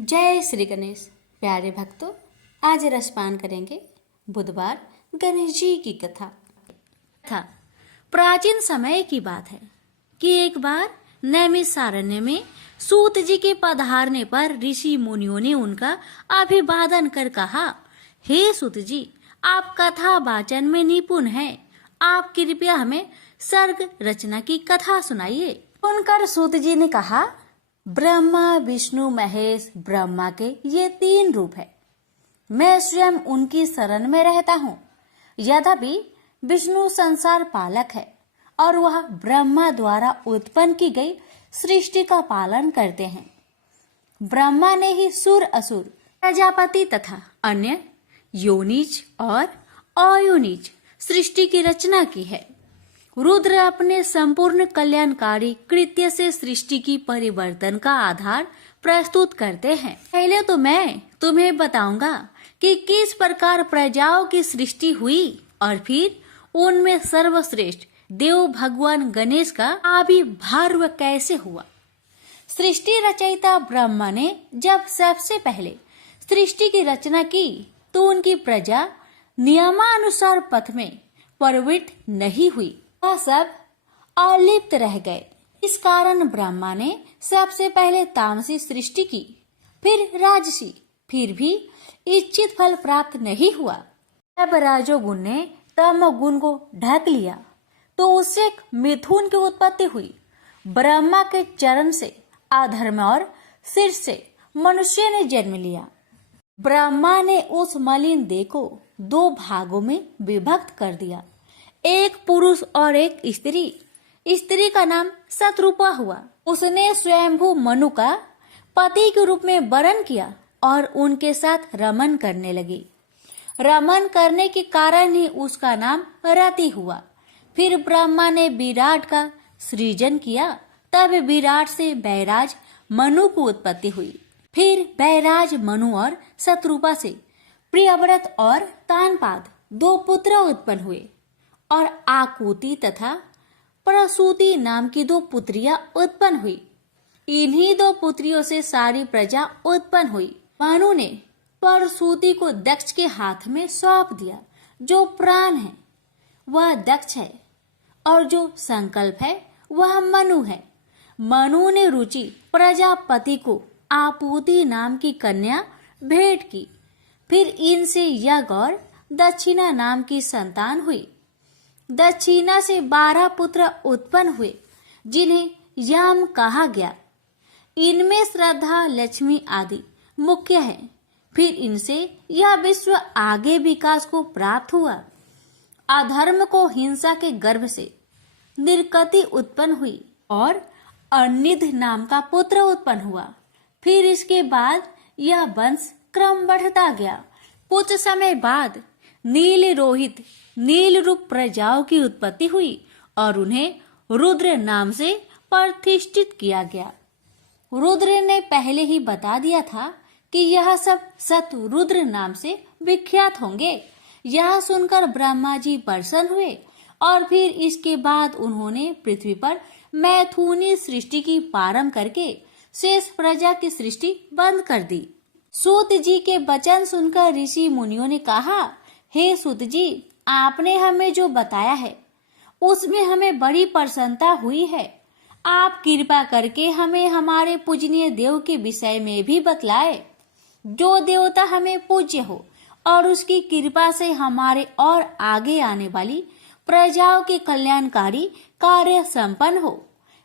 जय श्री गणेश। प्यारे भक्तों, आज रसपान करेंगे बुधवार गणेश जी की कथा। प्राचीन समय की बात है कि एक बार नैमिषारण्य में सूत जी के पधारने पर ऋषि मुनियों ने उनका अभिवादन कर कहा, हे सूत जी, आप कथा वाचन में निपुण हैं। आप कृपया हमें सर्ग रचना की कथा सुनाइए। सुनकर सूत जी ने कहा, ब्रह्मा विष्णु महेश ब्रह्मा के ये 3 रूप है। मैं स्वयं उनकी शरण में रहता हूँ। यद्यपि विष्णु संसार पालक है और वह ब्रह्मा द्वारा उत्पन्न की गई सृष्टि का पालन करते हैं। ब्रह्मा ने ही सुर असुर प्रजापति तथा अन्य योनिज और अयोनिज सृष्टि की रचना की है। रुद्र अपने संपूर्ण कल्याणकारी कृत्य से सृष्टि की परिवर्तन का आधार प्रस्तुत करते हैं। पहले तो मैं तुम्हें बताऊंगा कि किस प्रकार प्रजाओं की सृष्टि हुई और फिर उनमें सर्वश्रेष्ठ देव भगवान गणेश का आविर्भाव कैसे हुआ। सृष्टि रचयिता ब्रह्मा ने जब सबसे पहले सृष्टि की रचना की तो उनकी प्रजा नियमानुसार पथ में प्रवृत्त नहीं हुई। वह सब अलिप्त रह गए। इस कारण ब्रह्मा ने सबसे पहले तामसी सृष्टि की, फिर राजसी, फिर भी इच्छित फल प्राप्त नहीं हुआ। जब राजोगुण ने तमोगुण को ढक लिया तो उससे एक मिथुन की उत्पत्ति हुई। ब्रह्मा के चरण से अधर्म और शीर्ष से मनुष्य ने जन्म लिया। ब्रह्मा ने उस मलिन देह को 2 भागों में विभक्त कर दिया, एक पुरुष और एक स्त्री। स्त्री का नाम शतरूपा हुआ। उसने स्वयंभू मनु का पति के रूप में वरण किया और उनके साथ रमन करने लगी। रमन करने के कारण ही उसका नाम रति हुआ। फिर ब्रह्मा ने विराट का सृजन किया, तब विराट से बैराज मनु की उत्पत्ति हुई। फिर बैराज मनु और शतरूपा से प्रियव्रत और तानपाद 2 पुत्र उत्पन्न हुए और आकुति तथा प्रसूति नाम की 2 पुत्रियां उत्पन्न हुई। इन्हीं 2 पुत्रियों से सारी प्रजा उत्पन्न हुई। मनु ने प्रसूति को दक्ष के हाथ में सौंप दिया। जो प्राण है वह दक्ष है और जो संकल्प है वह मनु है। मनु ने रुचि प्रजापति को आपूति नाम की कन्या भेंट की। फिर इनसे यज्ञ और दक्षिणा नाम की संतान हुई। दक्षिणा से 12 पुत्र उत्पन्न हुए जिन्हें यम कहा गया। इनमें श्रद्धा, लक्ष्मी आदि मुख्य हैं। फिर इनसे यह विश्व आगे विकास को प्राप्त हुआ। अधर्म को हिंसा के गर्भ से निर्गति उत्पन्न हुई और अनिध नाम का पुत्र उत्पन्न हुआ। फिर इसके बाद यह वंश क्रम बढ़ता गया। कुछ समय बाद नील रोहित नील रूप प्रजाओं की उत्पत्ति हुई और उन्हें रुद्र नाम से प्रतिष्ठित किया गया। रुद्र ने पहले ही बता दिया था कि यह सब सत रुद्र नाम से विख्यात होंगे। यह सुनकर ब्रह्मा जी प्रसन्न हुए और फिर इसके बाद उन्होंने पृथ्वी पर मैथुनी सृष्टि की प्रारंभ करके शेष प्रजा की सृष्टि बंद कर दी। सूत जी के वचन सुनकर ऋषि मुनियों ने कहा, हे सूत जी, आपने हमें जो बताया है उसमें हमें बड़ी प्रसन्नता हुई है। आप कृपा करके हमें हमारे पूजनीय देव के विषय में भी बतलाए। जो देवता हमें पूज्य हो और उसकी कृपा से हमारे और आगे आने वाली प्रजाओं के कल्याणकारी कार्य संपन्न हो।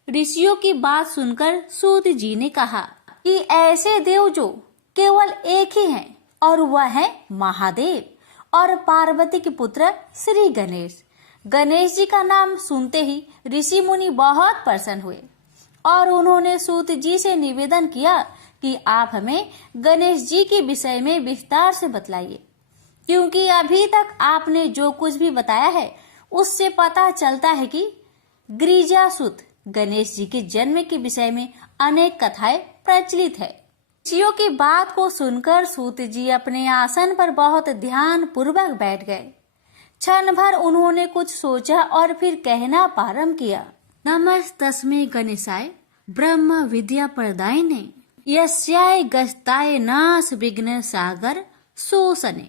ऋषियों की बात सुनकर सूत जी ने कहा कि ऐसे देव जो केवल एक ही हैं और वह है महादेव और पार्वती के पुत्र श्री गणेश। गणेश जी का नाम सुनते ही ऋषि मुनि बहुत प्रसन्न हुए और उन्होंने सूत जी से निवेदन किया कि आप हमें गणेश जी के विषय में विस्तार से बतलाइए, क्योंकि अभी तक आपने जो कुछ भी बताया है उससे पता चलता है कि गिरिजासुत गणेश जी के जन्म के विषय में अनेक कथाएं प्रचलित है। ऋषियों की बात को सुनकर सूत जी अपने आसन पर बहुत ध्यान पूर्वक बैठ गए। क्षण भर उन्होंने कुछ सोचा और फिर कहना प्रारंभ किया, नमस्तस्मै गणेशाय ब्रह्म विद्या प्रदायिने यस्याय गस्ताय नाश विघ्न सागर शोषणे।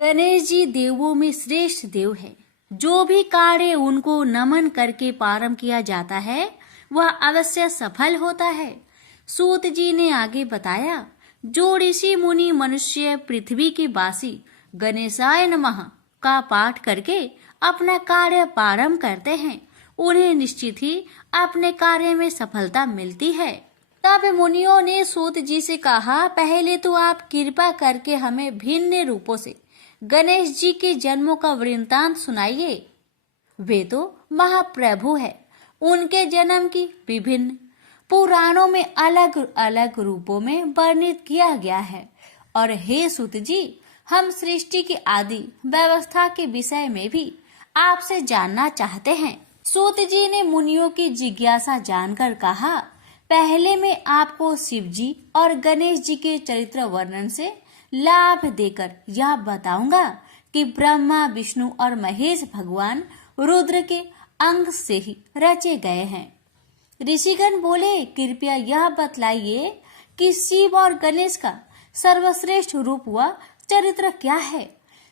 गणेश जी देवों में श्रेष्ठ देव है। जो भी कार्य उनको नमन करके प्रारंभ किया जाता है वह अवश्य सफल होता है। सूत जी ने आगे बताया, जो ऋषि मुनि मनुष्य पृथ्वी के वासी गणेशाय नमः का पाठ करके अपना कार्य प्रारंभ करते हैं उन्हें निश्चित ही अपने कार्य में सफलता मिलती है। तब मुनियों ने सूत जी से कहा, पहले तो आप कृपा करके हमें भिन्न रूपों से गणेश जी के जन्मों का वृत्तांत सुनाइए। वे तो महाप्रभु है, उनके जन्म की विभिन्न पुराणों में अलग अलग रूपों में वर्णित किया गया है। और हे सूत जी, हम सृष्टि की आदि व्यवस्था के विषय में भी आपसे जानना चाहते हैं। सूत जी ने मुनियों की जिज्ञासा जानकर कहा, पहले मैं आपको शिव जी और गणेश जी के चरित्र वर्णन से लाभ देकर यह बताऊंगा कि ब्रह्मा विष्णु और महेश भगवान रुद्र के अंग से ही रचे गए हैं। ऋषिगण बोले, कृपया यह बतलाइए कि शिव और गणेश का सर्वश्रेष्ठ रूप व चरित्र क्या है।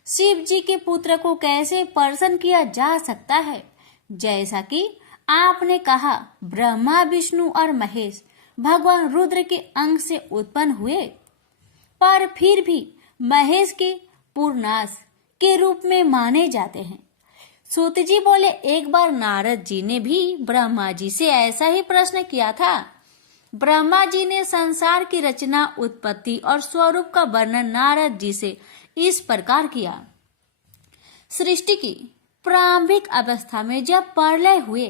शिव जी के पुत्र को कैसे प्रसन्न किया जा सकता है। जैसा कि आपने कहा, ब्रह्मा विष्णु और महेश भगवान रुद्र के अंग से उत्पन्न हुए, पर फिर भी महेश के पूर्णास के रूप में माने जाते हैं। सूत जी बोले, एक बार नारद जी ने भी ब्रह्मा जी से ऐसा ही प्रश्न किया था। ब्रह्मा जी ने संसार की रचना, उत्पत्ति और स्वरूप का वर्णन नारद जी से इस प्रकार किया। सृष्टि की प्रारंभिक अवस्था में जब प्रलय हुए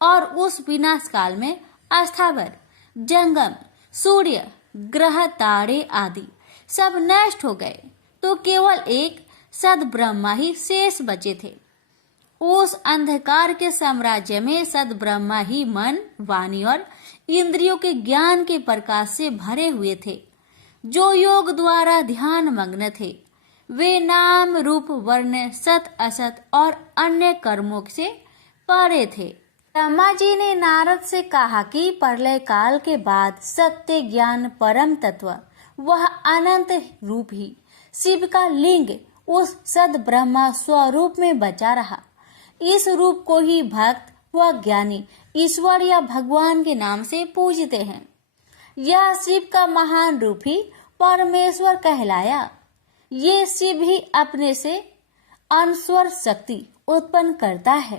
और उस विनाश काल में स्थावर, जंगम, सूर्य, ग्रह, तारे आदि सब नष्ट हो गए तो केवल एक सद ब्रह्मा ही शेष बचे थे। उस अंधकार के साम्राज्य में सद ब्रह्मा ही मन, वाणी और इंद्रियों के ज्ञान के प्रकाश से भरे हुए थे। जो योग द्वारा ध्यान मग्न थे वे नाम रूप वर्ण सत असत और अन्य कर्मों से परे थे। ब्रह्मा जी ने नारद से कहा कि प्रलय काल के बाद सत्य ज्ञान परम तत्व वह अनंत रूप ही शिव का लिंग उस सद ब्रह्मा स्वरूप में बचा रहा। इस रूप को ही भक्त व ज्ञानी ईश्वर या भगवान के नाम से पूजते हैं। यह शिव का महान रूप ही परमेश्वर कहलाया। ये शिव ही अपने से अनस्वर शक्ति उत्पन्न करता है।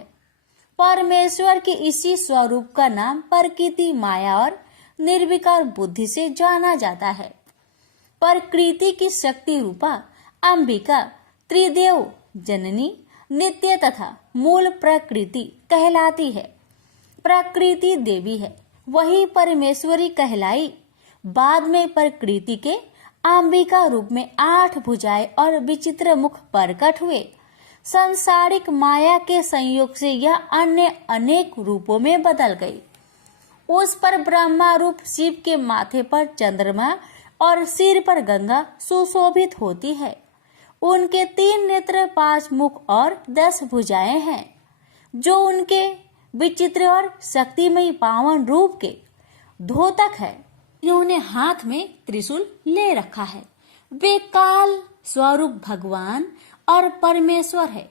परमेश्वर के इसी स्वरूप का नाम प्रकृति, माया और निर्विकार बुद्धि से जाना जाता है। प्रकृति की शक्ति रूपा अंबिका त्रिदेव जननी नित्य तथा मूल प्रकृति कहलाती है। प्रकृति देवी है, वही परमेश्वरी कहलाई। बाद में प्रकृति के अंबिका रूप में 8 भुजाएं और विचित्र मुख प्रकट हुए। संसारिक माया के संयोग से यह अन्य अनेक रूपों में बदल गई। उस पर ब्रह्मा रूप शिव के माथे पर चंद्रमा और सिर पर गंगा सुशोभित होती है। उनके 3 नेत्र, 5 मुख और 10 भुजाएं हैं, जो उनके विचित्र और शक्तिमयी पावन रूप के द्योतक है। इन्होंने हाथ में त्रिशूल ले रखा है। वे काल स्वरूप भगवान और परमेश्वर है।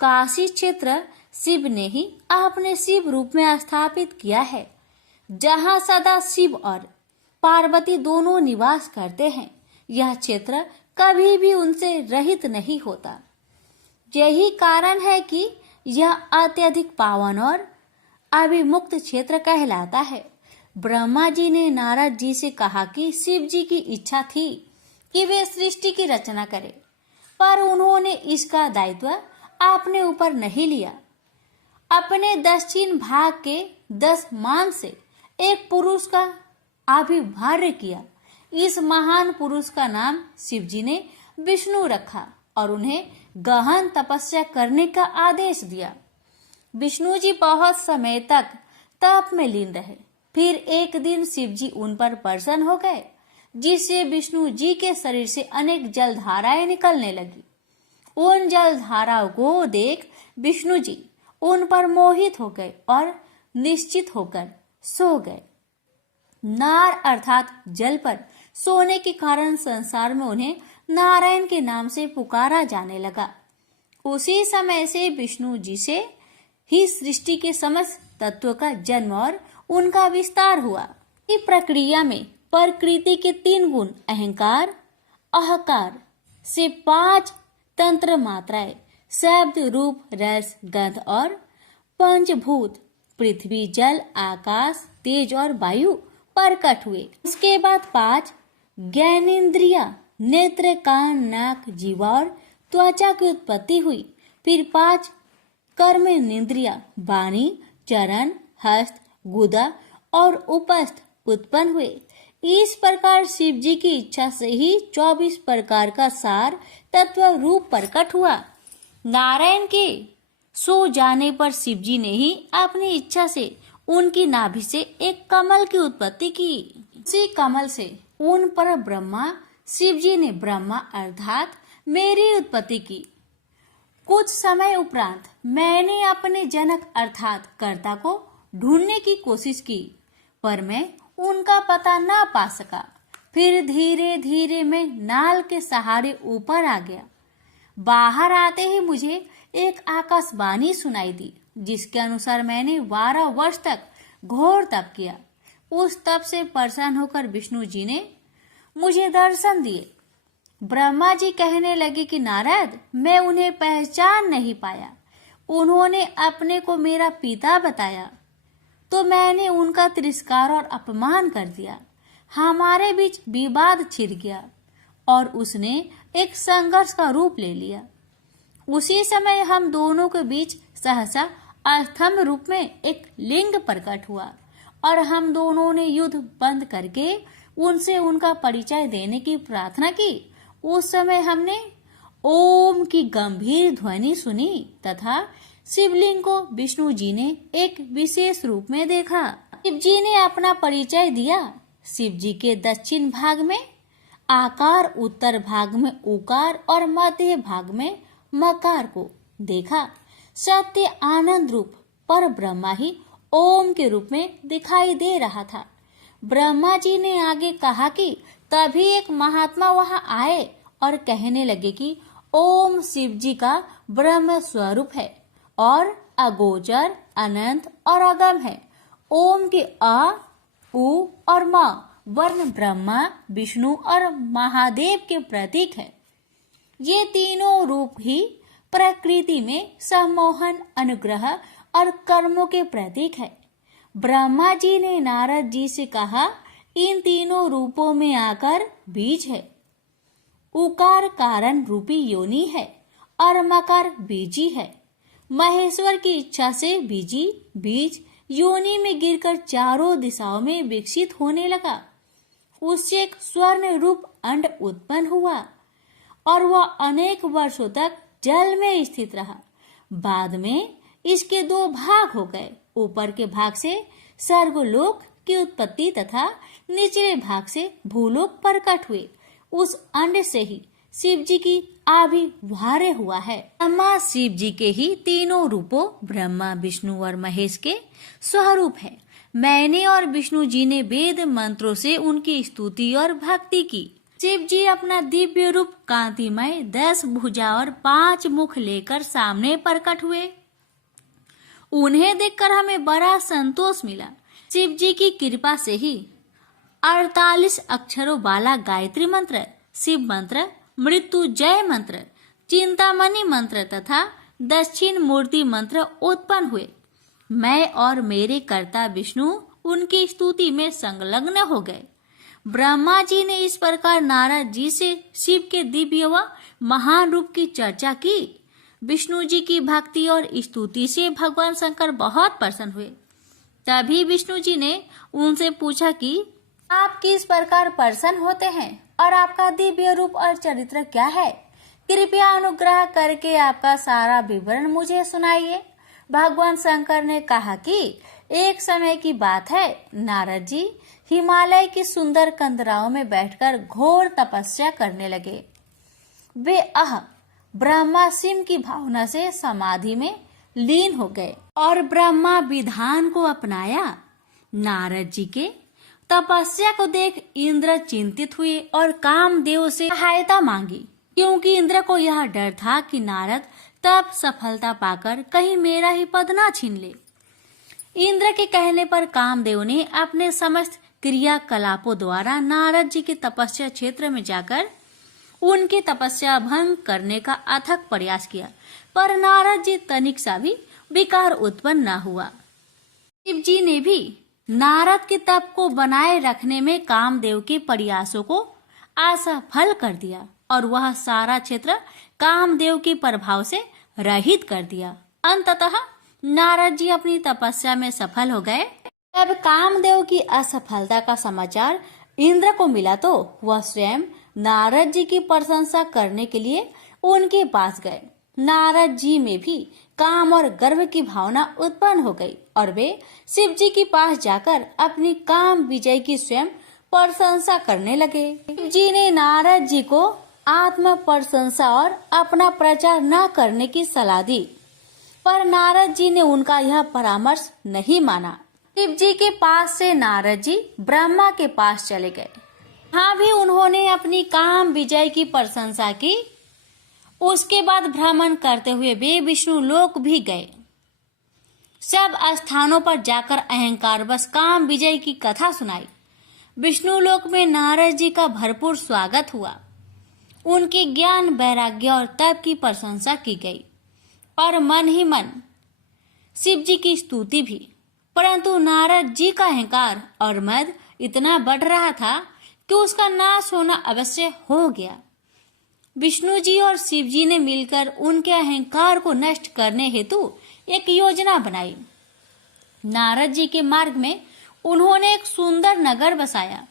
काशी क्षेत्र शिव ने ही अपने शिव रूप में स्थापित किया है, जहाँ सदा शिव और पार्वती दोनों निवास करते हैं। यह क्षेत्र कभी भी उनसे रहित नहीं होता। यही कारण है कि यह अत्यधिक पावन और अभिमुक्त क्षेत्र कहलाता है। ब्रह्मा जी ने नारद जी से कहा कि शिव जी की इच्छा थी कि वे सृष्टि की रचना करें, पर उन्होंने इसका दायित्व अपने ऊपर नहीं लिया। अपने दक्षिण भाग के 10 मान से एक पुरुष का आविर्भाव किया। इस महान पुरुष का नाम शिव जी ने विष्णु रखा और उन्हें गहन तपस्या करने का आदेश दिया। विष्णु जी बहुत समय तक तप में लीन रहे। फिर एक दिन शिव जी उन पर प्रसन्न हो गए, जिससे विष्णु जी के शरीर से अनेक जलधाराएं निकलने लगी। उन जलधाराओं को देख विष्णु जी उन पर मोहित हो गए और निश्चित होकर सो गए। नार अर्थात जल पर सोने के कारण संसार में उन्हें नारायण के नाम से पुकारा जाने लगा। उसी समय से विष्णु जी से ही सृष्टि के समस्त तत्व का जन्म और उनका विस्तार हुआ। इस प्रक्रिया में प्रकृति के 3 गुण अहंकार, अहकार से 5 तंत्र मात्राएं शब्द, रूप, रस, गंध और पंचभूत पृथ्वी, जल, आकाश, तेज और वायु प्रकट हुए। इसके बाद 5 ज्ञानेन्द्रिया नेत्र, कान, नाक, जीवा और त्वचा की उत्पत्ति हुई। फिर 5 कर्मेंद्रिया वाणी, चरण, हस्त, गुदा और उपस्थ उत्पन्न हुए। इस प्रकार शिव जी की इच्छा से ही 24 प्रकार का सार तत्व रूप प्रकट हुआ। नारायण के सो जाने पर शिव जी ने ही अपनी इच्छा से उनकी नाभि से एक कमल की उत्पत्ति की। उसी कमल से उन पर ब्रह्मा शिव जी ने ब्रह्मा अर्थात मेरी उत्पत्ति की। कुछ समय उपरांत मैंने अपने जनक अर्थात कर्ता को ढूंढने की कोशिश की, पर मैं उनका पता न पा सका। फिर धीरे धीरे मैं नाल के सहारे ऊपर आ गया। बाहर आते ही मुझे एक आकाशवाणी सुनाई दी, जिसके अनुसार मैंने 12 वर्ष तक घोर तप किया। उस तप से प्रसन्न होकर विष्णु जी ने मुझे दर्शन दिए। ब्रह्मा जी कहने लगे कि नारद, मैं उन्हें पहचान नहीं पाया। उन्होंने अपने को मेरा पिता बताया तो मैंने उनका तिरस्कार और अपमान कर दिया। हमारे बीच विवाद छिड़ गया और उसने एक संघर्ष का रूप ले लिया। उसी समय हम दोनों के बीच सहसा अस्थम रूप में एक लिंग प्रकट हुआ और हम दोनों ने युद्ध बंद करके उनसे उनका परिचय देने की प्रार्थना की। उस समय हमने ओम की गंभीर ध्वनि सुनी तथा शिवलिंग को विष्णु जी ने एक विशेष रूप में देखा। शिव जी ने अपना परिचय दिया। शिव जी के दक्षिण भाग में आकार, उत्तर भाग में उकार और मध्य भाग में मकार को देखा। सत्य आनंद रूप पर ब्रह्मा ही ओम के रूप में दिखाई दे रहा था। ब्रह्मा जी ने आगे कहा कि तभी एक महात्मा वहां आए और कहने लगे कि ओम शिव जी का ब्रह्म स्वरूप है और अगोचर, अनंत और अगम है। ओम के अ, उ और म वर्ण ब्रह्मा, विष्णु और महादेव के प्रतीक है। ये तीनों रूप ही प्रकृति में सम्मोहन, अनुग्रह और कर्मों के प्रतीक है। ब्रह्मा जी ने नारद जी से कहा, इन तीनों रूपों में आकर बीज है। उकार कारण रूपी योनि है और मकार बीजी है। महेश्वर की इच्छा से बीजी बीज योनि में गिरकर चारों दिशाओं में विकसित होने लगा। उससे एक स्वर्ण रूप अंड उत्पन्न हुआ और वह अनेक वर्षों तक जल में स्थित रहा। बाद में इसके 2 भाग हो गए। ऊपर के भाग से स्वर्गलोक की उत्पत्ति तथा निचले भाग से भूलोक प्रकट हुए। उस अंड से ही शिव जी की आविर्भाव हुआ है। ब्रह्मा शिव जी के ही तीनों रूपों ब्रह्मा, विष्णु और महेश के स्वरूप है। मैंने और विष्णु जी ने वेद मंत्रों से उनकी स्तुति और भक्ति की। शिव जी अपना दिव्य रूप कांतिमय 10 भुजा और 5 मुख लेकर सामने प्रकट हुए। उन्हें देखकर हमें बड़ा संतोष मिला। शिव जी की कृपा से ही 48 अक्षरों वाला गायत्री मंत्र, शिव मंत्र, मृत्युंजय मंत्र, चिंतामणि मंत्र तथा दक्षिण मूर्ति मंत्र उत्पन्न हुए। मैं और मेरे कर्ता विष्णु उनकी स्तुति में संलग्न हो गए। ब्रह्मा जी ने इस प्रकार नारद जी से शिव के दिव्य व महान रूप की चर्चा की। विष्णु जी की भक्ति और स्तुति से भगवान शंकर बहुत प्रसन्न हुए। तभी विष्णु जी ने उनसे पूछा कि आप किस प्रकार प्रसन्न होते हैं और आपका दिव्य रूप और चरित्र क्या है? कृपया अनुग्रह करके आपका सारा विवरण मुझे सुनाइए। भगवान शंकर ने कहा कि एक समय की बात है, नारद जी हिमालय की सुंदर कंदराओं में बैठकर घोर तपस्या करने लगे। वे ब्रह्मा शिव की भावना से समाधि में लीन हो गए और ब्रह्मा विधान को अपनाया। नारद जी के तपस्या को देख इंद्र चिंतित हुए और कामदेव से सहायता मांगी, क्योंकि इंद्र को यह डर था कि नारद तब सफलता पाकर कहीं मेरा ही पद ना छीन ले। इंद्र के कहने पर कामदेव ने अपने समस्त क्रियाकलापों द्वारा नारद जी के तपस्या क्षेत्र में जाकर उनकी तपस्या भंग करने का अथक प्रयास किया, पर नारद जी तनिक सा भी विकार उत्पन्न न हुआ। शिव जी ने भी नारद के तप को बनाए रखने में कामदेव के प्रयासों को असफल कर दिया और वह सारा क्षेत्र कामदेव के प्रभाव से रहित कर दिया। अंततः नारद जी अपनी तपस्या में सफल हो गए। तब कामदेव की असफलता का समाचार इंद्र को मिला तो वह स्वयं नारद जी की प्रशंसा करने के लिए उनके पास गए। नारद जी में भी काम और गर्व की भावना उत्पन्न हो गई और वे शिव जी के पास जाकर अपनी काम विजय की स्वयं प्रशंसा करने लगे। शिव जी ने नारद जी को आत्म प्रशंसा और अपना प्रचार न करने की सलाह दी, पर नारद जी ने उनका यह परामर्श नहीं माना। शिव जी के पास से नारद जी ब्रह्मा के पास चले गए। हाँ भी उन्होंने अपनी काम विजय की प्रशंसा की। उसके बाद भ्रमण करते हुए वे विष्णु लोक भी गए। सब स्थानों पर जाकर अहंकार बस काम विजय की कथा सुनाई। विष्णु लोक में नारद जी का भरपूर स्वागत हुआ। उनके ज्ञान, वैराग्य और तप की प्रशंसा की गई और मन ही मन शिव जी की स्तुति भी। परंतु नारद जी का अहंकार और मद इतना बढ़ रहा था कि उसका नाश होना अवश्य हो गया। विष्णु जी और शिव जी ने मिलकर उनके अहंकार को नष्ट करने हेतु एक योजना बनाई। नारद जी के मार्ग में उन्होंने एक सुंदर नगर बसाया।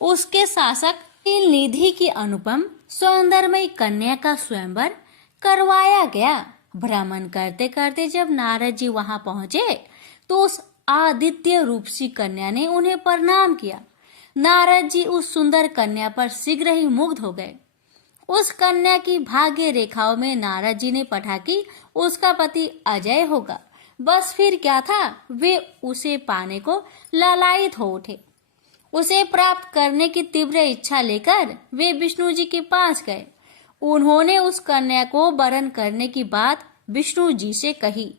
उसके शासक निधि की अनुपम सौंदर्यमयी कन्या का स्वयंवर करवाया गया। भ्रमण करते करते जब नारद जी वहां पहुंचे तो उस आदित्य रूपसी कन्या ने उन्हें प्रणाम किया। नारद जी उस सुंदर कन्या पर शीघ्र ही मुग्ध हो गए। उस कन्या की भाग्य रेखाओं में नारद जी ने पढ़ा कि उसका पति अजय होगा। बस फिर क्या था, वे उसे पाने को लालायित हो उठे। उसे प्राप्त करने की तीव्र इच्छा लेकर वे विष्णु जी के पास गए। उन्होंने उस कन्या को वरण करने की बात विष्णु जी से कही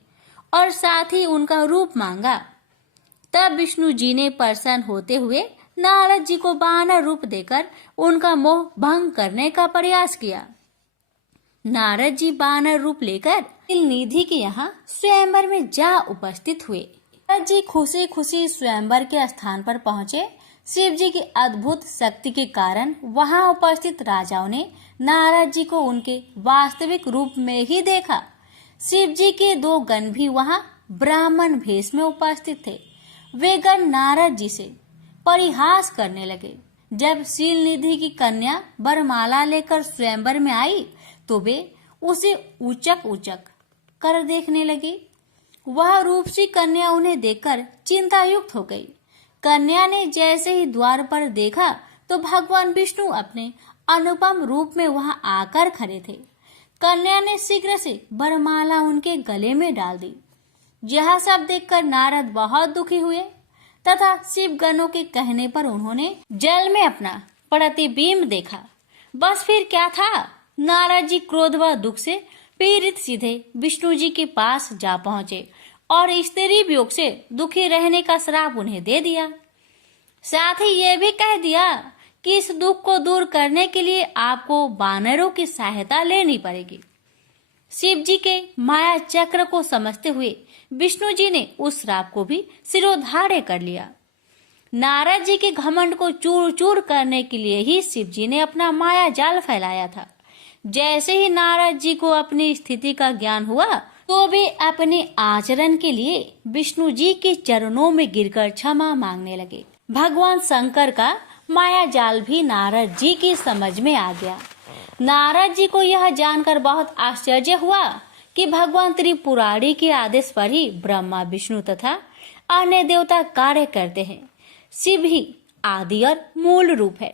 और साथ ही उनका रूप मांगा। तब विष्णु जी ने प्रसन्न होते हुए नारद जी को वानर रूप देकर उनका मोह भंग करने का प्रयास किया। नारद जी वानर रूप लेकर निधि के यहाँ स्वयंवर में जा उपस्थित हुए। नारद जी खुशी खुशी स्वयंवर के स्थान पर पहुँचे। शिव जी की अद्भुत शक्ति के कारण वहां उपस्थित राजाओं ने नारद जी को उनके वास्तविक रूप में ही देखा। शिव जी के दो गण भी वहां ब्राह्मण भेष में उपस्थित थे। वे गण नारद जी से परिहास करने लगे। जब शील निधि की कन्या वरमाला लेकर स्वयंवर में आई तो वे उसे उचक उचक कर देखने लगी। वह रूपसी कन्या उन्हें देखकर चिंतायुक्त हो गई। कन्या ने जैसे ही द्वार पर देखा तो भगवान विष्णु अपने अनुपम रूप में वहां आकर खड़े थे। कन्या ने शीघ्र से वरमाला उनके गले में डाल दी। यह सब देखकर नारद बहुत दुखी हुए तथा शिव गणों के कहने पर उन्होंने जल में अपना प्रतिबिंब देखा। बस फिर क्या था, नारद जी क्रोध व दुख से पीड़ित सीधे विष्णु जी के पास जा पहुंचे और स्त्री वियोग से दुखी रहने का श्राप उन्हें दे दिया। साथ ही ये भी कह दिया कि इस दुख को दूर करने के लिए आपको वानरों की सहायता लेनी पड़ेगी। शिव जी के माया चक्र को समझते हुए विष्णु जी ने उस श्राप को भी सिरोधार्य कर लिया। नारद जी के घमंड को चूर चूर करने के लिए ही शिव जी ने अपना माया जाल फैलाया था। जैसे ही नारद जी को अपनी स्थिति का ज्ञान हुआ तो वे अपने आचरण के लिए विष्णु जी के चरणों में गिरकर क्षमा मांगने लगे। भगवान शंकर का माया जाल भी नारद जी की समझ में आ गया। नारद जी को यह जानकर बहुत आश्चर्य हुआ कि भगवान त्रिपुरारी के आदेश पर ही ब्रह्मा, विष्णु तथा अन्य देवता कार्य करते हैं। शिव ही आदि और मूल रूप है।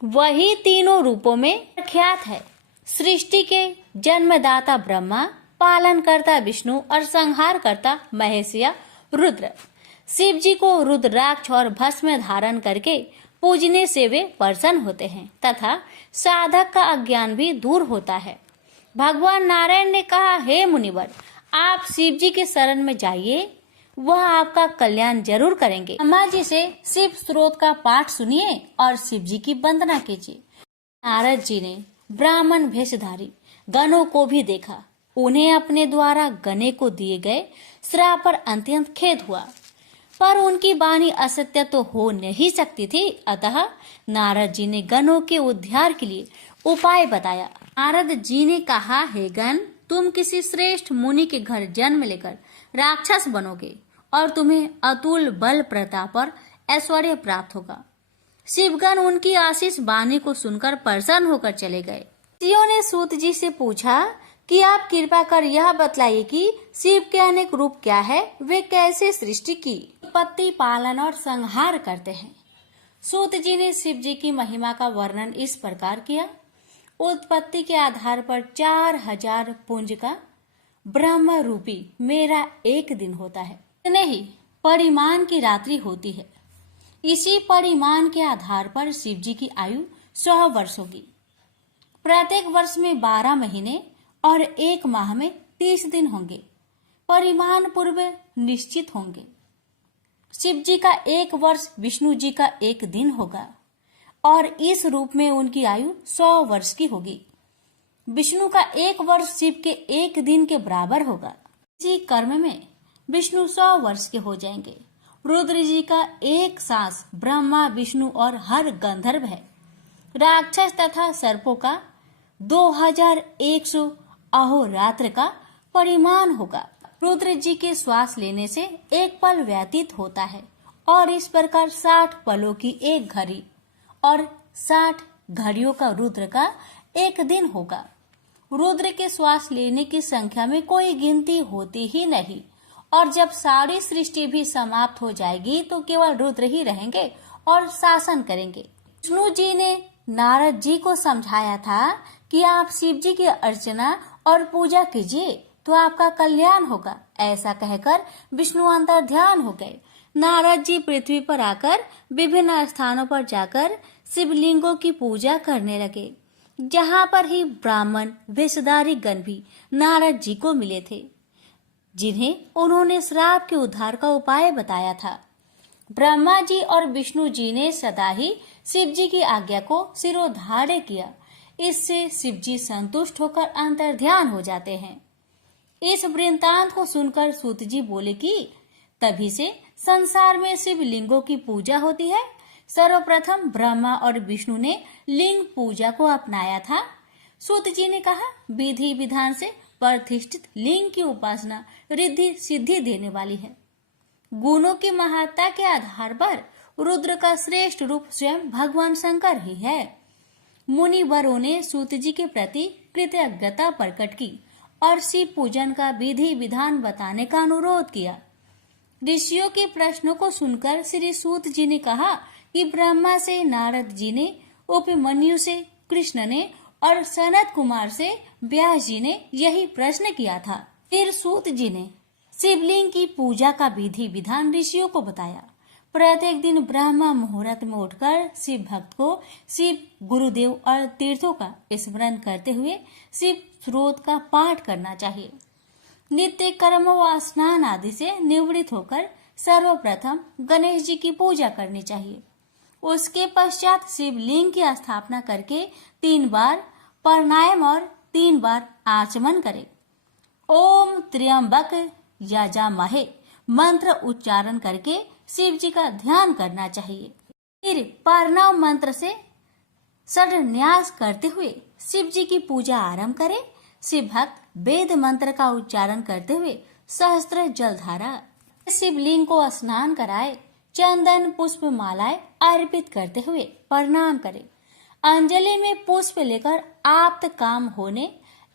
वही तीनों रूपों में प्रख्यात है। सृष्टि के जन्मदाता ब्रह्मा, पालन करता विष्णु और संहार करता महेश या रुद्र। शिव जी को रुद्राक्ष और भस्म धारण करके पूजने से वे प्रसन्न होते हैं तथा साधक का अज्ञान भी दूर होता है। भगवान नारायण ने कहा, हे मुनिवर, आप शिव जी के शरण में जाइए, वह आपका कल्याण जरूर करेंगे। ब्रह्मा जी से शिव स्त्रोत का पाठ सुनिए और शिव जी की वंदना कीजिए। नारद जी ने ब्राह्मण वेशधारी गणों को भी देखा। उन्हें अपने द्वारा गणे को दिए गए श्राप पर अत्यंत खेद हुआ, पर उनकी वाणी असत्य तो हो नहीं सकती थी। अतः नारद जी ने गणों के उद्धार के लिए उपाय बताया। नारद जी ने कहा, हे गण, तुम किसी श्रेष्ठ मुनि के घर जन्म लेकर राक्षस बनोगे और तुम्हें अतुल बल प्रताप और ऐश्वर्य प्राप्त होगा। शिवगण उनकी आशीष वाणी को सुनकर प्रसन्न होकर चले गए। ऋषियों ने सूत जी से पूछा कि आप कृपा कर यह बतलाइए कि शिव के अनेक रूप क्या है, वे कैसे सृष्टि की, उत्पत्ति, पालन और संहार करते हैं। सूत जी ने शिव जी की महिमा का वर्णन इस प्रकार किया। उत्पत्ति के आधार पर 4000 पुंज का ब्रह्म रूपी मेरा एक दिन होता है। इतने ही परिमाण की रात्रि होती है। इसी परिमाण के आधार पर शिव जी की आयु 100 वर्ष होगी। प्रत्येक वर्ष में 12 महीने और 1 माह में 30 दिन होंगे। परिमाण पूर्व निश्चित होंगे। शिव जी का 1 वर्ष विष्णु जी का 1 दिन होगा और इस रूप में उनकी आयु 100 वर्ष की होगी। विष्णु का 1 वर्ष शिव के 1 दिन के बराबर होगा। इसी कर्म में विष्णु 100 वर्ष के हो जाएंगे। रुद्र जी का 1 सांस ब्रह्मा, विष्णु और हर गंधर्व है। राक्षस तथा सर्पों का 2100 अहोरात्र का परिमाण होगा। रुद्र जी के श्वास लेने से 1 पल व्यतीत होता है और इस प्रकार 60 पलों की 1 घड़ी और 60 घड़ियों का रुद्र का 1 दिन होगा। रुद्र के श्वास लेने की संख्या में कोई गिनती होती ही नहीं और जब सारी सृष्टि भी समाप्त हो जाएगी तो केवल रुद्र ही रहेंगे और शासन करेंगे। विष्णु जी ने नारद जी को समझाया था कि आप शिव जी की अर्चना और पूजा कीजिए तो आपका कल्याण होगा। ऐसा कहकर विष्णु अंतर्ध्यान हो गए। नारद जी पृथ्वी पर आकर विभिन्न स्थानों पर जाकर शिवलिंगों की पूजा करने लगे। जहाँ पर ही ब्राह्मण वेशधारी गण भी नारद जी को मिले थे, जिन्हें उन्होंने श्राप के उद्धार का उपाय बताया था। ब्रह्मा जी और विष्णु जी ने सदा ही शिव जी की आज्ञा को शिरोधार्य किया। इससे शिव जी संतुष्ट होकर अंतर्ध्यान हो जाते हैं। इस वृत्तांत को सुनकर सूत जी बोले कि तभी से संसार में शिवलिंगों की पूजा होती है। सर्वप्रथम ब्रह्मा और विष्णु ने लिंग पूजा को अपनाया था। सूत जी ने कहा, विधि विधान से प्रतिष्ठित लिंग की उपासना रिद्धि सिद्धि देने वाली है। गुणों की महत्ता के आधार पर रुद्र का श्रेष्ठ रूप स्वयं भगवान शंकर ही है। मुनिवरों ने सूत जी के प्रति कृतज्ञता प्रकट की और शिव पूजन का विधि विधान बताने का अनुरोध किया। ऋषियों के प्रश्नों को सुनकर श्री सूत जी ने कहा कि ब्रह्मा से नारद जी ने, उपमन्यु से कृष्ण ने और सनत कुमार से व्यास जी ने यही प्रश्न किया था। फिर सूत जी ने शिवलिंग की पूजा का विधि विधान ऋषियों को बताया। प्रत्येक दिन ब्रह्म मुहूर्त में उठकर शिव भक्त को शिव गुरुदेव और तीर्थों का स्मरण करते हुए शिव स्रोत का पाठ करना चाहिए। नित्य कर्म व स्नान आदि से निवृत्त होकर सर्वप्रथम गणेश जी की पूजा करनी चाहिए। उसके पश्चात शिवलिंग की स्थापना करके 3 बार प्राणायाम और 3 बार आचमन करें। ओम त्र्यंबक यजामहे मंत्र उच्चारण करके शिव जी का ध्यान करना चाहिए। फिर प्रणव मंत्र से षड्न्यास करते हुए शिव जी की पूजा आरंभ करें। शिव भक्त वेद मंत्र का उच्चारण करते हुए सहस्त्र जलधारा शिवलिंग को स्नान कराए, चंदन पुष्प मालाएं अर्पित करते हुए प्रणाम करें। अंजलि में पुष्प लेकर आप्त काम होने,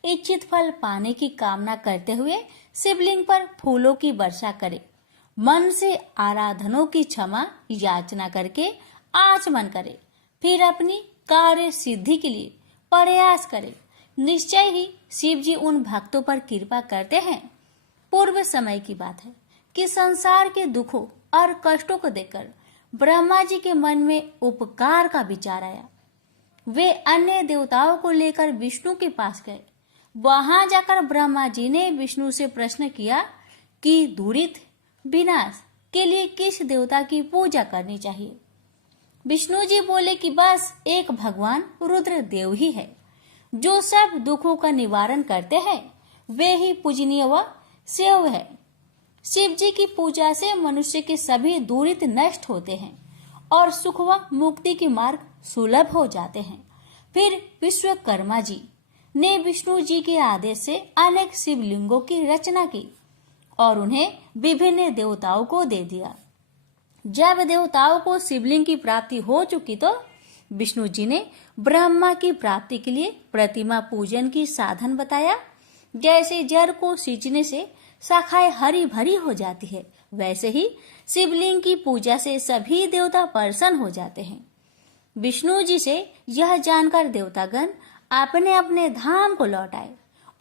इच्छित फल पाने की कामना करते हुए शिवलिंग पर फूलों की वर्षा करें। मन से आराधनों की क्षमा याचना करके आचमन करें। फिर अपनी कार्य सिद्धि के लिए प्रयास करें। निश्चय ही शिव जी उन भक्तों पर कृपा करते हैं। पूर्व समय की बात है कि संसार के दुखों और कष्टों को देखकर ब्रह्मा जी के मन में उपकार का विचार आया। वे अन्य देवताओं को लेकर विष्णु के पास गए। वहां जाकर ब्रह्मा जी ने विष्णु से प्रश्न किया कि दुरित विनाश के लिए किस देवता की पूजा करनी चाहिए। विष्णु जी बोले कि बस एक भगवान रुद्र देव ही है, जो सब दुखों का निवारण करते हैं। वे ही पूजनीय व सेव्य है। शिव जी की पूजा से मनुष्य के सभी दुरित नष्ट होते हैं और सुख व मुक्ति के मार्ग सुलभ हो जाते हैं। फिर विश्वकर्मा जी ने विष्णु जी के आदेश से अनेक शिवलिंगों की रचना की और उन्हें विभिन्न देवताओं को दे दिया। जब देवताओं को शिवलिंग की प्राप्ति हो चुकी तो विष्णु जी ने ब्रह्मा की प्राप्ति के लिए प्रतिमा पूजन की साधन बताया। जैसे जड़ को सींचने से शाखाएं हरी भरी हो जाती है, वैसे ही शिवलिंग की पूजा से सभी देवता प्रसन्न हो जाते हैं। विष्णु जी से यह जानकर देवतागण अपने अपने धाम को लौट आए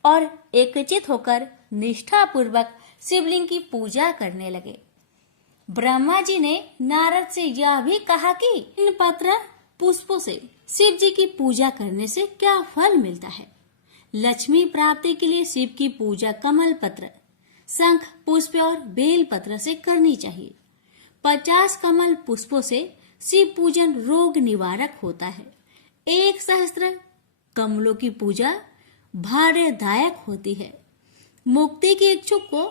और एकचित होकर निष्ठा पूर्वक शिवलिंग की पूजा करने लगे। ब्रह्मा जी ने नारद से यह भी कहा कि इन पत्र पुष्पों से शिव जी की पूजा करने से क्या फल मिलता है। लक्ष्मी प्राप्ति के लिए शिव की पूजा कमल पत्र, शंख पुष्प और बेल पत्र से करनी चाहिए। 50 कमल पुष्पों से शिव पूजन रोग निवारक होता है। 1 सहस्त्र कमलों की पूजा भाग्यदायक होती है। मुक्ति के इच्छुक को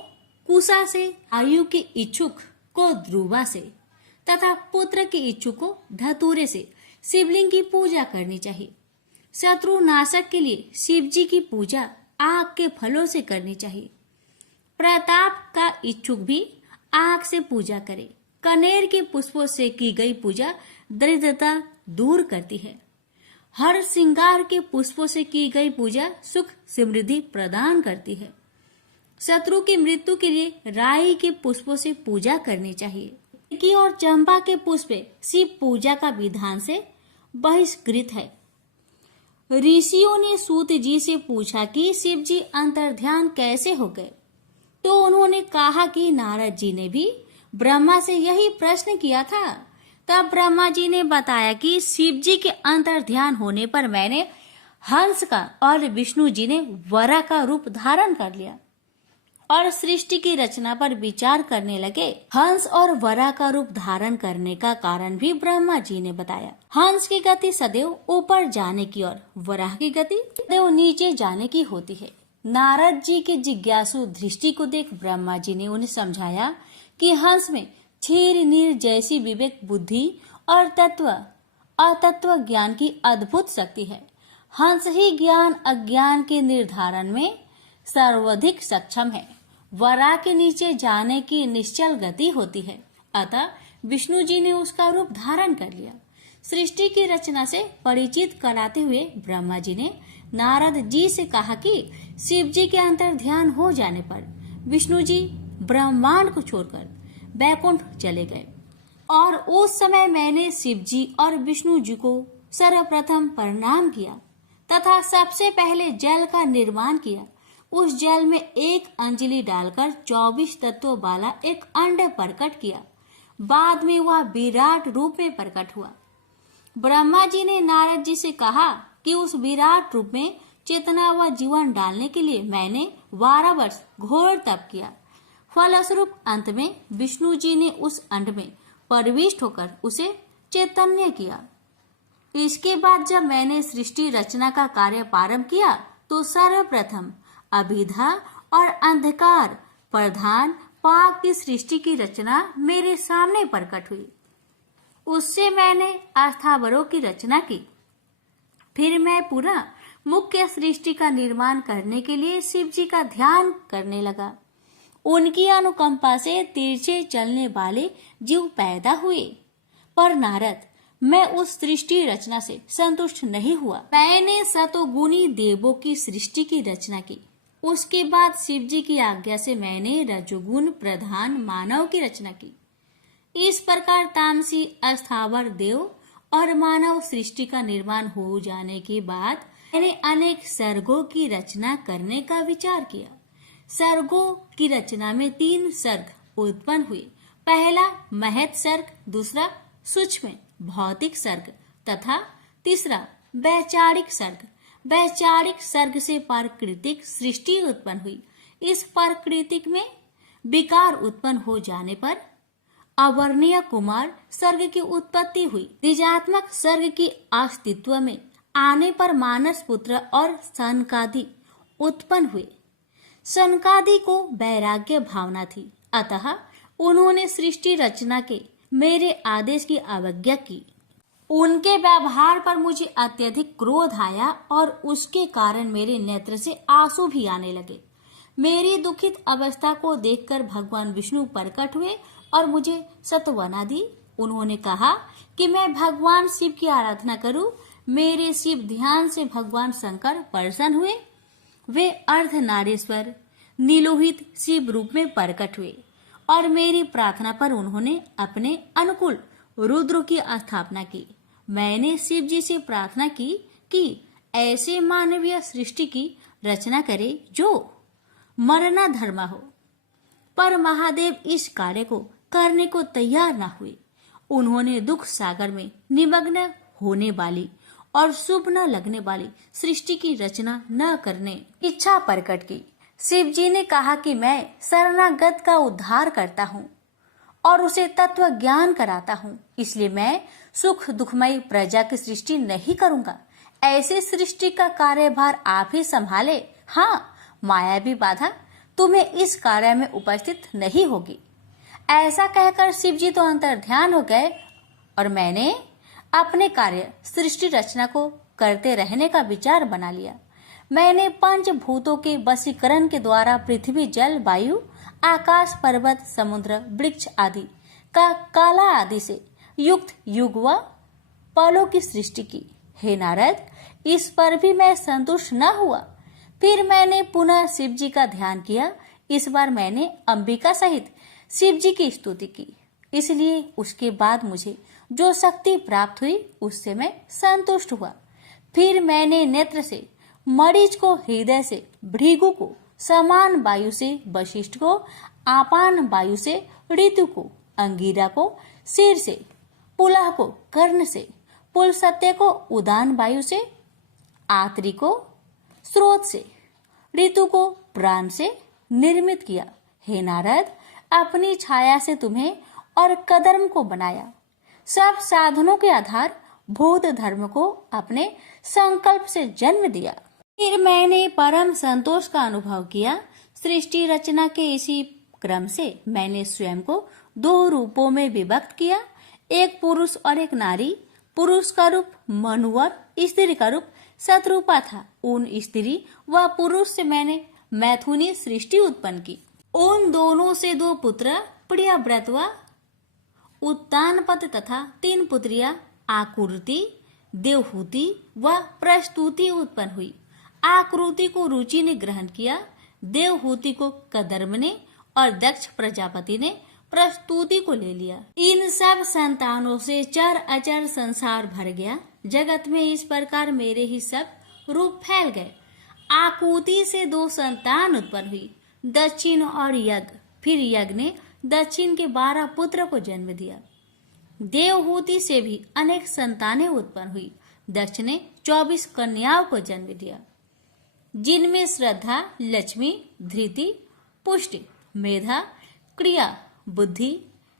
कुशा से, आयु के इच्छुक को ध्रुवा से तथा पुत्र के इच्छुक को धतूरे से शिवलिंग की पूजा करनी चाहिए। शत्रु नाशक के लिए शिव जी की पूजा आग के फलों से करनी चाहिए। प्रताप का इच्छुक भी आग से पूजा करे। कनेर के पुष्पों से की गई पूजा दरिद्रता दूर करती है। हर श्रृंगार के पुष्पों से की गई पूजा सुख समृद्धि प्रदान करती है। शत्रु की मृत्यु के लिए राई के पुष्पों से पूजा करनी चाहिए। की और चंपा के पुष्प शिव पूजा का विधान से बहिष्कृत है। ऋषियों ने सूत जी से पूछा कि शिव जी अंतर्ध्यान कैसे हो गए, तो उन्होंने कहा कि नारद जी ने भी ब्रह्मा से यही प्रश्न किया था। तब ब्रह्मा जी ने बताया कि शिव जी के अंतर्ध्यान होने पर मैंने हंस का और विष्णु जी ने वरा का रूप धारण कर लिया और सृष्टि की रचना पर विचार करने लगे। हंस और वरा का रूप धारण करने का कारण भी ब्रह्मा जी ने बताया। हंस की गति सदैव ऊपर जाने की और वराह की गति सदैव नीचे जाने की होती है। नारद जी के जिज्ञासु दृष्टि को देख ब्रह्मा जी ने उन्हें समझाया कि हंस में क्षीर नीर जैसी विवेक बुद्धि और अतत्व ज्ञान की अद्भुत शक्ति है। हंस ही ज्ञान अज्ञान के निर्धारण में सर्वाधिक सक्षम है। वरा के नीचे जाने की निश्चल गति होती है। अतः विष्णु जी ने उसका रूप धारण कर लिया। सृष्टि की रचना से परिचित कराते हुए ब्रह्मा जी ने नारद जी से कहा कि शिव जी के अंतर्ध्यान हो जाने पर विष्णु जी ब्रह्मांड को छोड़कर बैकुंठ चले गए और उस समय मैंने शिव जी और विष्णु जी को सर्वप्रथम प्रणाम किया तथा सबसे पहले जल का निर्माण किया। उस जल में 1 अंजलि डालकर 24 तत्वों वाला एक अंड प्रकट किया। बाद में वह विराट रूप में प्रकट हुआ। ब्रह्मा जी ने नारद जी से कहा कि उस विराट रूप में चेतना व जीवन डालने के लिए मैंने 12 वर्ष घोर तप किया। फलस्वरूप अंत में विष्णु जी ने उस अंड में प्रविष्ट होकर उसे चैतन्य किया। इसके बाद जब मैंने सृष्टि रचना का कार्य प्रारंभ किया तो सर्वप्रथम अभिधा और अंधकार प्रधान पाप की सृष्टि की रचना मेरे सामने प्रकट हुई। उससे मैंने अस्थावरों की रचना की। फिर मैं पुनः मुख्य सृष्टि का निर्माण करने के लिए शिव जी का ध्यान करने लगा। उनकी अनुकंपा से तिरछे चलने वाले जीव पैदा हुए। पर नारद, मैं उस सृष्टि रचना से संतुष्ट नहीं हुआ। मैंने सतोगुणी देवों की सृष्टि की रचना की। उसके बाद शिव जी की आज्ञा से मैंने रजोगुण प्रधान मानव की रचना की। इस प्रकार तामसी अस्थावर देव और मानव सृष्टि का निर्माण हो जाने के बाद मैंने अनेक सर्गों की रचना करने का विचार किया। सर्गों की रचना में 3 सर्ग उत्पन्न हुए। पहला महत् सर्ग, दूसरा सूक्ष्म भौतिक सर्ग तथा तीसरा वैचारिक सर्ग। वैचारिक सर्ग से प्राकृतिक सृष्टि उत्पन्न हुई। इस प्राकृतिक में विकार उत्पन्न हो जाने पर अवर्णीय कुमार सर्ग की उत्पत्ति हुई। निजात्मक सर्ग की अस्तित्व में आने पर मानस पुत्र और सनकादि उत्पन्न हुए। सनकादि को वैराग्य भावना थी, अतः उन्होंने सृष्टि रचना के मेरे आदेश की अवज्ञा की। उनके व्यवहार पर मुझे अत्यधिक क्रोध आया और उसके कारण मेरे नेत्र से आंसू भी आने लगे। मेरी दुखित अवस्था को देखकर भगवान विष्णु प्रकट हुए और मुझे सांत्वना दी। उन्होंने कहा कि मैं भगवान शिव की आराधना करूं। मेरे शिव ध्यान से भगवान शंकर प्रसन्न हुए। वे अर्धनारीश्वर नीलोहित शिव रूप में प्रकट हुए और मेरी प्रार्थना पर उन्होंने अपने अनुकूल रुद्र की स्थापना की। मैंने शिव जी से प्रार्थना की कि ऐसे मानवीय सृष्टि की रचना करे जो मरना धर्म हो, पर महादेव इस कार्य को करने को तैयार न हुए। उन्होंने दुख सागर में निमग्न होने वाली और शुभ न लगने वाली सृष्टि की रचना न करने इच्छा प्रकट की। शिव जी ने कहा कि मैं शरणागत का उद्धार करता हूँ और उसे तत्व ज्ञान कराता हूँ, इसलिए मैं सुख दुखमयी प्रजा की सृष्टि नहीं करूंगा। ऐसी सृष्टि का कार्यभार आप ही संभाले। हाँ, मायावी बाधा तुम्हें इस कार्य में उपस्थित नहीं होगी। ऐसा कहकर शिव जी तो अंतर्ध्यान हो गए और मैंने अपने कार्य सृष्टि रचना को करते रहने का विचार बना लिया। मैंने पंचभूतों के वशीकरण के द्वारा पृथ्वी, जल, वायु, आकाश, पर्वत, समुद्र, वृक्ष आदि का काला आदि से युक्त युग व पलों की सृष्टि की। हे नारद, इस पर भी मैं संतुष्ट न हुआ। फिर मैंने पुनः शिव जी का ध्यान किया। इस बार मैंने अंबिका सहित शिव जी की स्तुति की, इसलिए उसके बाद मुझे जो शक्ति प्राप्त हुई उससे मैं संतुष्ट हुआ। फिर मैंने नेत्र से मरीच को, हृदय से भृगु को, समान वायु से वशिष्ठ को, आपान वायु से ऋतु को, अंगिरा को सिर से, पुलह को कर्ण से, पुलसत्य को उदान वायु से, आत्री को स्रोत से, ऋतु को प्राण से निर्मित किया। हे नारद, अपनी छाया से तुम्हें और कदर्म को बनाया। सब साधनों के आधार भूत धर्म को अपने संकल्प से जन्म दिया। फिर मैंने परम संतोष का अनुभव किया। सृष्टि रचना के इसी क्रम से मैंने स्वयं को दो रूपों में विभक्त किया, एक पुरुष और एक नारी। पुरुष का रूप मनु और स्त्री का रूप शत्रुपा था। उन स्त्री व पुरुष से मैंने मैथुनी सृष्टि उत्पन्न की। उन दोनों से दो पुत्र प्रियव्रत व उत्तानपद तथा तीन पुत्रियां आकृति, देवहूति व प्रस्तुति उत्पन्न हुई। आकृति को रुचि ने ग्रहण किया, देवहूति को कदर्म ने और दक्ष प्रजापति ने प्रस्तुति को ले लिया। इन सब संतानों से चर अचर संसार भर गया। जगत में इस प्रकार मेरे ही सब रूप फैल गए। आकृति से दो संतान उत्पन्न हुई, दक्षिण और यज्ञ। फिर यज्ञ ने दक्षिण के 12 पुत्र को जन्म दिया। देवहूति से भी अनेक संतानें उत्पन्न हुई। दक्ष ने 24 कन्याओं को जन्म दिया, जिनमें श्रद्धा, लक्ष्मी, धृति, पुष्टि, मेधा, क्रिया, बुद्धि,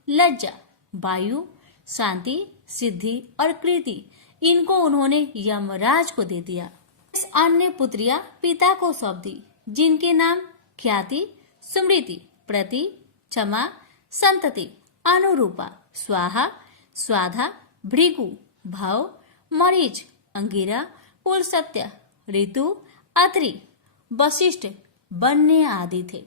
लज्जा, वायु, शांति, सिद्धि और कृति, इनको उन्होंने यमराज को दे दिया। इस अन्य पुत्रियां पिता को सौंप दी, जिनके नाम ख्याति, स्मृति, प्रति, क्षमा, संतति, अनुरूपा, स्वाहा, स्वाधा, भृगु, भव, मरीच, अंगिरा, पुलसत्य, ऋतु, अत्रि, वशिष्ठ, बन्य आदि थे।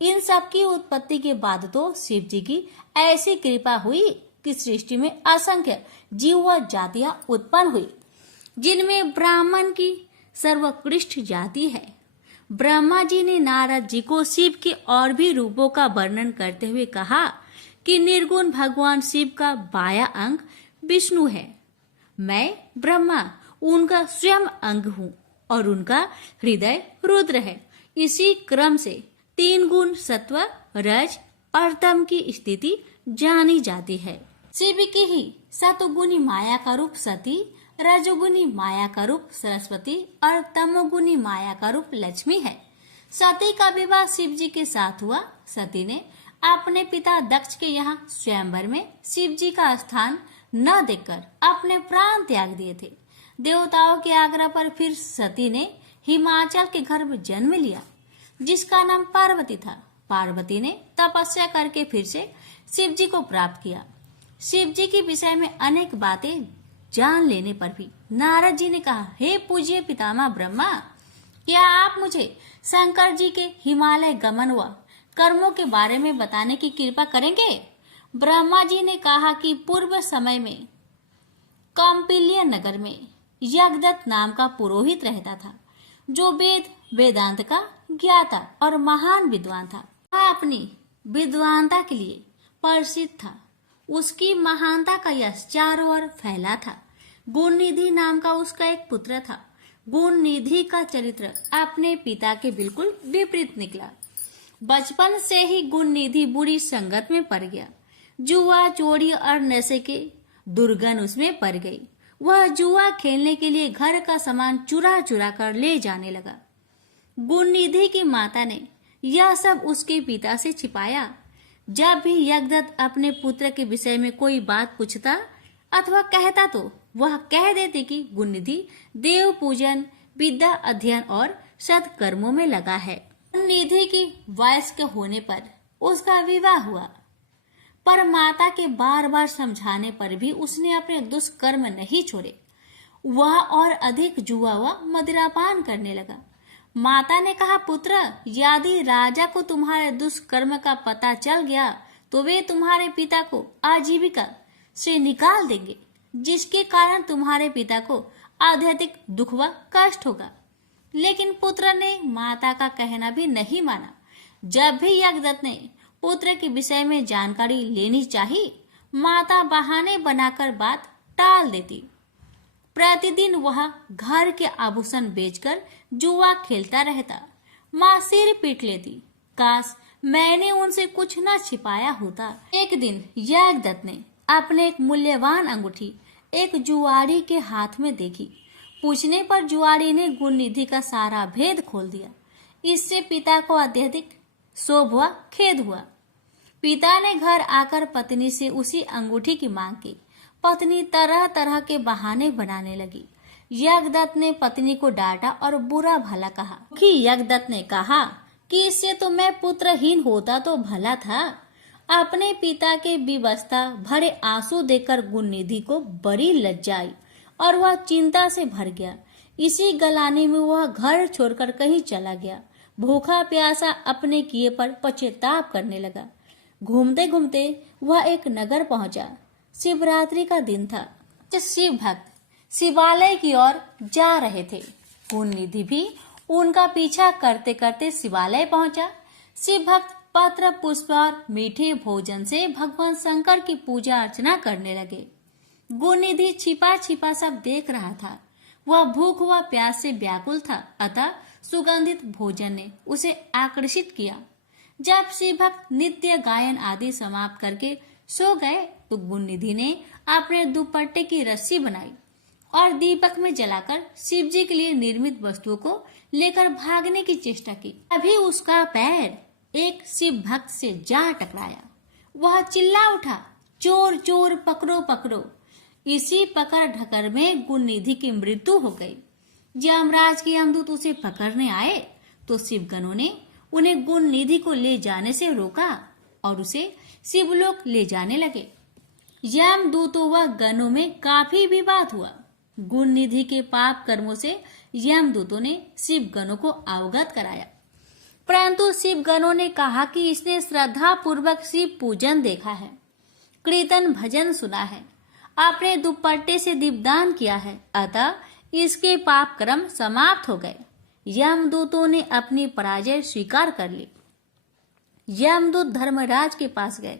इन सब की उत्पत्ति के बाद तो शिव जी की ऐसी कृपा हुई कि सृष्टि में असंख्य जीव व जातियां उत्पन्न हुई, जिनमें ब्राह्मण की सर्वोत्कृष्ट जाति है। ब्रह्मा जी ने नारद जी को शिव के और भी रूपों का वर्णन करते हुए कहा कि निर्गुण भगवान शिव का बाया अंग विष्णु है। मैं ब्रह्मा उनका स्वयं अंग हूँ और उनका हृदय रुद्र है। इसी क्रम से 3 गुण सत्व, रज और तम की स्थिति जानी जाती है। शिव की ही सतोगुणी माया का रूप सती, रजोगुणी माया का रूप सरस्वती और तमोगुणी माया का रूप लक्ष्मी है। सती का विवाह शिव जी के साथ हुआ। सती ने अपने पिता दक्ष के यहाँ स्वयंवर में शिव जी का स्थान न देखकर अपने प्राण त्याग दिए थे। देवताओं के आग्रह पर फिर सती ने हिमाचल के गर्भ जन्म लिया, जिसका नाम पार्वती था। पार्वती ने तपस्या करके फिर से शिव जी को प्राप्त किया। शिव जी के विषय में अनेक बातें जान लेने पर भी नारद जी ने कहा, हे पूज्य पितामह ब्रह्मा, क्या आप मुझे शंकर जी के हिमालय गमन व कर्मों के बारे में बताने की कृपा करेंगे? ब्रह्मा जी ने कहा कि पूर्व समय में कौंपिल्य नगर में यज्ञदत्त नाम का पुरोहित रहता था, जो वेदांत का ज्ञाता और महान विद्वान था। वह अपनी विद्वानता के लिए प्रसिद्ध था। उसकी महानता का यश चारों ओर फैला था। गुणनिधि नाम का उसका एक पुत्र था। गुणनिधि का चरित्र अपने पिता के बिल्कुल विपरीत निकला। बचपन से ही गुणनिधि बुरी संगत में पड़ गया। जुआ, चोरी और नशे के दुर्गंध उसमें पड़ गई। वह जुआ खेलने के लिए घर का सामान चुरा चुरा कर ले जाने लगा। गुणनिधि की माता ने यह सब उसके पिता से छिपाया। जब भी यज्ञदत्त अपने पुत्र के विषय में कोई बात पूछता अथवा कहता तो वह कह देते कि गुणनिधि देव पूजन, विद्या अध्ययन और सत्कर्मों में लगा है। गुणनिधि की वयस्क होने पर उसका विवाह हुआ, पर माता के बार बार समझाने पर भी उसने अपने दुष्कर्म नहीं छोड़े। वह और अधिक जुआ व मदिरापान करने लगा। माता ने कहा, पुत्र, यदि राजा को तुम्हारे दुष्कर्म का पता चल गया तो वे तुम्हारे पिता को आजीविका से निकाल देंगे, जिसके कारण तुम्हारे पिता को अत्यधिक दुख व कष्ट होगा। लेकिन पुत्र ने माता का कहना भी नहीं माना। जब भी यज्ञदत्त ने पुत्र के विषय में जानकारी लेनी चाहिए, माता बहाने बनाकर बात टाल देती। प्रतिदिन वह घर के आभूषण बेचकर जुआ खेलता रहता। माँ सिर पीट लेती। काश मैंने उनसे कुछ न छिपाया होता। एक दिन यज्ञदत्त ने अपने एक मूल्यवान अंगूठी एक जुआरी के हाथ में देखी। पूछने पर जुआरी ने गुणनिधि का सारा भेद खोल दिया। इससे पिता को अत्यधिक शोभ व खेद हुआ। पिता ने घर आकर पत्नी से उसी अंगूठी की मांग की। पत्नी तरह तरह के बहाने बनाने लगी। यज्ञदत्त ने पत्नी को डांटा और बुरा भला कहा। कि यज्ञदत्त ने कहा कि इससे तो मैं पुत्रहीन होता तो भला था। अपने पिता के विवशता भरे आंसू देखकर गुणनिधि को बड़ी लज्जा आई और वह चिंता से भर गया। इसी गलाने में वह घर छोड़कर कहीं चला गया। भूखा प्यासा अपने किए पर पश्चाताप करने लगा। घूमते घूमते वह एक नगर पहुंचा। शिवरात्रि का दिन था। शिव भक्त शिवालय की ओर जा रहे थे। गुणनिधि भी उनका पीछा करते करते शिवालय पहुंचा। शिव भक्त पत्र, पुष्प और मीठे भोजन से भगवान शंकर की पूजा अर्चना करने लगे। गुणनिधि छिपा छिपा सब देख रहा था। वह भूख व प्यास से व्याकुल था, अतः सुगंधित भोजन ने उसे आकर्षित किया। जब शिव भक्त नित्य गायन आदि समाप्त करके सो गए तो गुणनिधि ने अपने दुपट्टे की रस्सी बनाई और दीपक में जलाकर शिव जी के लिए निर्मित वस्तुओं को लेकर भागने की चेष्टा की। अभी उसका पैर एक शिव भक्त से जा टकराया। वह चिल्ला उठा, चोर चोर, पकड़ो पकड़ो। इसी पकड़ ढकर में गुणनिधि की मृत्यु हो गई। यमराज के यमदूत उसे पकड़ने आए तो शिवगणों ने उन्हें गुणनिधि को ले जाने से रोका और उसे शिवलोक ले जाने लगे। यमदूतों व गणों में काफी विवाद हुआ। गुणनिधि के पाप कर्मों से यमदूतों ने शिवगणों को अवगत कराया, परंतु शिवगणों ने कहा कि इसने श्रद्धा पूर्वक शिव पूजन देखा है, कीर्तन भजन सुना है, अपने दुपट्टे से दीपदान किया है, अतः इसके पाप कर्म समाप्त हो गए। यमदूतों ने अपनी पराजय स्वीकार कर ली। यमदूत धर्मराज के पास गए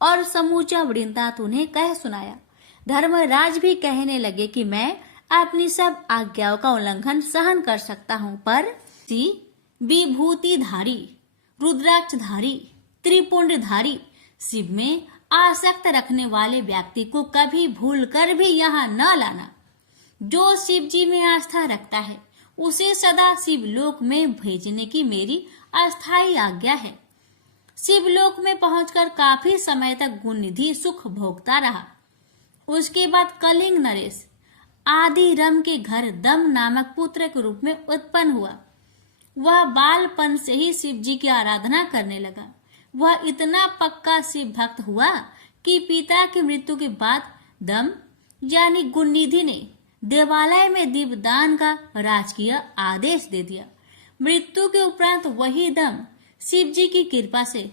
और समूचा वृत्तांत उन्हें कह सुनाया। धर्मराज भी कहने लगे कि मैं अपनी सब आज्ञाओं का उल्लंघन सहन कर सकता हूँ, पर विभूतिधारी, रुद्राक्षधारी, त्रिपुंडधारी शिव में आसक्त रखने वाले व्यक्ति को कभी भूल कर भी यहाँ न लाना। जो शिव जी में आस्था रखता है उसे सदा शिवलोक में भेजने की मेरी अस्थायी आज्ञा है। शिवलोक में पहुंचकर काफी समय तक गुणनिधि सुख भोगता रहा। उसके बाद कलिंग नरेश आदि रम के घर दम नामक पुत्र के रूप में उत्पन्न हुआ। वह बालपन से ही शिव जी की आराधना करने लगा। वह इतना पक्का शिव भक्त हुआ कि पिता की मृत्यु के बाद दम यानी गुणनिधि ने देवालय में दीपदान का राजकीय आदेश दे दिया। मृत्यु के उपरांत वही दम शिव जी की कृपा से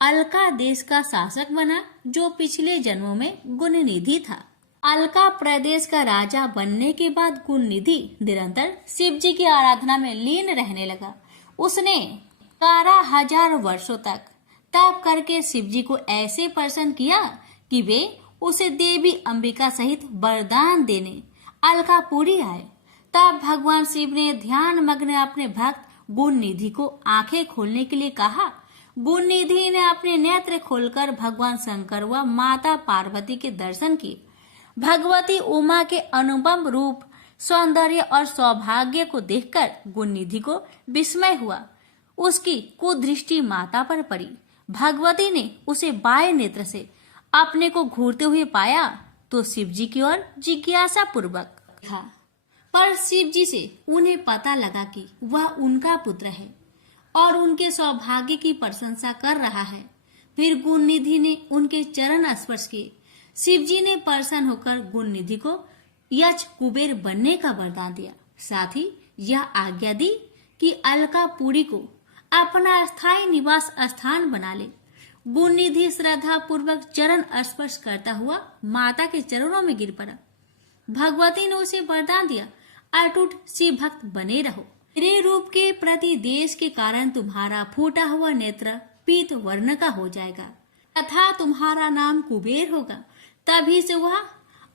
अलका देश का शासक बना, जो पिछले जन्मों में गुणनिधि था। अलका प्रदेश का राजा बनने के बाद गुणनिधि निरंतर शिव जी की आराधना में लीन रहने लगा। उसने 12,000 वर्षों तक तप करके शिव जी को ऐसे प्रसन्न किया कि वे उसे देवी अंबिका सहित वरदान देने अलकापुरी आए। तब भगवान शिव ने ध्यान मग्न अपने भक्त गुणनिधि को आंखें खोलने के लिए कहा। गुणनिधि ने अपने नेत्र खोलकर भगवान शंकर व माता पार्वती के दर्शन किए। भगवती उमा के अनुपम रूप, सौंदर्य और सौभाग्य को देखकर गुणनिधि को विस्मय हुआ। उसकी कुदृष्टि माता पर पड़ी। भगवती ने उसे बाएं नेत्र से अपने को घूरते हुए पाया तो शिव जी की ओर जिज्ञासा पूर्वक देखा, पर शिव जी से उन्हें पता लगा कि वह उनका पुत्र है और उनके सौभाग्य की प्रशंसा कर रहा है। फिर गुणनिधि ने उनके चरण स्पर्श किए। शिव जी ने प्रसन्न होकर गुणनिधि को यक्ष कुबेर बनने का वरदान दिया। साथ ही यह आज्ञा दी कि अलकापुरी को अपना स्थायी निवास स्थान बना ले। गुणनिधि श्रद्धा पूर्वक चरण स्पर्श करता हुआ माता के चरणों में गिर पड़ा। भगवती ने उसे वरदान दिया, अटूट शिव भक्त बने रहो। मेरे रूप के प्रति देश के कारण तुम्हारा फूटा हुआ नेत्र पीत वर्ण का हो जाएगा तथा तुम्हारा नाम कुबेर होगा। तभी से वह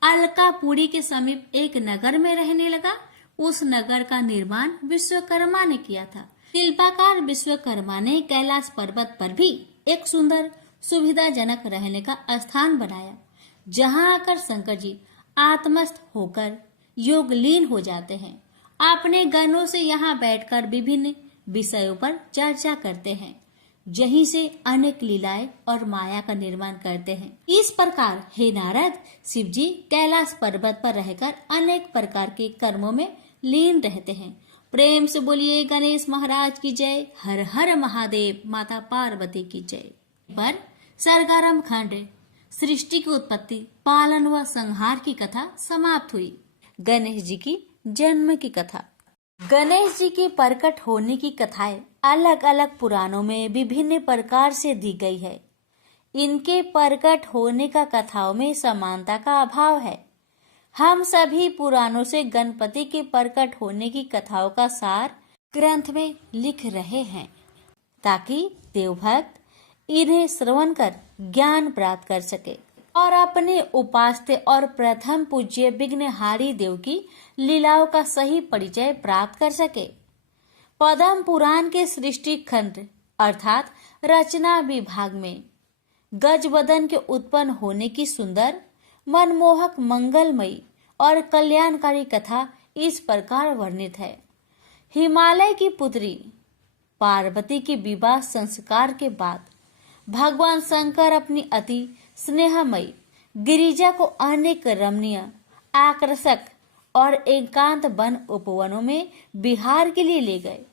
अलकापुरी के समीप एक नगर में रहने लगा। उस नगर का निर्माण विश्वकर्मा ने किया था। शिल्पकार विश्वकर्मा ने कैलाश पर्वत पर भी एक सुंदर सुविधाजनक रहने का स्थान बनाया, जहां आकर शंकर जी आत्मस्थ होकर योगलीन हो जाते हैं। अपने गणों से यहाँ बैठकर विभिन्न विषयों पर चर्चा करते हैं। यहीं से अनेक लीलाएं और माया का निर्माण करते हैं। इस प्रकार हे नारद, शिव जी कैलाश पर्वत पर रहकर अनेक प्रकार के कर्मों में लीन रहते हैं। प्रेम से बोलिए गणेश महाराज की जय। हर हर महादेव, माता पार्वती की जय। पर सरगारम खंड सृष्टि की उत्पत्ति, पालन व संहार की कथा समाप्त हुई। गणेश जी की जन्म की कथा। गणेश जी के प्रकट होने की कथाएं अलग अलग पुराणों में विभिन्न प्रकार से दी गई है। इनके प्रकट होने का कथाओं में समानता का अभाव है। हम सभी पुराणों से गणपति के प्रकट होने की कथाओं का सार ग्रंथ में लिख रहे हैं, ताकि देवभक्त इन्हें श्रवण कर ज्ञान प्राप्त कर सके और अपने उपास्य और प्रथम पूज्य विघ्नहारी देव की लीलाओं का सही परिचय प्राप्त कर सके। पद्म पुराण के सृष्टि खंड अर्थात रचना विभाग में गजवदन के उत्पन्न होने की सुंदर, मनमोहक, मंगलमयी और कल्याणकारी कथा इस प्रकार वर्णित है। हिमालय की पुत्री पार्वती के विवाह संस्कार के बाद भगवान शंकर अपनी अति स्नेहमयी गिरिजा को अनेक रमणीय, आकर्षक और एकांत वन उपवनों में विहार के लिए ले गए।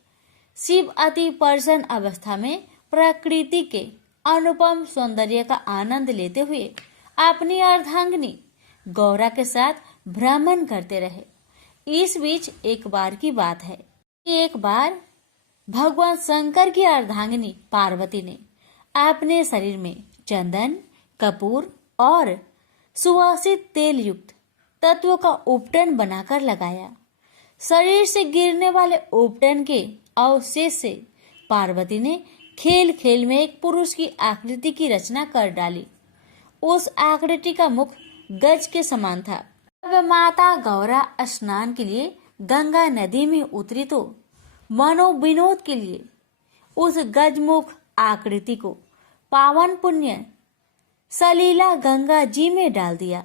शिव अति प्रसन्न अवस्था में प्रकृति के अनुपम सौंदर्य का आनंद लेते हुए अपनी अर्धांगिनी गौरा के साथ भ्रमण करते रहे। इस बीच एक बार की बात है कि एक बार भगवान शंकर की अर्धांगिनी पार्वती ने अपने शरीर में चंदन, कपूर और सुवासित तेल युक्त तत्वों का उपटन बनाकर लगाया। शरीर से गिरने वाले उपटन के अवशेष से पार्वती ने खेल खेल में एक पुरुष की आकृति की रचना कर डाली। उस आकृति का मुख गज के समान था। जब माता गौरा स्नान के लिए गंगा नदी में उतरी तो मनोविनोद के लिए उस गजमुख आकृति को पावन पुण्य सलीला गंगा जी में डाल दिया।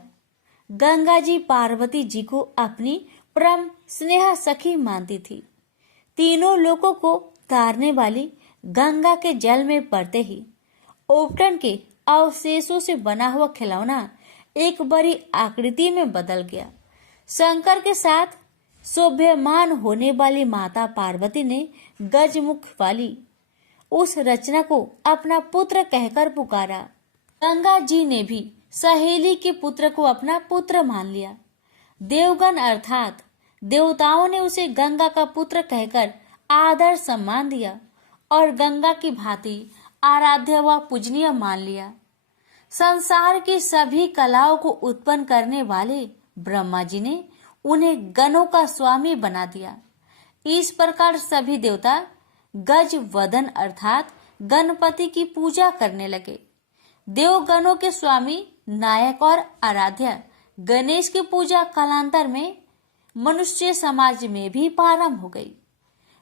गंगा जी पार्वती जी को अपनी परम स्नेह सखी मानती थी। तीनों लोगों को तारने वाली गंगा के जल में पड़ते ही ओपटन के अवशेषों से बना हुआ खिलौना एक बड़ी आकृति में बदल गया। शंकर के साथ शोभ्यमान होने वाली माता पार्वती ने गजमुख वाली उस रचना को अपना पुत्र कहकर पुकारा। गंगा जी ने भी सहेली के पुत्र को अपना पुत्र मान लिया। देवगण अर्थात देवताओं ने उसे गंगा का पुत्र कहकर आदर सम्मान दिया और गंगा की भांति आराध्य व पूजनीय मान लिया। संसार की सभी कलाओं को उत्पन्न करने वाले ब्रह्मा जी ने उन्हें गणों का स्वामी बना दिया। इस प्रकार सभी देवता गज वदन अर्थात गणपति की पूजा करने लगे। देवगणों के स्वामी नायक और आराध्य गणेश की पूजा कालांतर में मनुष्य समाज में भी प्रारंभ हो गई।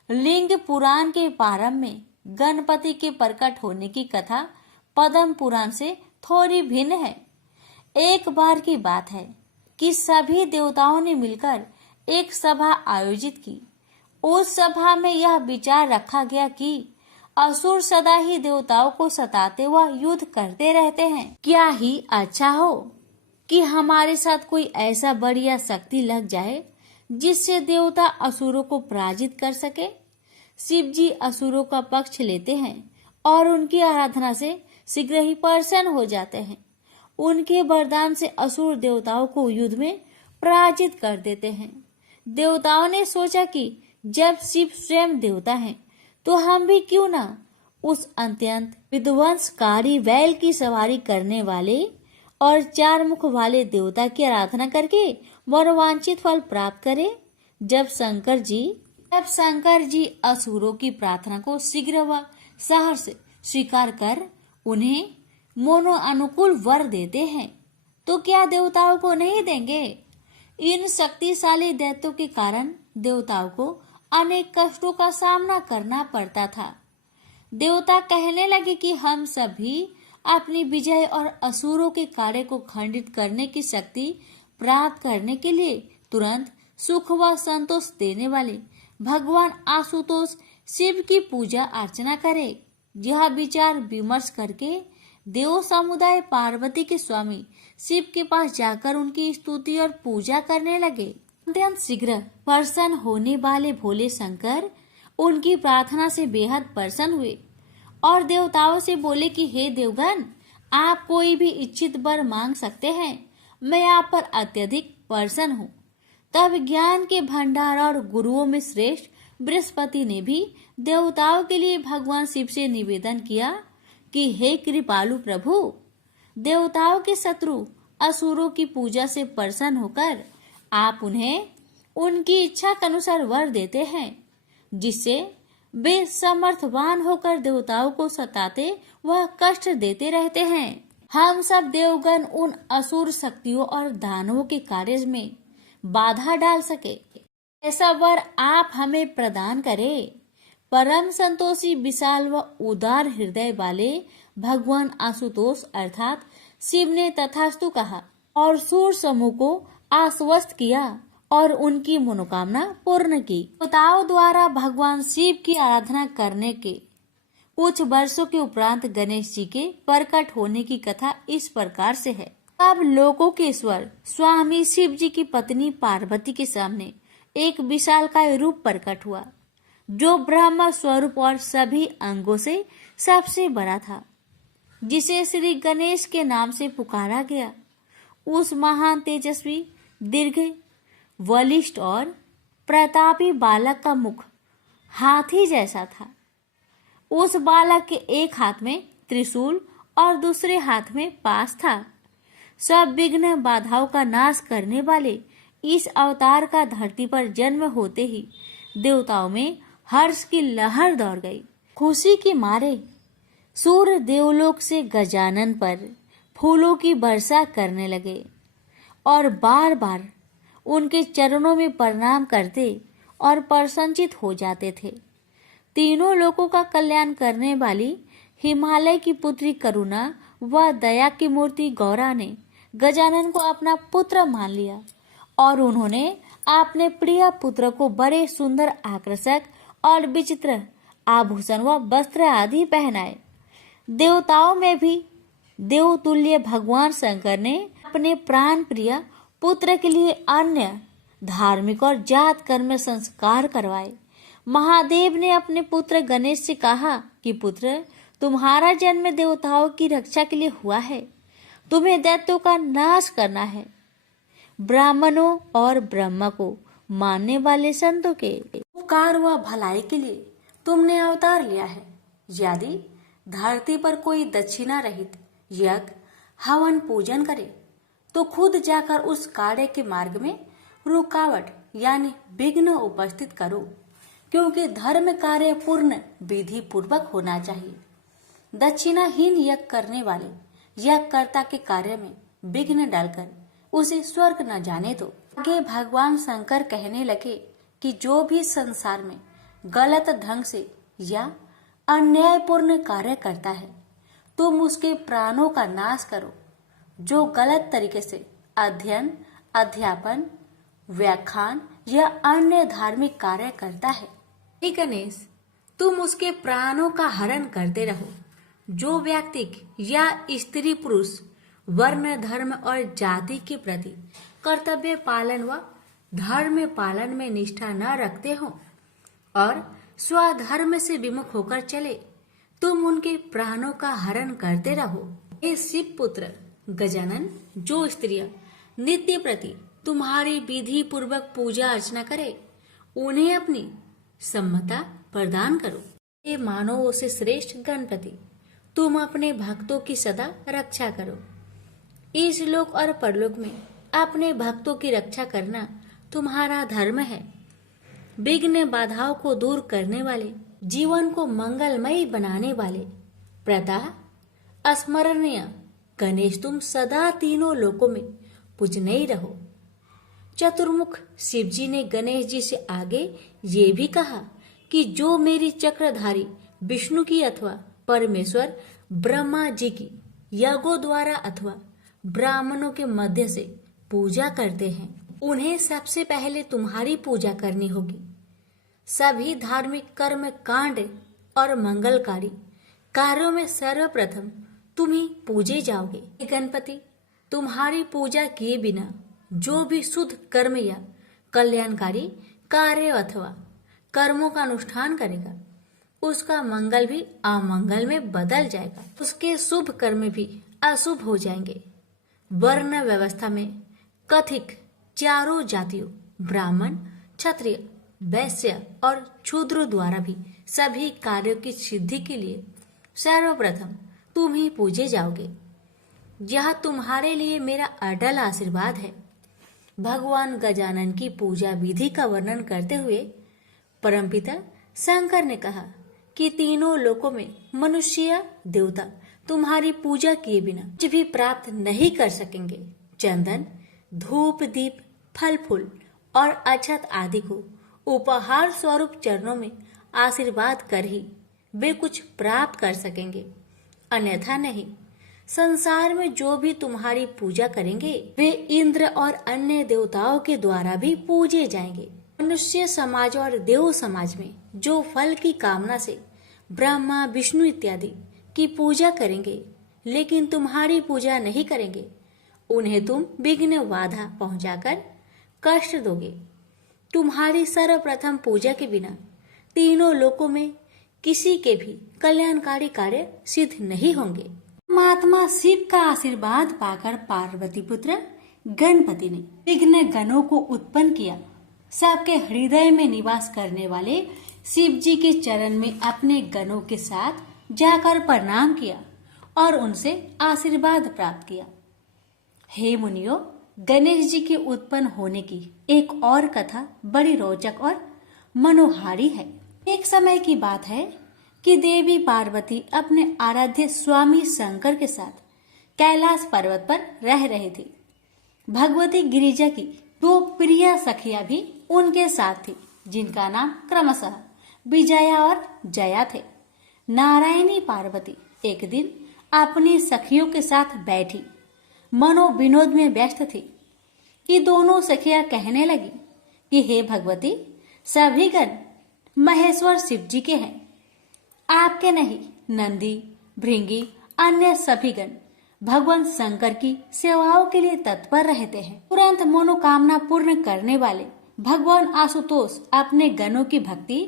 लिंग पुराण के प्रारंभ में गणपति के प्रकट होने की कथा पद्म पुराण से थोड़ी भिन्न है। एक बार की बात है कि सभी देवताओं ने मिलकर एक सभा आयोजित की। उस सभा में यह विचार रखा गया कि असुर सदा ही देवताओं को सताते व युद्ध करते रहते हैं। क्या ही अच्छा हो कि हमारे साथ कोई ऐसा बढ़िया शक्ति लग जाए जिससे देवता असुरों को पराजित कर सके। शिव जी असुरों का पक्ष लेते हैं और उनकी आराधना से शीघ्र ही प्रसन्न हो जाते हैं। उनके वरदान से असुर देवताओं को युद्ध में पराजित कर देते हैं। देवताओं ने सोचा कि जब शिव स्वयं देवता हैं, तो हम भी क्यों ना उस अत्यंत विध्वंसकारी बैल की सवारी करने वाले और चार मुख वाले देवता की आराधना करके मनोवांछित फल प्राप्त करें। जब शंकर जी असुरों की प्रार्थना को शीघ्र व सहर्ष स्वीकार कर उन्हें मोनो अनुकूल वर देते हैं, तो क्या देवताओं को नहीं देंगे। इन शक्तिशाली दैत्यों के कारण देवताओं को अनेक कष्टों का सामना करना पड़ता था। देवता कहने लगे कि हम सभी अपनी विजय और असुरों के कार्य को खंडित करने की शक्ति प्राप्त करने के लिए तुरंत सुख व संतोष देने वाले भगवान आशुतोष शिव की पूजा अर्चना करें। यह विचार विमर्श करके देव समुदाय पार्वती के स्वामी शिव के पास जाकर उनकी स्तुति और पूजा करने लगे। अत्यंत शीघ्र प्रसन्न होने वाले भोले शंकर उनकी प्रार्थना से बेहद प्रसन्न हुए और देवताओं से बोले कि हे देवगण, आप कोई भी इच्छित वर मांग सकते हैं, मैं आप पर अत्यधिक प्रसन्न हूँ। तब ज्ञान के भंडार और गुरुओं में श्रेष्ठ बृहस्पति ने भी देवताओं के लिए भगवान शिव से निवेदन किया कि हे कृपालु प्रभु, देवताओं के शत्रु असुरों की पूजा से प्रसन्न होकर आप उन्हें उनकी इच्छा के अनुसार वर देते हैं, जिससे वे समर्थवान होकर देवताओं को सताते व कष्ट देते रहते हैं। हम सब देवगण उन असुर शक्तियों और दानवों के कार्य में बाधा डाल सके, ऐसा वर आप हमें प्रदान करें। परम संतोषी विशाल व उदार हृदय वाले भगवान आशुतोष अर्थात शिव ने तथास्तु कहा और सूर समूह को आश्वस्त किया और उनकी मनोकामना पूर्ण की। देवताओं द्वारा भगवान शिव की आराधना करने के कुछ वर्षों के उपरांत गणेश जी के प्रकट होने की कथा इस प्रकार से है। अब लोकों के ईश्वर स्वामी शिव जी की पत्नी पार्वती के सामने एक विशालकाय रूप प्रकट हुआ, जो ब्रह्म स्वरूप और सभी अंगों से सबसे बड़ा था, जिसे श्री गणेश के नाम से पुकारा गया। उस महान तेजस्वी दीर्घ बलिष्ठ और प्रतापी बालक का मुख हाथी जैसा था। उस बालक के एक हाथ में त्रिशूल और दूसरे हाथ में पास था। सब विघ्न बाधाओं का नाश करने वाले इस अवतार का धरती पर जन्म होते ही देवताओं में हर्ष की लहर दौड़ गई। खुशी के मारे सूर्य देवलोक से गजानन पर फूलों की वर्षा करने लगे और बार बार उनके चरणों में प्रणाम करते और प्रसन्नचित हो जाते थे। तीनों लोगों का कल्याण करने वाली हिमालय की पुत्री करुणा व दया की मूर्ति गौरा ने गजानन को अपना पुत्र मान लिया और उन्होंने अपने प्रिय पुत्र को बड़े सुंदर, आकर्षक और विचित्र आभूषण व वस्त्र आदि पहनाए। देवताओं में भी देवतुल्य भगवान शंकर ने अपने प्राण प्रिय पुत्र के लिए अन्य धार्मिक और जात कर्म संस्कार करवाए। महादेव ने अपने पुत्र गणेश से कहा कि पुत्र, तुम्हारा जन्म देवताओं की रक्षा के लिए हुआ है। तुम्हें दैत्यों का नाश करना है। ब्राह्मणों और ब्रह्मा को मानने वाले संतों के उपकार व भलाई के लिए तुमने अवतार लिया है। यदि धरती पर कोई दक्षिणा रहित यज्ञ, हवन, पूजन करे तो खुद जाकर उस कार्य के मार्ग में रुकावट यानी विघ्न उपस्थित करो, क्योंकि धर्म कार्य पूर्ण विधि पूर्वक होना चाहिए। दक्षिणाहीन यज्ञ करने वाले यज्ञकर्ता के कार्य में विघ्न डालकर उसे स्वर्ग न जाने दो। आगे भगवान शंकर कहने लगे कि जो भी संसार में गलत ढंग से या अन्यायपूर्ण कार्य करता है, तुम उसके प्राणों का नाश करो। जो गलत तरीके से अध्ययन, अध्यापन, व्याख्यान या अन्य धार्मिक कार्य करता है, हे गणेश, तुम उसके प्राणों का हरण करते रहो। जो व्यक्ति या स्त्री पुरुष वर्ण, धर्म और जाति के प्रति कर्तव्य पालन व धर्म पालन में निष्ठा न रखते हो और स्वधर्म से विमुख होकर चले, तुम उनके प्राणों का हरण करते रहो। हे शिव पुत्र गजानन, जो स्त्रियां नित्य प्रति तुम्हारी विधि पूर्वक पूजा अर्चना करे, उन्हें अपनी सम्मता प्रदान करो। हे मानवों से श्रेष्ठ गणपति, तुम अपने भक्तों की सदा रक्षा करो। इस लोक और परलोक में अपने भक्तों की रक्षा करना तुम्हारा धर्म है। विघ्न बाधाओं को दूर करने वाले, जीवन को मंगलमय बनाने वाले, प्रदा स्मरणीय गणेश, तुम सदा तीनों लोकों में पूजनीय ही रहो। चतुर्मुख शिव जी ने गणेश जी से आगे ये भी कहा कि जो मेरी चक्रधारी विष्णु की अथवा परमेश्वर ब्रह्मा जी की यागों द्वारा अथवा ब्राह्मणों के मध्य से पूजा करते हैं, उन्हें सबसे पहले तुम्हारी पूजा करनी होगी। सभी धार्मिक कर्म कांड और मंगलकारी कार्यों में सर्वप्रथम तुम ही पूजे जाओगे। गणपति, तुम्हारी पूजा किए बिना जो भी शुद्ध कर्म या कल्याणकारी कार्य अथवा कर्मों का अनुष्ठान करेगा, उसका मंगल भी अमंगल में बदल जाएगा, उसके शुभ कर्म भी अशुभ हो जाएंगे। वर्ण व्यवस्था में कथित चारों जातियों ब्राह्मण, क्षत्रिय, वैश्य और शूद्र द्वारा भी सभी कार्यों की सिद्धि के लिए सर्वप्रथम तुम ही पूजे जाओगे। यह तुम्हारे लिए मेरा अटल आशीर्वाद है। भगवान गजानन की पूजा विधि का वर्णन करते हुए परमपिता शंकर ने कहा कि तीनों लोकों में मनुष्य देवता तुम्हारी पूजा किए बिना कुछ भी प्राप्त नहीं कर सकेंगे। चंदन, धूप, दीप, फल फूल और अक्षत आदि को उपहार स्वरूप चरणों में आशीर्वाद कर ही वे कुछ प्राप्त कर सकेंगे, अन्यथा नहीं। संसार में जो भी तुम्हारी पूजा करेंगे वे इंद्र और अन्य देवताओं के द्वारा भी पूजे जाएंगे। मनुष्य समाज और देव समाज में जो फल की कामना से ब्रह्मा, विष्णु इत्यादि की पूजा करेंगे लेकिन तुम्हारी पूजा नहीं करेंगे, उन्हें तुम विघ्न बाधा पहुंचाकर कष्ट दोगे। तुम्हारी सर्वप्रथम पूजा के बिना तीनों लोकों में किसी के भी कल्याणकारी कार्य सिद्ध नहीं होंगे। महात्मा शिव का आशीर्वाद पाकर पार्वती पुत्र गणपति ने विघ्न गणों को उत्पन्न किया। सबके हृदय में निवास करने वाले शिव जी के चरण में अपने गणों के साथ जाकर प्रणाम किया और उनसे आशीर्वाद प्राप्त किया। हे मुनियों, गणेश जी के उत्पन्न होने की एक और कथा बड़ी रोचक और मनोहारी है। एक समय की बात है कि देवी पार्वती अपने आराध्य स्वामी शंकर के साथ कैलाश पर्वत पर रह रही थी। भगवती गिरिजा की दो प्रिय सखियां भी उनके साथ थी, जिनका नाम क्रमशः विजया और जया थे। नारायणी पार्वती एक दिन अपनी सखियों के साथ बैठी मनोविनोद में व्यस्त थी कि दोनों सखियां कहने लगी कि हे भगवती, सभी गण महेश्वर शिव जी के हैं, आपके नहीं। नंदी, भृंगी, अन्य सभी गण भगवान शंकर की सेवाओं के लिए तत्पर रहते हैं। तुरंत मनोकामना पूर्ण करने वाले भगवान आशुतोष अपने गणों की भक्ति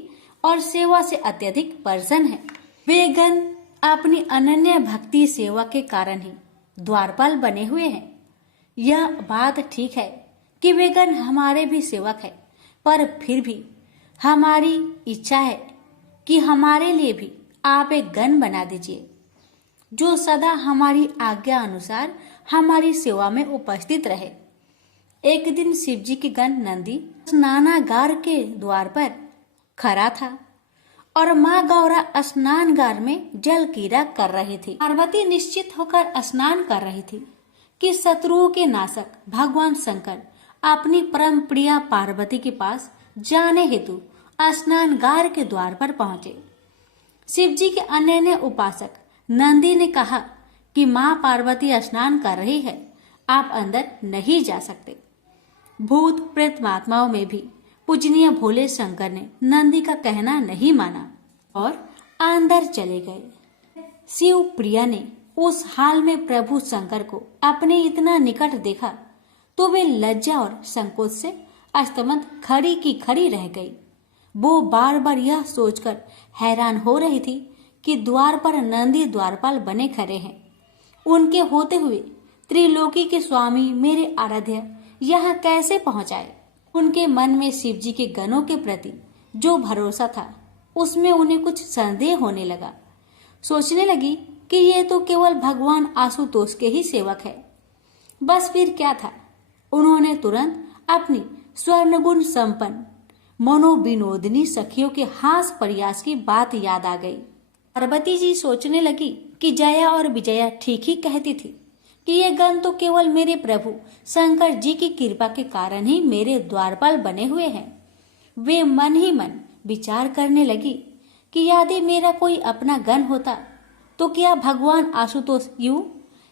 और सेवा से अत्यधिक प्रसन्न हैं। वे गण अपनी अनन्य भक्ति सेवा के कारण ही द्वारपाल बने हुए हैं। यह बात ठीक है कि वे गण हमारे भी सेवक है, पर फिर भी हमारी इच्छा है कि हमारे लिए भी आप एक गण बना दीजिए जो सदा हमारी आज्ञा अनुसार हमारी सेवा में उपस्थित रहे। एक दिन शिव जी की गण नंदी स्नानागार के द्वार पर खड़ा था और माँ गौरा स्नानगार में जल क्रीड़ा कर रही थी। पार्वती निश्चित होकर स्नान कर रही थी कि शत्रुओं के नाशक भगवान शंकर अपनी परम प्रिया पार्वती के पास जाने हेतु स्नानगार के द्वार पर पहुंचे। शिव जी के अनन्य उपासक नंदी ने कहा कि माँ पार्वती स्नान कर रही है, आप अंदर नहीं जा सकते। भूत प्रेत महात्माओं में भी पूजनीय भोले शंकर ने नंदी का कहना नहीं माना और अंदर चले गए। शिव प्रिया ने उस हाल में प्रभु शंकर को अपने इतना निकट देखा तो वे लज्जा और संकोच से अस्तमत खड़ी की खड़ी रह गई। वो बार बार यह सोचकर हैरान हो रही थी कि द्वार पर नंदी द्वारपाल बने खड़े हैं। उनके होते हुए त्रिलोकी के स्वामी मेरे आराध्य यहाँ कैसे पहुंचाए? उनके मन में शिव जी के गणों के प्रति जो भरोसा था उसमें उन्हें कुछ संदेह होने लगा। सोचने लगी कि ये तो केवल भगवान आशुतोष के ही सेवक है। बस फिर क्या था, उन्होंने तुरंत अपनी स्वर्णगुण संपन्न मनोविनोदिनी सखियों के हास प्रयास की बात याद आ गई। पार्वती जी सोचने लगी कि जया और विजया ठीक ही कहती थी कि ये गण तो केवल मेरे प्रभु शंकर जी की कृपा के कारण ही मेरे द्वारपाल बने हुए हैं। वे मन ही मन विचार करने लगी कि यदि मेरा कोई अपना गण होता तो क्या भगवान आशुतोष यूं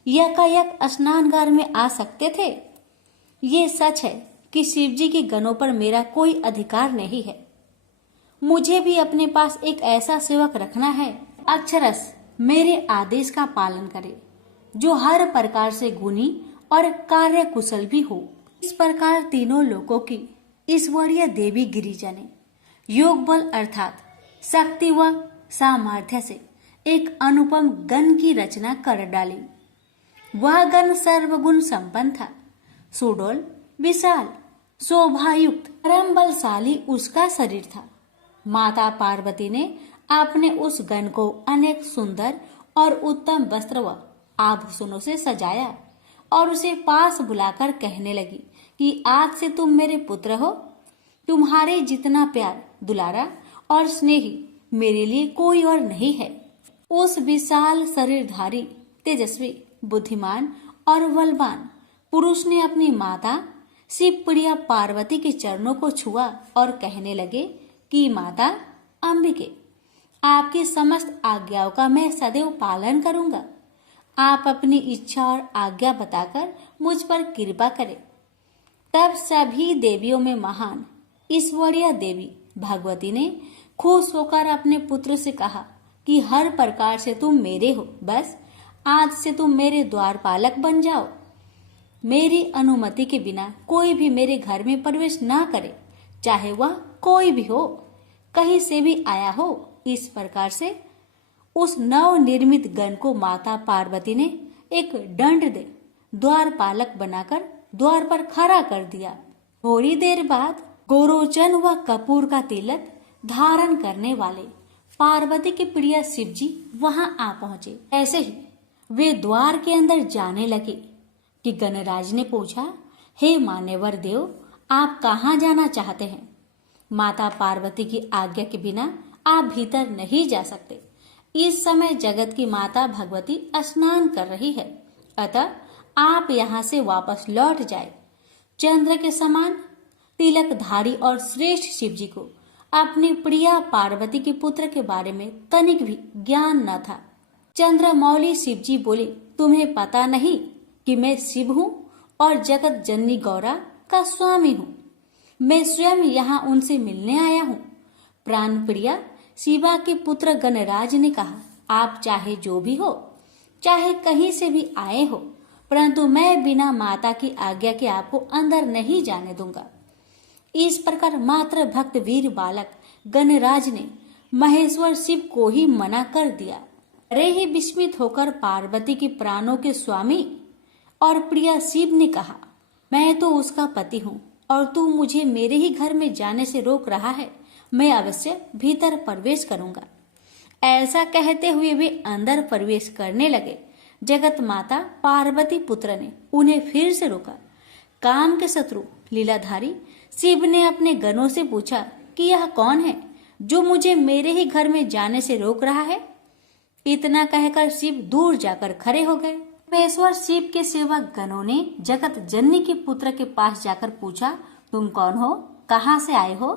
यकायक स्नानगार में आ सकते थे? ये सच है कि शिव जी के गणों पर मेरा कोई अधिकार नहीं है। मुझे भी अपने पास एक ऐसा सेवक रखना है अक्षरश मेरे आदेश का पालन करे, जो हर प्रकार से गुणी और कार्य कुशल भी हो। इस प्रकार तीनों लोकों की ईश्वरीय देवी गिरिजा ने योग बल अर्थात शक्ति व सामर्थ्य से एक अनुपम गण की रचना कर डाली। वह गण सर्वगुण संपन्न था, सुडौल, विशाल, शोभायुक्त, परम बलशाली उसका शरीर था। माता पार्वती ने अपने उस गण को अनेक सुंदर और उत्तम वस्त्र व आभूषणों से सजाया और उसे पास बुलाकर कहने लगी कि आज से तुम मेरे पुत्र हो। तुम्हारे जितना प्यार, दुलारा और स्नेही मेरे लिए कोई और नहीं है। उस विशाल शरीरधारी, तेजस्वी, बुद्धिमान और बलवान पुरुष ने अपनी माता शिव प्रिया पार्वती के चरणों को छुआ और कहने लगे कि माता अंबिके, आपकी समस्त आज्ञाओं का मैं सदैव पालन करूंगा। आप अपनी इच्छा और आज्ञा बताकर मुझ पर कृपा करें। तब सभी देवियों में महान ईश्वरीय देवी भगवती ने खुश होकर अपने पुत्र से कहा कि हर प्रकार से तुम मेरे हो, बस आज से तुम मेरे द्वारपालक बन जाओ। मेरी अनुमति के बिना कोई भी मेरे घर में प्रवेश ना करे, चाहे वह कोई भी हो, कहीं से भी आया हो। इस प्रकार से उस नव निर्मित गण को माता पार्वती ने एक दंड दे द्वारपालक बनाकर द्वार पर खड़ा कर दिया। थोड़ी देर बाद गोरोचन व कपूर का तिलक धारण करने वाले पार्वती के प्रिय शिव जी वहां आ पहुंचे। ऐसे ही वे द्वार के अंदर जाने लगे कि गणराज ने पूछा, हे मान्यवर देव, आप कहाँ जाना चाहते हैं? माता पार्वती की आज्ञा के बिना आप भीतर नहीं जा सकते। इस समय जगत की माता भगवती स्नान कर रही है, अतः आप यहाँ से वापस लौट जाए। चंद्र के समान तिलकधारी और श्रेष्ठ शिव जी को अपनी प्रिया पार्वती के पुत्र के बारे में तनिक भी ज्ञान न था। चंद्रमौली शिव जी बोले, तुम्हें पता नहीं कि मैं शिव हूँ और जगत जननी गौरा का स्वामी हूँ। मैं स्वयं यहाँ उनसे मिलने आया हूँ। प्राण प्रिया शिवा के पुत्र गणराज ने कहा, आप चाहे जो भी हो, चाहे कहीं से भी आए हो, परंतु मैं बिना माता की आज्ञा के आपको अंदर नहीं जाने दूंगा। इस प्रकार मात्र भक्त वीर बालक गणराज ने महेश्वर शिव को ही मना कर दिया। अरे ही विस्मित होकर पार्वती के प्राणों के स्वामी और प्रिया शिव ने कहा, मैं तो उसका पति हूँ और तू मुझे मेरे ही घर में जाने से रोक रहा है। मैं अवश्य भीतर प्रवेश करूंगा। ऐसा कहते हुए वे अंदर प्रवेश करने लगे। जगत माता पार्वती पुत्र ने उन्हें फिर से रोका। काम के शत्रु लीलाधारी शिव ने अपने गणों से पूछा कि यह कौन है जो मुझे मेरे ही घर में जाने से रोक रहा है। इतना कहकर शिव दूर जाकर खड़े हो गए। परमेश्वर शिव के सेवक गणों ने जगत जननी के पुत्र के पास जाकर पूछा, तुम कौन हो, कहाँ से आए हो,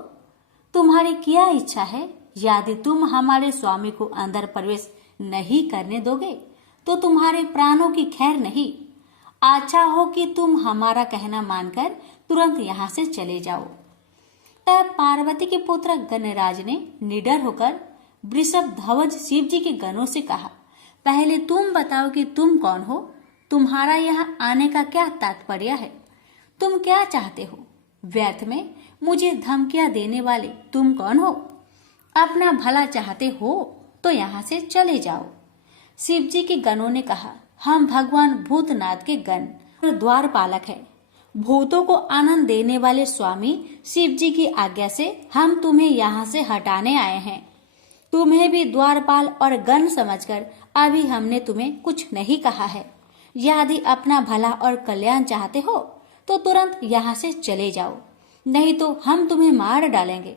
तुम्हारी क्या इच्छा है? यदि तुम हमारे स्वामी को अंदर प्रवेश नहीं करने दोगे तो तुम्हारे प्राणों की खैर नहीं। अच्छा हो कि तुम हमारा कहना मानकर तुरंत यहाँ से चले जाओ। तब पार्वती के पुत्र गणराज ने निडर होकर वृषभ ध्वज शिव जी के गणों से कहा, पहले तुम बताओ कि तुम कौन हो, तुम्हारा यहाँ आने का क्या तात्पर्य है, तुम क्या चाहते हो? व्यर्थ में मुझे धमकियां देने वाले तुम कौन हो? अपना भला चाहते हो तो यहाँ से चले जाओ। शिव जी के गणों ने कहा, हम भगवान भूतनाथ के गण और द्वारपालक हैं। भूतों को आनंद देने वाले स्वामी शिव जी की आज्ञा से हम तुम्हें यहाँ से हटाने आए हैं। तुम्हें भी द्वारपाल और गण समझकर अभी हमने तुम्हें कुछ नहीं कहा है। यदि अपना भला और कल्याण चाहते हो तो तुरंत यहाँ से चले जाओ, नहीं तो हम तुम्हें मार डालेंगे।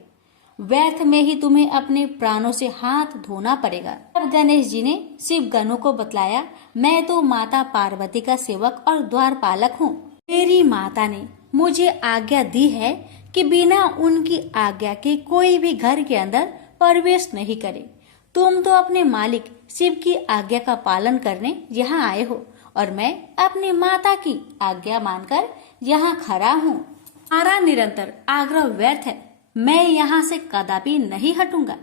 व्यर्थ में ही तुम्हें अपने प्राणों से हाथ धोना पड़ेगा। तब गणेश जी ने शिव गणों को बतलाया, मैं तो माता पार्वती का सेवक और द्वारपालक हूँ। मेरी माता ने मुझे आज्ञा दी है कि बिना उनकी आज्ञा के कोई भी घर के अंदर प्रवेश नहीं करे। तुम तो अपने मालिक शिव की आज्ञा का पालन करने यहाँ आए हो और मैं अपनी माता की आज्ञा मानकर यहाँ खड़ा हूँ। हमारा निरंतर आग्रह व्यर्थ है। मैं यहाँ से कदापि नहीं हटूंगा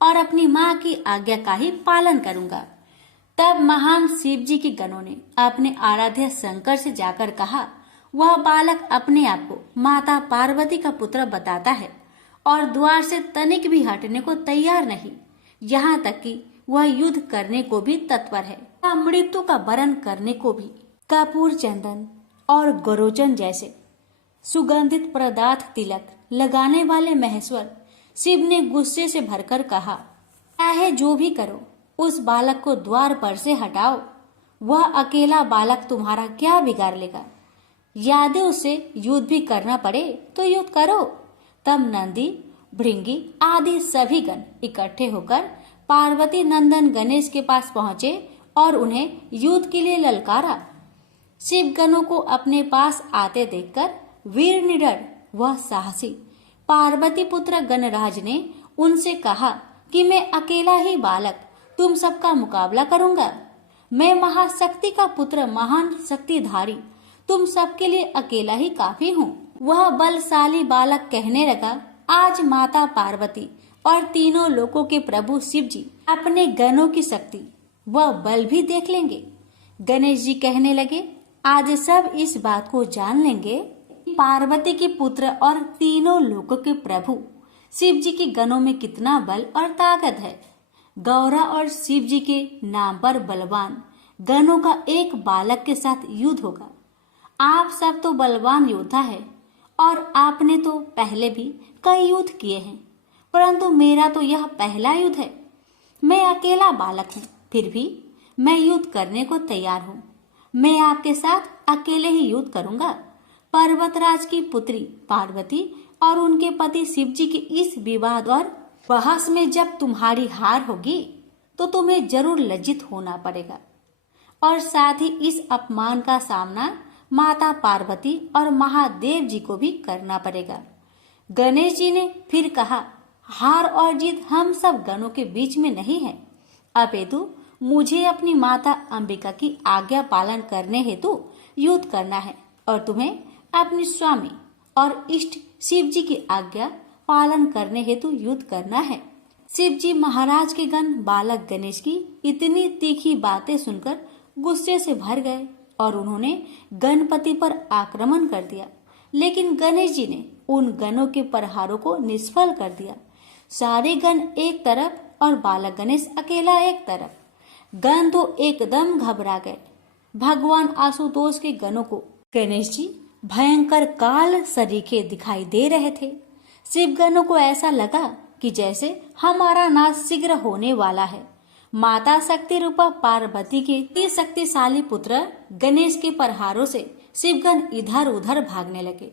और अपनी माँ की आज्ञा का ही पालन करूंगा। तब महान शिव जी के गणों ने अपने आराध्य शंकर से जाकर कहा, वह बालक अपने आप को माता पार्वती का पुत्र बताता है और द्वार से तनिक भी हटने को तैयार नहीं, यहाँ तक कि वह युद्ध करने को भी तत्पर है, मृत्यु का वरण करने को भी। कपूर, चंदन और गरोचन जैसे सुगंधित पदार्थ तिलक लगाने वाले महेश्वर शिव ने गुस्से से भरकर कहा, चाहे जो भी करो, उस बालक को द्वार पर से हटाओ। वह अकेला बालक तुम्हारा क्या बिगाड़ लेगा? यदि उससे युद्ध भी करना पड़े तो युद्ध करो। तब नंदी, भृंगी आदि सभी गण इकट्ठे होकर पार्वती नंदन गणेश के पास पहुंचे और उन्हें युद्ध के लिए ललकारा। शिव गणों को अपने पास आते देखकर वीर निडर वह साहसी पार्वती पुत्र गणराज ने उनसे कहा कि मैं अकेला ही बालक तुम सबका मुकाबला करूंगा। मैं महाशक्ति का पुत्र, महान शक्तिधारी, तुम सबके लिए अकेला ही काफी हूँ। वह बलशाली बालक कहने लगा, आज माता पार्वती और तीनों लोकों के प्रभु शिव जी अपने गणों की शक्ति वह बल भी देख लेंगे। गणेश जी कहने लगे, आज सब इस बात को जान लेंगे कि पार्वती के पुत्र और तीनों लोकों के प्रभु शिव जी के गणों में कितना बल और ताकत है। गौरा और शिव जी के नाम पर बलवान गणों का एक बालक के साथ युद्ध होगा। आप सब तो बलवान योद्धा है और आपने तो पहले भी कई युद्ध किए हैं, परंतु मेरा तो यह पहला युद्ध है। मैं अकेला बालक हूँ, फिर भी मैं युद्ध करने को तैयार हूँ। मैं आपके साथ अकेले ही युद्ध करूंगा। पर्वतराज की पुत्री पार्वती और उनके पति शिव जी के इस विवाद और बहस में जब तुम्हारी हार होगी तो तुम्हें जरूर लज्जित होना पड़ेगा और साथ ही इस अपमान का सामना माता पार्वती और महादेव जी को भी करना पड़ेगा। गणेश जी ने फिर कहा, हार और जीत हम सब गणों के बीच में नहीं है, अपितु मुझे अपनी माता अंबिका की आज्ञा पालन करने हेतु युद्ध करना है और तुम्हें अपने स्वामी और इष्ट शिव जी की आज्ञा पालन करने हेतु युद्ध करना है। शिव जी महाराज के गण बालक गणेश की इतनी तीखी बातें सुनकर गुस्से से भर गए और उन्होंने गणपति पर आक्रमण कर दिया। लेकिन गणेश जी ने उन गणों के प्रहारों को निष्फल कर दिया। सारे गण एक तरफ और बालक गणेश अकेला एक तरफ। गण तो एकदम घबरा गए। भगवान आशुतोष के गणों को गणेश जी भयंकर काल सरीखे दिखाई दे रहे थे। शिव गणों को ऐसा लगा कि जैसे हमारा नाश शीघ्र होने वाला है। माता शक्ति रूपा पार्वती के अति शक्तिशाली पुत्र गणेश के प्रहारों से शिवगण इधर उधर भागने लगे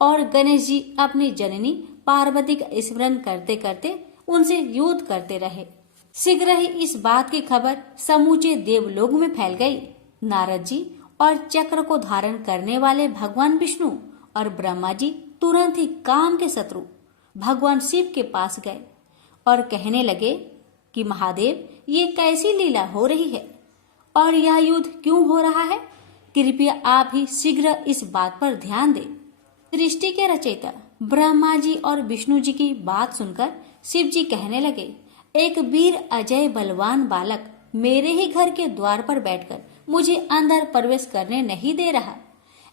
और गणेश जी अपनी जननी पार्वती का स्मरण करते करते उनसे युद्ध करते रहे। शीघ्र ही इस बात की खबर समूचे देवलोक में फैल गई। नारद जी और चक्र को धारण करने वाले भगवान विष्णु और ब्रह्मा जी तुरंत ही काम के शत्रु भगवान शिव के पास गए और कहने लगे कि महादेव, ये कैसी लीला हो रही है और यह युद्ध क्यों हो रहा है? कृपया आप ही शीघ्र इस बात पर ध्यान दें। सृष्टि के रचयिता ब्रह्मा जी और विष्णु जी की बात सुनकर शिव जी कहने लगे, एक वीर अजय बलवान बालक मेरे ही घर के द्वार पर बैठकर मुझे अंदर प्रवेश करने नहीं दे रहा।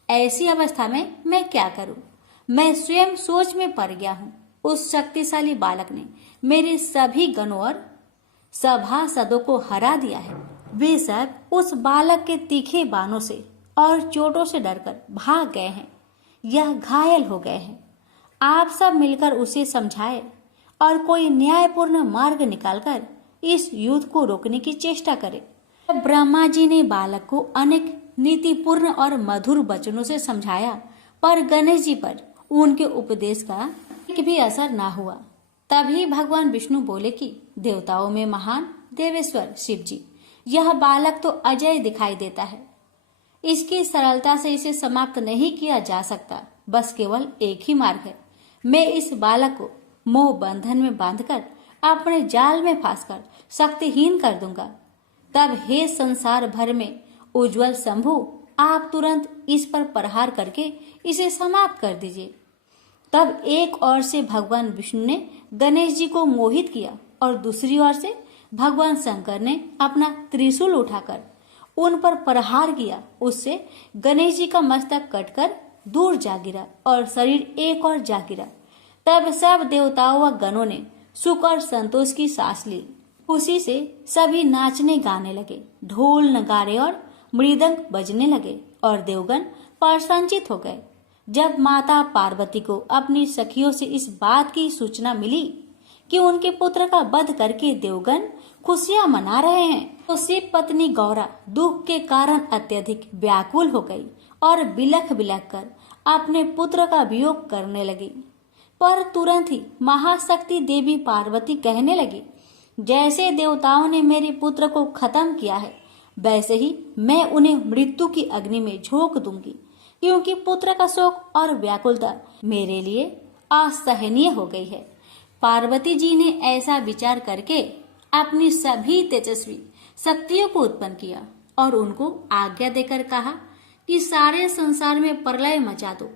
ऐसी अवस्था में मैं क्या करूं? मैं स्वयं सोच में पड़ गया हूं। उस शक्तिशाली बालक ने मेरे सभी गणों और सभासदों को हरा दिया है। वे सब उस बालक के तीखे बाणों से और चोटों से डरकर भाग गए हैं। यह घायल हो गए हैं। आप सब मिलकर उसे समझाए और कोई न्यायपूर्ण मार्ग निकालकर इस युद्ध को रोकने की चेष्टा करे। ब्रह्मा जी ने बालक को अनेक नीतिपूर्ण और मधुर वचनों से समझाया, पर गणेश जी पर उनके उपदेश का एक भी असर ना हुआ। तभी भगवान विष्णु बोले कि देवताओं में महान देवेश्वर शिव जी, यह बालक तो अजय दिखाई देता है। इसकी सरलता से इसे समाप्त नहीं किया जा सकता। बस केवल एक ही मार्ग है। मैं इस बालक को मोह बंधन में बांधकर अपने जाल में फांसकर शक्तिहीन कर दूंगा। तब हे संसार भर में उज्जवल शंभु, आप तुरंत इस पर प्रहार करके इसे समाप्त कर दीजिए। तब एक ओर से भगवान विष्णु ने गणेश जी को मोहित किया और दूसरी ओर से भगवान शंकर ने अपना त्रिशूल उठाकर उन पर प्रहार किया। उससे गणेश जी का मस्तक कटकर दूर जा गिरा और शरीर एक और जा गिरा। तब सब देवताओं व गणों ने सुख और संतोष की सांस ली। खुशी से सभी नाचने गाने लगे। ढोल नगाड़े और मृदंग बजने लगे और देवगण प्रसन्नचित हो गए। जब माता पार्वती को अपनी सखियों से इस बात की सूचना मिली कि उनके पुत्र का वध करके देवगण खुशियां मना रहे हैं, तो शिव पत्नी गौरा दुख के कारण अत्यधिक व्याकुल हो गई और बिलख बिलख कर अपने पुत्र का वियोग करने लगी। पर तुरंत ही महाशक्ति देवी पार्वती कहने लगी, जैसे देवताओं ने मेरे पुत्र को खत्म किया है, वैसे ही मैं उन्हें मृत्यु की अग्नि में झोंक दूंगी, क्योंकि पुत्र का शोक और व्याकुलता मेरे लिए असहनीय हो गई है। पार्वती जी ने ऐसा विचार करके अपनी सभी तेजस्वी शक्तियों को उत्पन्न किया और उनको आज्ञा देकर कहा कि सारे संसार में प्रलय मचा दो।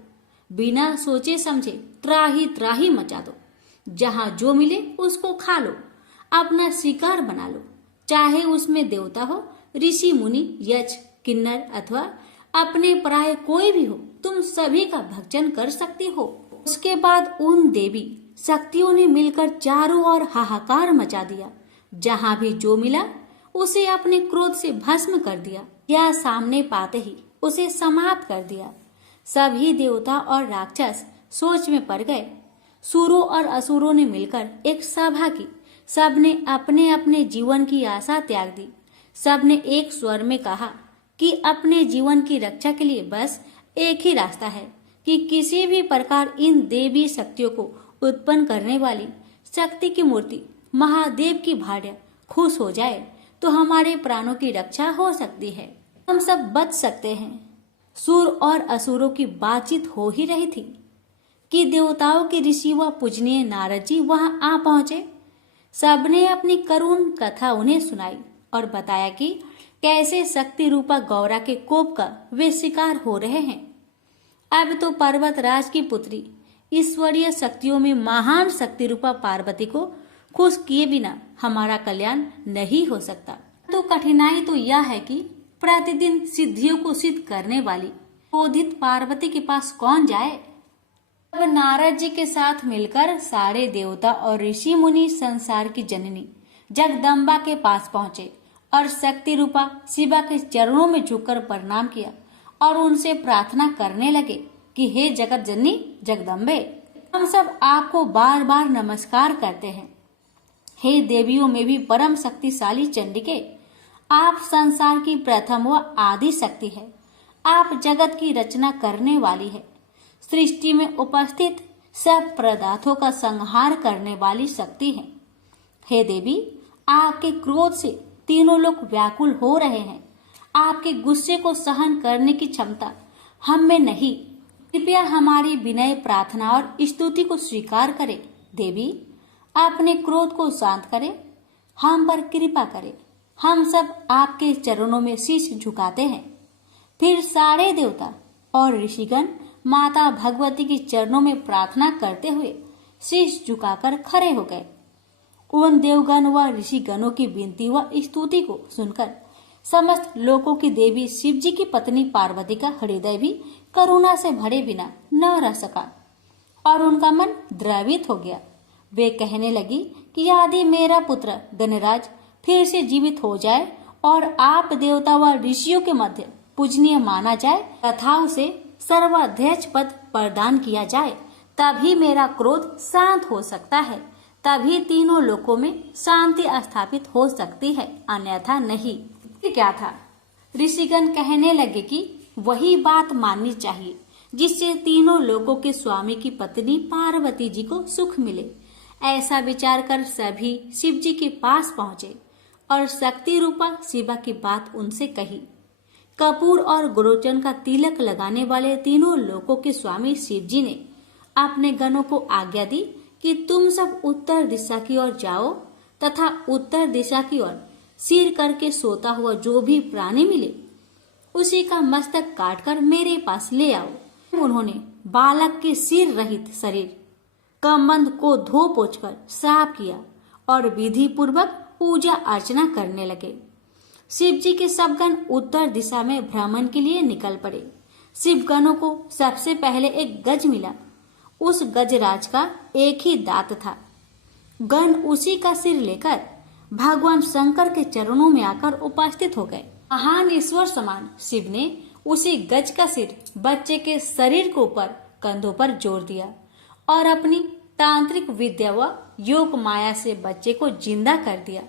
बिना सोचे समझे त्राही त्राही मचा दो। जहां जो मिले उसको खा लो, अपना शिकार बना लो। चाहे उसमें देवता हो, ऋषि मुनि, यक्ष, किन्नर अथवा अपने पराये कोई भी हो, तुम सभी का भक्षण कर सकती हो। उसके बाद उन देवी शक्तियों ने मिलकर चारों ओर हाहाकार मचा दिया। जहां भी जो मिला उसे अपने क्रोध से भस्म कर दिया या सामने पाते ही उसे समाप्त कर दिया। सभी देवता और राक्षस सोच में पड़ गए। सुरों और असुरों ने मिलकर एक सभा की। सबने अपने अपने जीवन की आशा त्याग दी। सबने एक स्वर में कहा कि अपने जीवन की रक्षा के लिए बस एक ही रास्ता है कि किसी भी प्रकार इन देवी शक्तियों को उत्पन्न करने वाली शक्ति की मूर्ति महादेव की भार्या खुश हो जाए तो हमारे प्राणों की रक्षा हो सकती है, हम सब बच सकते हैं। सुर और असुरों की बातचीत हो ही रही थी कि देवताओं के ऋषि व पूजनीय नारद जी वहां आ पहुंचे। सबने अपनी करुण कथा उन्हें सुनाई और बताया कि कैसे शक्ति रूपा गौरा के कोप का वे शिकार हो रहे हैं। अब तो पर्वत राज की पुत्री ईश्वरीय शक्तियों में महान शक्ति रूपा पार्वती को खुश किए बिना हमारा कल्याण नहीं हो सकता। तो कठिनाई तो यह है कि प्रतिदिन सिद्धियों को सिद्ध करने वाली क्रोधित पार्वती के पास कौन जाए। अब नारद जी के साथ मिलकर सारे देवता और ऋषि मुनि संसार की जननी जगदम्बा के पास पहुंचे और शक्ति रूपा शिवा के चरणों में झुककर प्रणाम किया और उनसे प्रार्थना करने लगे कि हे जगत जननी जगदम्बे, हम सब आपको बार बार नमस्कार करते हैं। हे देवियों में भी परम शक्तिशाली चंडिके, आप संसार की प्रथम व आदि शक्ति है। आप जगत की रचना करने वाली है, सृष्टि में उपस्थित सब पदार्थों का संहार करने वाली शक्ति है। हे देवी, आपके क्रोध से तीनों लोग व्याकुल हो रहे हैं। आपके गुस्से को सहन करने की क्षमता हम में नहीं। कृपया हमारी विनय प्रार्थना और स्तुति को स्वीकार करें। देवी, अपने क्रोध को शांत करें, हम पर कृपा करें। हम सब आपके चरणों में शीश झुकाते हैं। फिर सारे देवता और ऋषिगण माता भगवती के चरणों में प्रार्थना करते हुए शीश झुकाकर खड़े हो गए। उन देवगण व ऋषिगणों की विनती व स्तुति को सुनकर समस्त लोकों की देवी शिवजी की पत्नी पार्वती का हृदय भी करुणा से भरे बिना न रह सका और उनका मन द्रवित हो गया। वे कहने लगी कि यदि मेरा पुत्र गणराज फिर से जीवित हो जाए और आप देवता व ऋषियों के मध्य पूजनीय माना जाए तथा उसे सर्वाध्यक्ष पद प्रदान किया जाए, तभी मेरा क्रोध शांत हो सकता है, तभी तीनों लोकों में शांति स्थापित हो सकती है, अन्यथा नहीं। क्या था? ऋषिगण कहने लगे कि वही बात माननी चाहिए जिससे तीनों लोकों के स्वामी की पत्नी पार्वती जी को सुख मिले। ऐसा विचार कर सभी शिव जी के पास पहुंचे और शक्ति रूपा शिवा की बात उनसे कही। कपूर और गुरोचन का तिलक लगाने वाले तीनों लोकों के स्वामी शिव जी ने अपने गणों को आज्ञा दी कि तुम सब उत्तर दिशा की ओर जाओ तथा उत्तर दिशा की ओर सिर करके सोता हुआ जो भी प्राणी मिले उसी का मस्तक काटकर मेरे पास ले आओ। उन्होंने बालक के सिर रहित शरीर कमंद को धो पोंछकर साफ किया और विधि पूर्वक पूजा अर्चना करने लगे। शिव जी के सब गण उत्तर दिशा में भ्रमण के लिए निकल पड़े। शिव गणों को सबसे पहले एक गज मिला। उस गजराज का एक ही दांत था। गण उसी का सिर लेकर भगवान शंकर के चरणों में आकर उपस्थित हो गए। महान ईश्वर समान शिव ने उसी गज का सिर बच्चे के शरीर के ऊपर कंधों पर जोड़ दिया और अपनी तांत्रिक विद्या व योग माया से बच्चे को जिंदा कर दिया।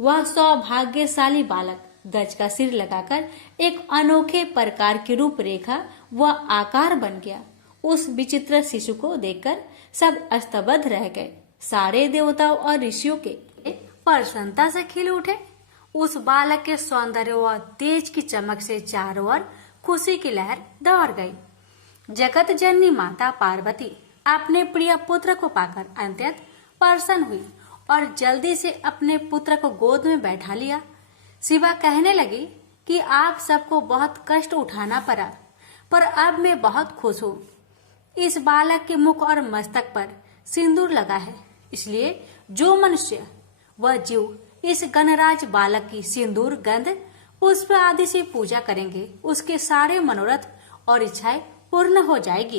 वह सौभाग्यशाली बालक गज का सिर लगाकर एक अनोखे प्रकार की रूपरेखा व आकार बन गया। उस विचित्र शिशु को देखकर सब स्तब्ध रह गए। सारे देवताओं और ऋषियों के प्रसन्नता से खिल उठे। उस बालक के सौंदर्य व तेज की चमक से चारों ओर खुशी की लहर दौड़ गई। जगत जननी माता पार्वती अपने प्रिय पुत्र को पाकर अत्यंत प्रसन्न हुई और जल्दी से अपने पुत्र को गोद में बैठा लिया। शिवा कहने लगी कि आप सबको बहुत कष्ट उठाना पड़ा, पर अब मैं बहुत खुश हूँ। इस बालक के मुख और मस्तक पर सिंदूर लगा है, इसलिए जो मनुष्य व जीव इस गणराज बालक की सिंदूर, गंध, पुष्प आदि से पूजा करेंगे उसके सारे मनोरथ और इच्छाएं पूर्ण हो जाएगी।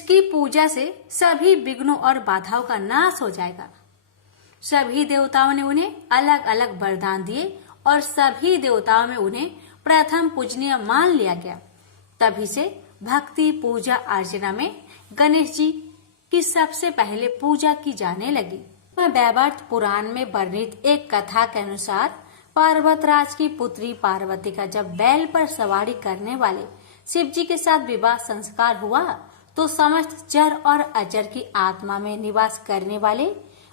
इसकी पूजा से सभी विघ्नों और बाधाओं का नाश हो जाएगा। सभी देवताओं ने उन्हें अलग अलग वरदान दिए और सभी देवताओं में उन्हें प्रथम पूजनीय मान लिया गया। तभी से भक्ति पूजा अर्चना में गणेश जी की सबसे पहले पूजा की जाने लगी। वैवर्त पुराण में वर्णित एक कथा के अनुसार पर्वतराज की पुत्री पार्वती का जब बैल पर सवारी करने वाले शिव जी के साथ विवाह संस्कार हुआ तो समस्त जर और अजर की आत्मा में निवास करने वाले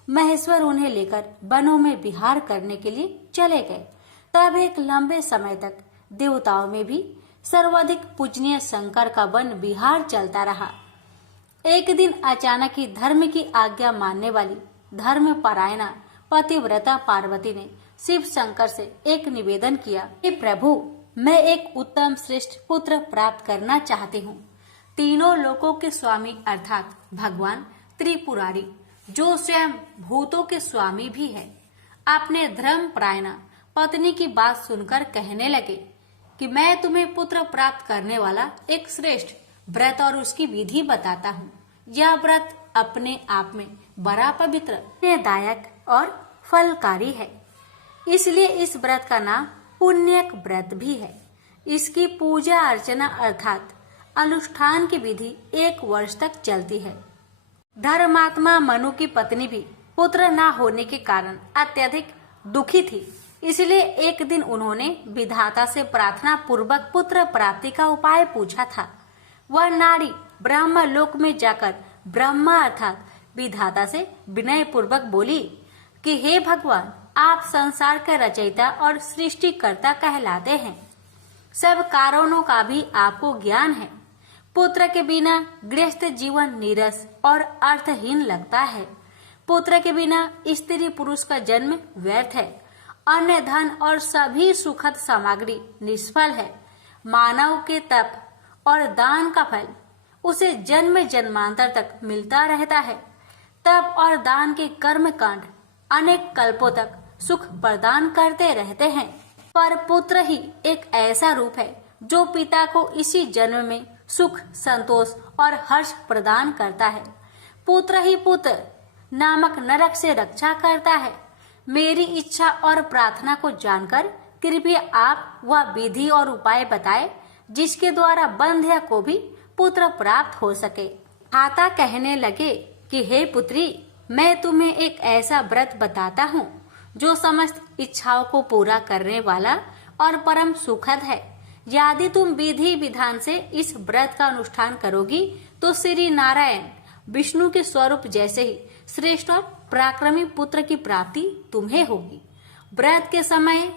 महेश्वर उन्हें लेकर वनों में विहार करने के लिए चले गए। तब एक लंबे समय तक देवताओं में भी सर्वाधिक पूजनीय शंकर का वन विहार चलता रहा। एक दिन अचानक ही धर्म की आज्ञा मानने वाली धर्म परायणा पतिव्रता पार्वती ने शिव शंकर से एक निवेदन किया, हे प्रभु, मैं एक उत्तम श्रेष्ठ पुत्र प्राप्त करना चाहती हूँ। तीनों लोकों के स्वामी अर्थात भगवान त्रिपुरारी, जो स्वयं भूतों के स्वामी भी है, अपने धर्म परायणा पत्नी की बात सुनकर कहने लगे कि मैं तुम्हें पुत्र प्राप्त करने वाला एक श्रेष्ठ व्रत और उसकी विधि बताता हूँ। यह व्रत अपने आप में बड़ा पवित्र, पुण्यदायक और फलकारी है, इसलिए इस व्रत का नाम पुण्यक व्रत भी है। इसकी पूजा अर्चना अर्थात अनुष्ठान की विधि 1 वर्ष तक चलती है। धर्मात्मा मनु की पत्नी भी पुत्र न होने के कारण अत्यधिक दुखी थी, इसलिए एक दिन उन्होंने विधाता से प्रार्थना पूर्वक पुत्र प्राप्ति का उपाय पूछा था। वह नारी ब्रह्म लोक में जाकर ब्रह्मा अर्थात विधाता से विनय पूर्वक बोली कि हे भगवान, आप संसार के रचयिता और सृष्टिकर्ता कहलाते हैं। सब कारणों का भी आपको ज्ञान है। पुत्र के बिना गृहस्थ जीवन नीरस और अर्थहीन लगता है। पुत्र के बिना स्त्री पुरुष का जन्म व्यर्थ है। अन्य धन और सभी सुखद सामग्री निष्फल है। मानव के तप और दान का फल उसे जन्म जन्मांतर तक मिलता रहता है। तप और दान के कर्म कांड अनेक कल्पों तक सुख प्रदान करते रहते हैं, पर पुत्र ही एक ऐसा रूप है जो पिता को इसी जन्म में सुख, संतोष और हर्ष प्रदान करता है। पुत्र ही पुत्र नामक नरक से रक्षा करता है। मेरी इच्छा और प्रार्थना को जानकर कृपया आप वह विधि और उपाय बताए जिसके द्वारा बंध्या को भी पुत्र प्राप्त हो सके। आता कहने लगे कि हे पुत्री, मैं तुम्हें एक ऐसा व्रत बताता हूँ जो समस्त इच्छाओं को पूरा करने वाला और परम सुखद है। यदि तुम विधि विधान से इस व्रत का अनुष्ठान करोगी तो श्री नारायण विष्णु के स्वरूप जैसे ही श्रेष्ठ और पराक्रमी पुत्र की प्राप्ति तुम्हें होगी। व्रत के समय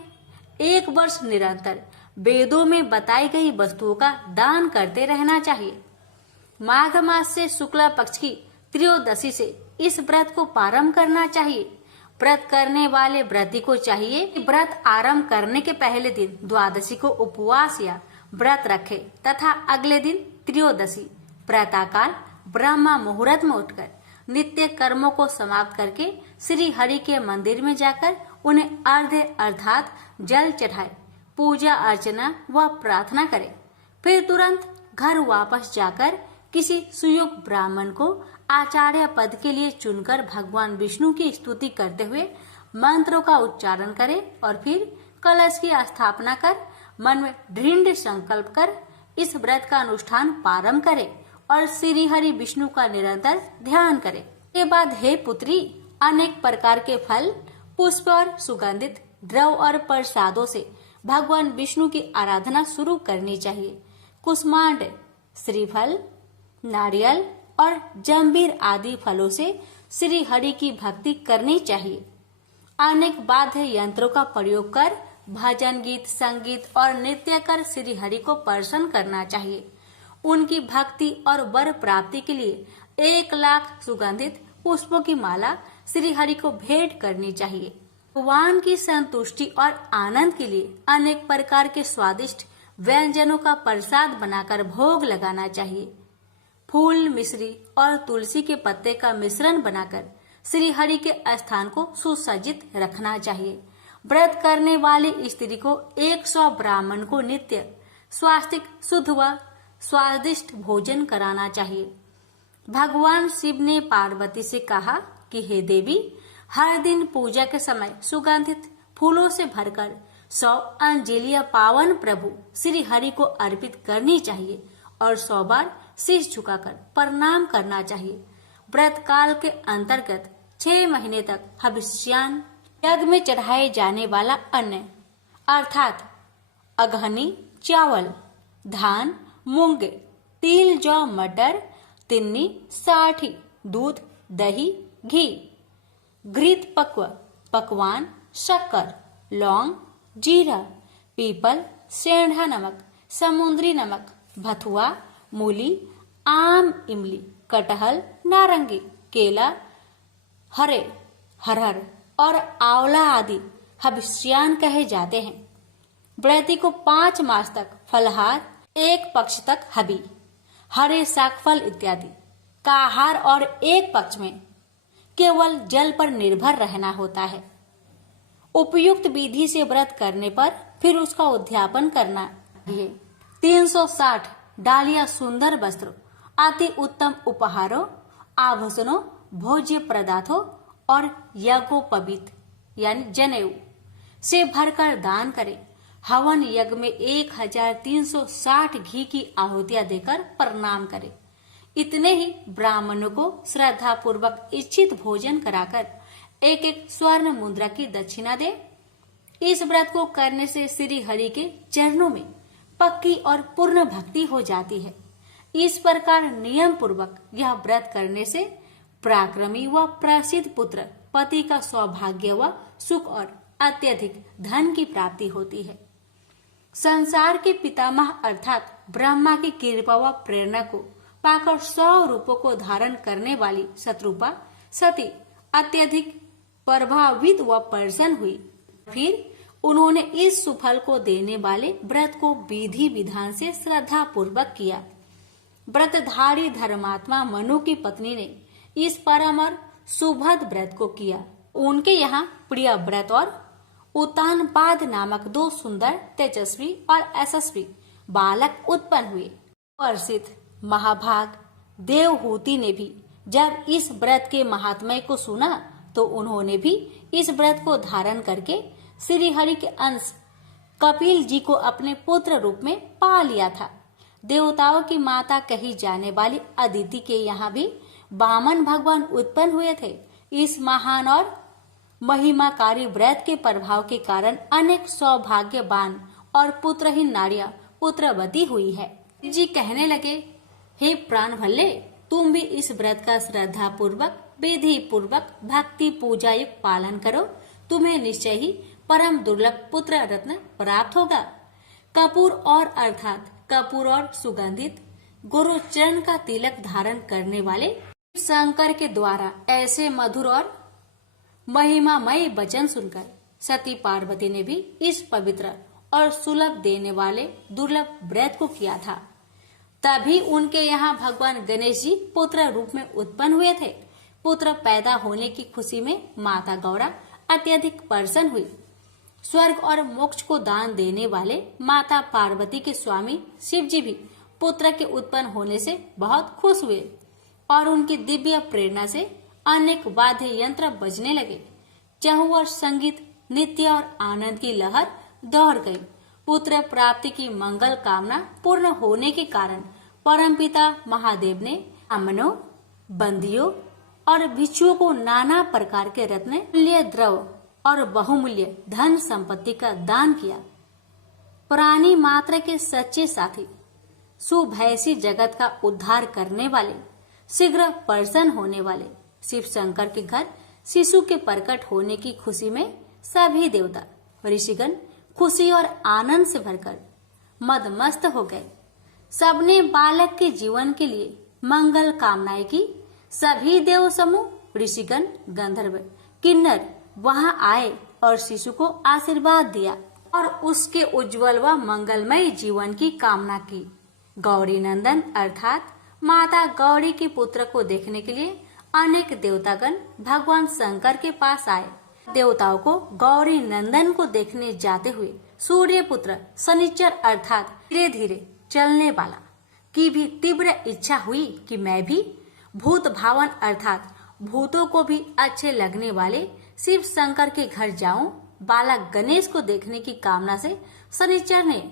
1 वर्ष निरंतर वेदों में बताई गई वस्तुओं का दान करते रहना चाहिए। माघ मास से शुक्ला पक्ष की त्रयोदशी से इस व्रत को प्रारंभ करना चाहिए। व्रत करने वाले व्रती को चाहिए कि व्रत आरंभ करने के पहले दिन द्वादशी को उपवास या व्रत रखे तथा अगले दिन त्रयोदशी प्रातःकाल ब्रह्म मुहूर्त में उठकर नित्य कर्मों को समाप्त करके श्री हरि के मंदिर में जाकर उन्हें अर्घ्य अर्थात जल चढ़ाए, पूजा अर्चना व प्रार्थना करे। फिर तुरंत घर वापस जाकर किसी सुयोग्य ब्राह्मण को आचार्य पद के लिए चुनकर भगवान विष्णु की स्तुति करते हुए मंत्रों का उच्चारण करे और फिर कलश की स्थापना कर मन में दृढ़ संकल्प कर इस व्रत का अनुष्ठान प्रारंभ करे और श्री हरि विष्णु का निरंतर ध्यान करे। के बाद हे पुत्री, अनेक प्रकार के फल, पुष्प और सुगंधित द्रव्य और प्रसादों से भगवान विष्णु की आराधना शुरू करनी चाहिए। कुष्मांड, श्रीफल, नारियल और जंबीर आदि फलों से श्री हरि की भक्ति करनी चाहिए। अनेक वाद्य यंत्रों का प्रयोग कर भजन गीत, संगीत और नृत्य कर श्री हरि को प्रसन्न करना चाहिए। उनकी भक्ति और वर प्राप्ति के लिए 1 लाख सुगंधित पुष्पों की माला श्री हरि को भेंट करनी चाहिए। भगवान की संतुष्टि और आनंद के लिए अनेक प्रकार के स्वादिष्ट व्यंजनों का प्रसाद बनाकर भोग लगाना चाहिए। फूल, मिश्री और तुलसी के पत्ते का मिश्रण बनाकर श्री हरि के स्थान को सुसज्जित रखना चाहिए। व्रत करने वाली स्त्री को 100 ब्राह्मण को नित्य स्वास्तिक, शुद्ध व स्वादिष्ट भोजन कराना चाहिए। भगवान शिव ने पार्वती से कहा कि हे देवी, हर दिन पूजा के समय सुगंधित फूलों से भरकर 100 अंजलियां पावन प्रभु श्री हरि को अर्पित करनी चाहिए और 100 बार शीश झुकाकर प्रणाम करना चाहिए। व्रत काल के अंतर्गत 6 महीने तक हविष्यान यज्ञ में चढ़ाए जाने वाला अन्न अर्थात अगहनी, चावल, धान, मूंग, तिल, जौ, मटर, तिन्नी, साठी, दूध, दही, घी, घृत पकवान, शक्कर, लौंग, जीरा, पीपल, सेंधा नमक, समुद्री नमक, भथुआ, मूली, आम, इमली, कटहल, नारंगी, केला, हरहर और आंवला आदि हबिष्यान कहे जाते हैं। व्रती को 5 मास तक फलहार, 1 पक्ष तक हबी, हरे शाकफल इत्यादि का आहार और 1 पक्ष में केवल जल पर निर्भर रहना होता है। उपयुक्त विधि से व्रत करने पर फिर उसका उद्यापन करना चाहिए। 360 डालिया सुंदर वस्त्र, अति उत्तम उपहारों, आभूषणों, भोज्य पदार्थों और यज्ञोपवीत यानी जनेऊ से भरकर दान करें। हवन यज्ञ में 1360 घी की आहुतियां देकर प्रणाम करें। इतने ही ब्राह्मणों को श्रद्धा पूर्वक इच्छित भोजन कराकर 1 स्वर्ण मुद्रा की दक्षिणा दे। इस व्रत को करने से श्री हरि के चरणों में पक्की और पूर्ण भक्ति हो जाती है। इस प्रकार नियम पूर्वक यह व्रत करने से पराक्रमी व प्रसिद्ध पुत्र, पति का सौभाग्य व सुख और अत्यधिक धन की प्राप्ति होती है। संसार के पितामह अर्थात ब्रह्मा की कृपा व प्रेरणा को पाकर 100 रूपों को धारण करने वाली शत्रुपा सती अत्यधिक प्रभावित व प्रसन्न हुई। फिर उन्होंने इस सुफल को देने वाले व्रत को विधि विधान से श्रद्धा पूर्वक किया। व्रतधारी धर्मात्मा मनु की पत्नी ने इस परम और सुभद व्रत को किया। उनके यहाँ प्रिय व्रत और उत्तानपाद नामक 2 सुंदर, तेजस्वी और यशस्वी बालक उत्पन्न हुए। प्रसिद्ध महाभाग देवहूति ने भी जब इस व्रत के महात्म्य को सुना तो उन्होंने भी इस व्रत को धारण करके श्री हरि के अंश कपिल जी को अपने पुत्र रूप में पा लिया था। देवताओं की माता कही जाने वाली अदिति के यहाँ भी वामन भगवान उत्पन्न हुए थे। इस महान और महिमाकारी व्रत के प्रभाव के कारण अनेक सौभाग्यवान और पुत्रहीन नारियां पुत्रवती हुई है। जी कहने लगे, हे प्राण भल्ले, तुम भी इस व्रत का श्रद्धा पूर्वक, विधि पूर्वक, भक्ति पूजा युक्त पालन करो। तुम्हें निश्चय ही परम दुर्लभ पुत्र रत्न प्राप्त होगा। कपूर और अर्थात कपूर और सुगंधित गुरु चरण का तिलक धारण करने वाले शंकर के द्वारा ऐसे मधुर और महिमामय वचन सुनकर सती पार्वती ने भी इस पवित्र और सुलभ देने वाले दुर्लभ व्रत को किया था। तभी उनके यहाँ भगवान गणेश जी पुत्र रूप में उत्पन्न हुए थे। पुत्र पैदा होने की खुशी में माता गौरा अत्यधिक प्रसन्न हुई। स्वर्ग और मोक्ष को दान देने वाले माता पार्वती के स्वामी शिव जी भी पुत्र के उत्पन्न होने से बहुत खुश हुए और उनकी दिव्य प्रेरणा से अनेक वाद्य यंत्र बजने लगे। चहुओर संगीत, नृत्य और आनंद की लहर दौड़ गई। पुत्र प्राप्ति की मंगल कामना पूर्ण होने के कारण परमपिता महादेव ने ब्राह्मणों, बंदियों और भिक्षुओं को नाना प्रकार के रत्न, मूल्य द्रव्य और बहुमूल्य धन संपत्ति का दान किया। प्राणी मात्र के सच्चे साथी, सुभैसी जगत का उद्धार करने वाले, शीघ्र प्रसन्न होने वाले शिव शंकर के घर शिशु के प्रकट होने की खुशी में सभी देवता ऋषिगण खुशी और आनंद से भरकर मदमस्त हो गए। सबने बालक के जीवन के लिए मंगल कामनाएं की। सभी देव समूह, ऋषिगण, गंधर्व, किन्नर वहां आए और शिशु को आशीर्वाद दिया और उसके उज्जवल व मंगलमय जीवन की कामना की। गौरी नंदन अर्थात माता गौरी के पुत्र को देखने के लिए अनेक देवतागण भगवान शंकर के पास आए। देवताओं को गौरी नंदन को देखने जाते हुए सूर्य पुत्र शनिचर अर्थात धीरे धीरे चलने वाला की भी तीव्र इच्छा हुई कि मैं भी भूत भावन अर्थात भूतों को भी अच्छे लगने वाले शिव शंकर के घर जाऊं। बालक गणेश को देखने की कामना से शनिचर ने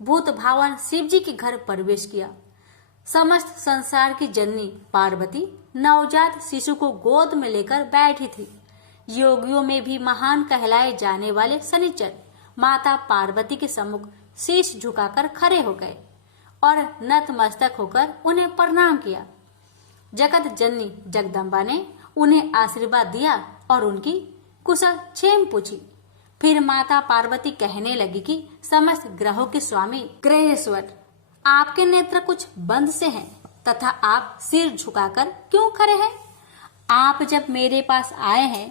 भूत भावन शिव जी के घर प्रवेश किया। समस्त संसार की जननी पार्वती नवजात शिशु को गोद में लेकर बैठी थी। योगियों में भी महान कहलाए जाने वाले शनिचर माता पार्वती के सम्मुख शीश झुकाकर खड़े हो गए और नतमस्तक होकर उन्हें प्रणाम किया। जगत जननी जगदम्बा ने उन्हें आशीर्वाद दिया और उनकी कुशल क्षेम पूछी। फिर माता पार्वती कहने लगी कि समस्त ग्रहों के स्वामी ग्रहेश्वर, आपके नेत्र कुछ बंद से हैं तथा आप सिर झुकाकर क्यों खड़े हैं? आप जब मेरे पास आए हैं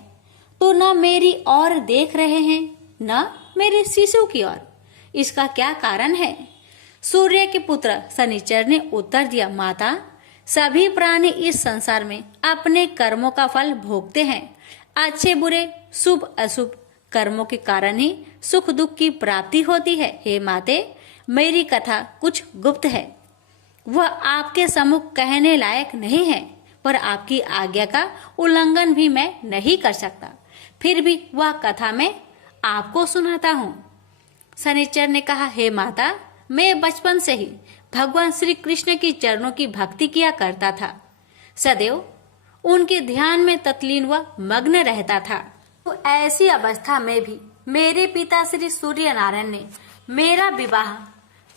तो न मेरी ओर देख रहे हैं न मेरे शिशु की ओर। इसका क्या कारण है? सूर्य के पुत्र शनिचर ने उत्तर दिया, माता, सभी प्राणी इस संसार में अपने कर्मों का फल भोगते हैं। अच्छे बुरे शुभ अशुभ कर्मों के कारण ही सुख दुख की प्राप्ति होती है। हे माते, मेरी कथा कुछ गुप्त है, वह आपके सम्मुख कहने लायक नहीं है, पर आपकी आज्ञा का उल्लंघन भी मैं नहीं कर सकता। फिर भी वह कथा मैं आपको सुनाता हूँ। शनिचर ने कहा, हे माता, मैं बचपन से ही भगवान श्री कृष्ण की चरणों की भक्ति किया करता था। सदैव उनके ध्यान में तत्लीन व मग्न रहता था। तो ऐसी अवस्था में भी मेरे पिता श्री सूर्य नारायण ने मेरा विवाह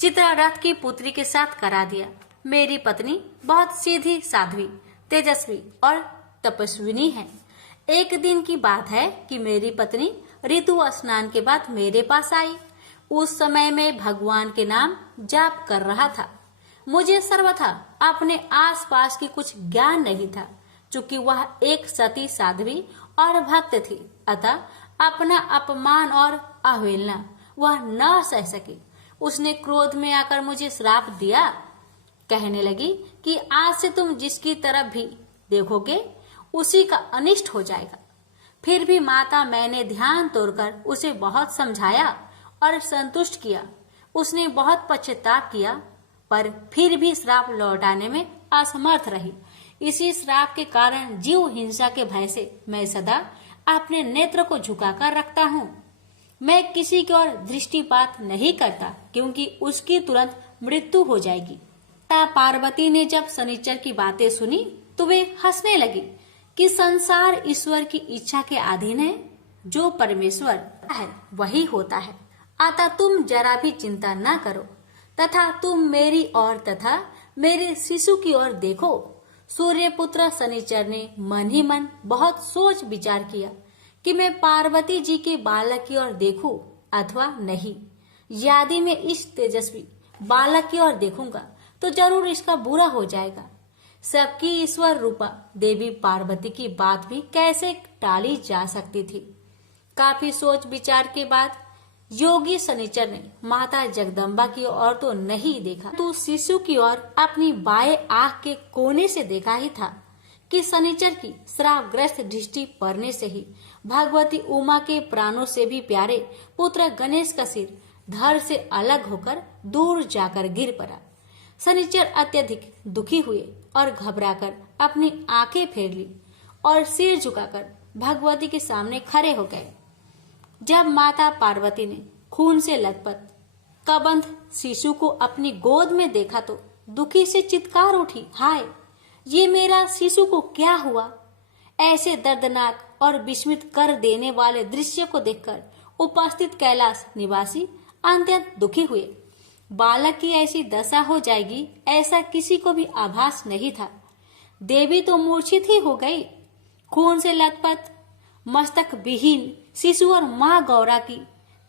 चित्ररथ की पुत्री के साथ करा दिया। मेरी पत्नी बहुत सीधी साध्वी, तेजस्वी और तपस्विनी है। एक दिन की बात है कि मेरी पत्नी ऋतु स्नान के बाद मेरे पास आई। उस समय मैं भगवान के नाम जाप कर रहा था। मुझे सर्वथा अपने आसपास की कुछ ज्ञान नहीं था। चूंकि वह एक सती साध्वी और भक्त थी, अतः अपना अपमान और अवहेलना वह न सह सकी। उसने क्रोध में आकर मुझे श्राप दिया। कहने लगी कि आज से तुम जिसकी तरफ भी देखोगे उसी का अनिष्ट हो जाएगा। फिर भी माता, मैंने ध्यान तोड़कर उसे बहुत समझाया और संतुष्ट किया। उसने बहुत पश्चाताप किया, पर फिर भी श्राप लौटाने में असमर्थ रही। इसी श्राप के कारण जीव हिंसा के भय से मैं सदा अपने नेत्र को झुकाकर रखता हूँ। मैं किसी की ओर दृष्टिपात नहीं करता, क्योंकि उसकी तुरंत मृत्यु हो जाएगी। माता पार्वती ने जब शनिचर की बातें सुनी तो वे हंसने लगी कि संसार ईश्वर की इच्छा के अधीन है। जो परमेश्वर है वही होता है, अतः तुम जरा भी चिंता न करो तथा तुम मेरी ओर तथा मेरे शिशु की ओर देखो। सूर्य पुत्र शनिचर ने मन ही मन बहुत सोच विचार किया कि मैं पार्वती जी के बालक की ओर देखूं अथवा नहीं। यदि मैं इस तेजस्वी बालक की ओर देखूंगा तो जरूर इसका बुरा हो जाएगा। सबकी ईश्वर रूपा देवी पार्वती की बात भी कैसे टाली जा सकती थी। काफी सोच विचार के बाद योगी शनिचर ने माता जगदम्बा की ओर तो नहीं देखा, तो शिशु की ओर अपनी बाएं आंख के कोने से देखा ही था कि शनिचर की श्रापग्रस्त दृष्टि पड़ने से ही भगवती उमा के प्राणों से भी प्यारे पुत्र गणेश का सिर धड़ से अलग होकर दूर जाकर गिर पड़ा। शनिचर अत्यधिक दुखी हुए और घबराकर अपनी आंखें फेर ली और सिर झुकाकर भगवती के सामने खड़े हो गए। जब माता पार्वती ने खून से लथपथ कबंध शिशु को अपनी गोद में देखा तो दुखी से चित्कार उठी, हाय, ये मेरा शिशु को क्या हुआ? ऐसे दर्दनाक और विस्मित कर देने वाले दृश्य को देखकर उपस्थित कैलाश निवासी अत्यंत दुखी हुए। बालक की ऐसी दशा हो जाएगी ऐसा किसी को भी आभास नहीं था। देवी तो मूर्छित ही हो गई। खून से लथपथ मस्तक विहीन शिशु और माँ गौरा की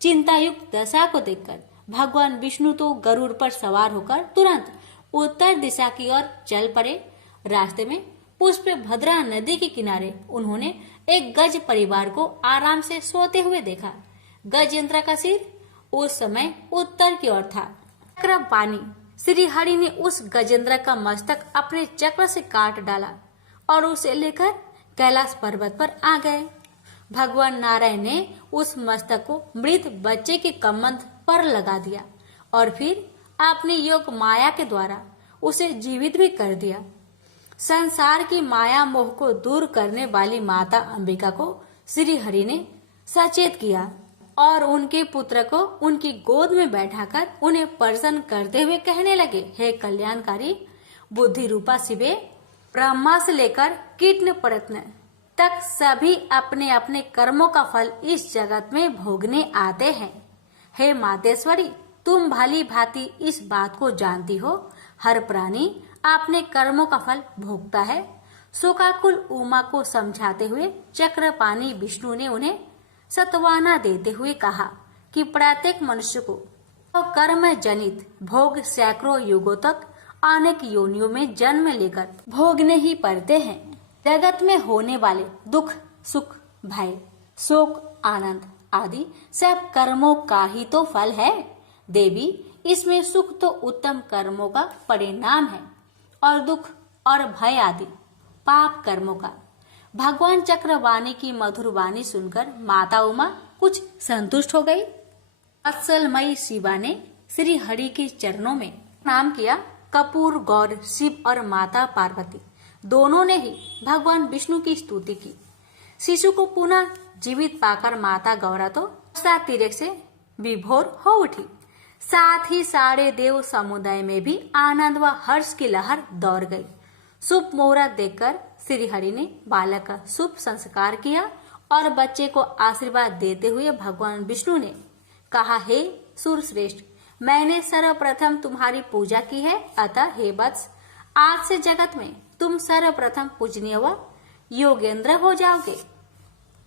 चिंतायुक्त दशा को देखकर भगवान विष्णु तो गरुड़ पर सवार होकर तुरंत उत्तर दिशा की ओर चल पड़े। रास्ते में पुष्प भद्रा नदी के किनारे उन्होंने एक गज परिवार को आराम से सोते हुए देखा। गजेंद्र का सिर उस समय उत्तर की ओर था। चक्र पानी श्री हरि ने उस गजेंद्र का मस्तक अपने चक्र से काट डाला और उसे लेकर कैलाश पर्वत पर आ गए। भगवान नारायण ने उस मस्तक को मृत बच्चे के कमंद पर लगा दिया और फिर अपने योग माया के द्वारा उसे जीवित भी कर दिया। संसार की माया मोह को दूर करने वाली माता अंबिका को श्री हरि ने सचेत किया और उनके पुत्र को उनकी गोद में बैठाकर उन्हें प्रसन्न करते हुए कहने लगे, हे कल्याणकारी बुद्धि रूपा शिवे, ब्रह्मा से लेकर कीट प्रयत्न तक सभी अपने अपने कर्मों का फल इस जगत में भोगने आते हैं। हे मातेश्वरी, तुम भली भांति इस बात को जानती हो, हर प्राणी अपने कर्मों का फल भोगता है। शोकाकुल उमा को समझाते हुए चक्रपाणी विष्णु ने उन्हें सत्वाना देते हुए कहा कि प्रत्येक मनुष्य को तो कर्म जनित भोग सैकड़ों युगों तक अनेक योनियों में जन्म लेकर भोगने ही पड़ते हैं। जगत में होने वाले दुख सुख भय सुख, आनंद आदि सब कर्मों का ही तो फल है। देवी, इसमें सुख तो उत्तम कर्मों का परिणाम है और दुख और भय आदि पाप कर्मों का। भगवान चक्रवाणी की मधुर वाणी सुनकर माता उमा कुछ संतुष्ट हो गई। वत्सलमयी शिवा ने श्री हरि के चरणों में प्रणाम किया। कपूर गौर शिव और माता पार्वती दोनों ने ही भगवान विष्णु की स्तुति की। शिशु को पुनः जीवित पाकर माता गौरा तो तीर्थ से विभोर हो उठी। साथ ही सारे देव समुदाय में भी आनंद व हर्ष की लहर दौड़ गई। शुभ मुहूर्त देखकर श्री हरि ने बालक का शुभ संस्कार किया और बच्चे को आशीर्वाद देते हुए भगवान विष्णु ने कहा, हे सूरश्रेष्ठ, मैंने सर्वप्रथम तुम्हारी पूजा की है, अतः हे वत्स, आज से जगत में तुम सर्वप्रथम पूजनीय व योगेंद्र हो जाओगे।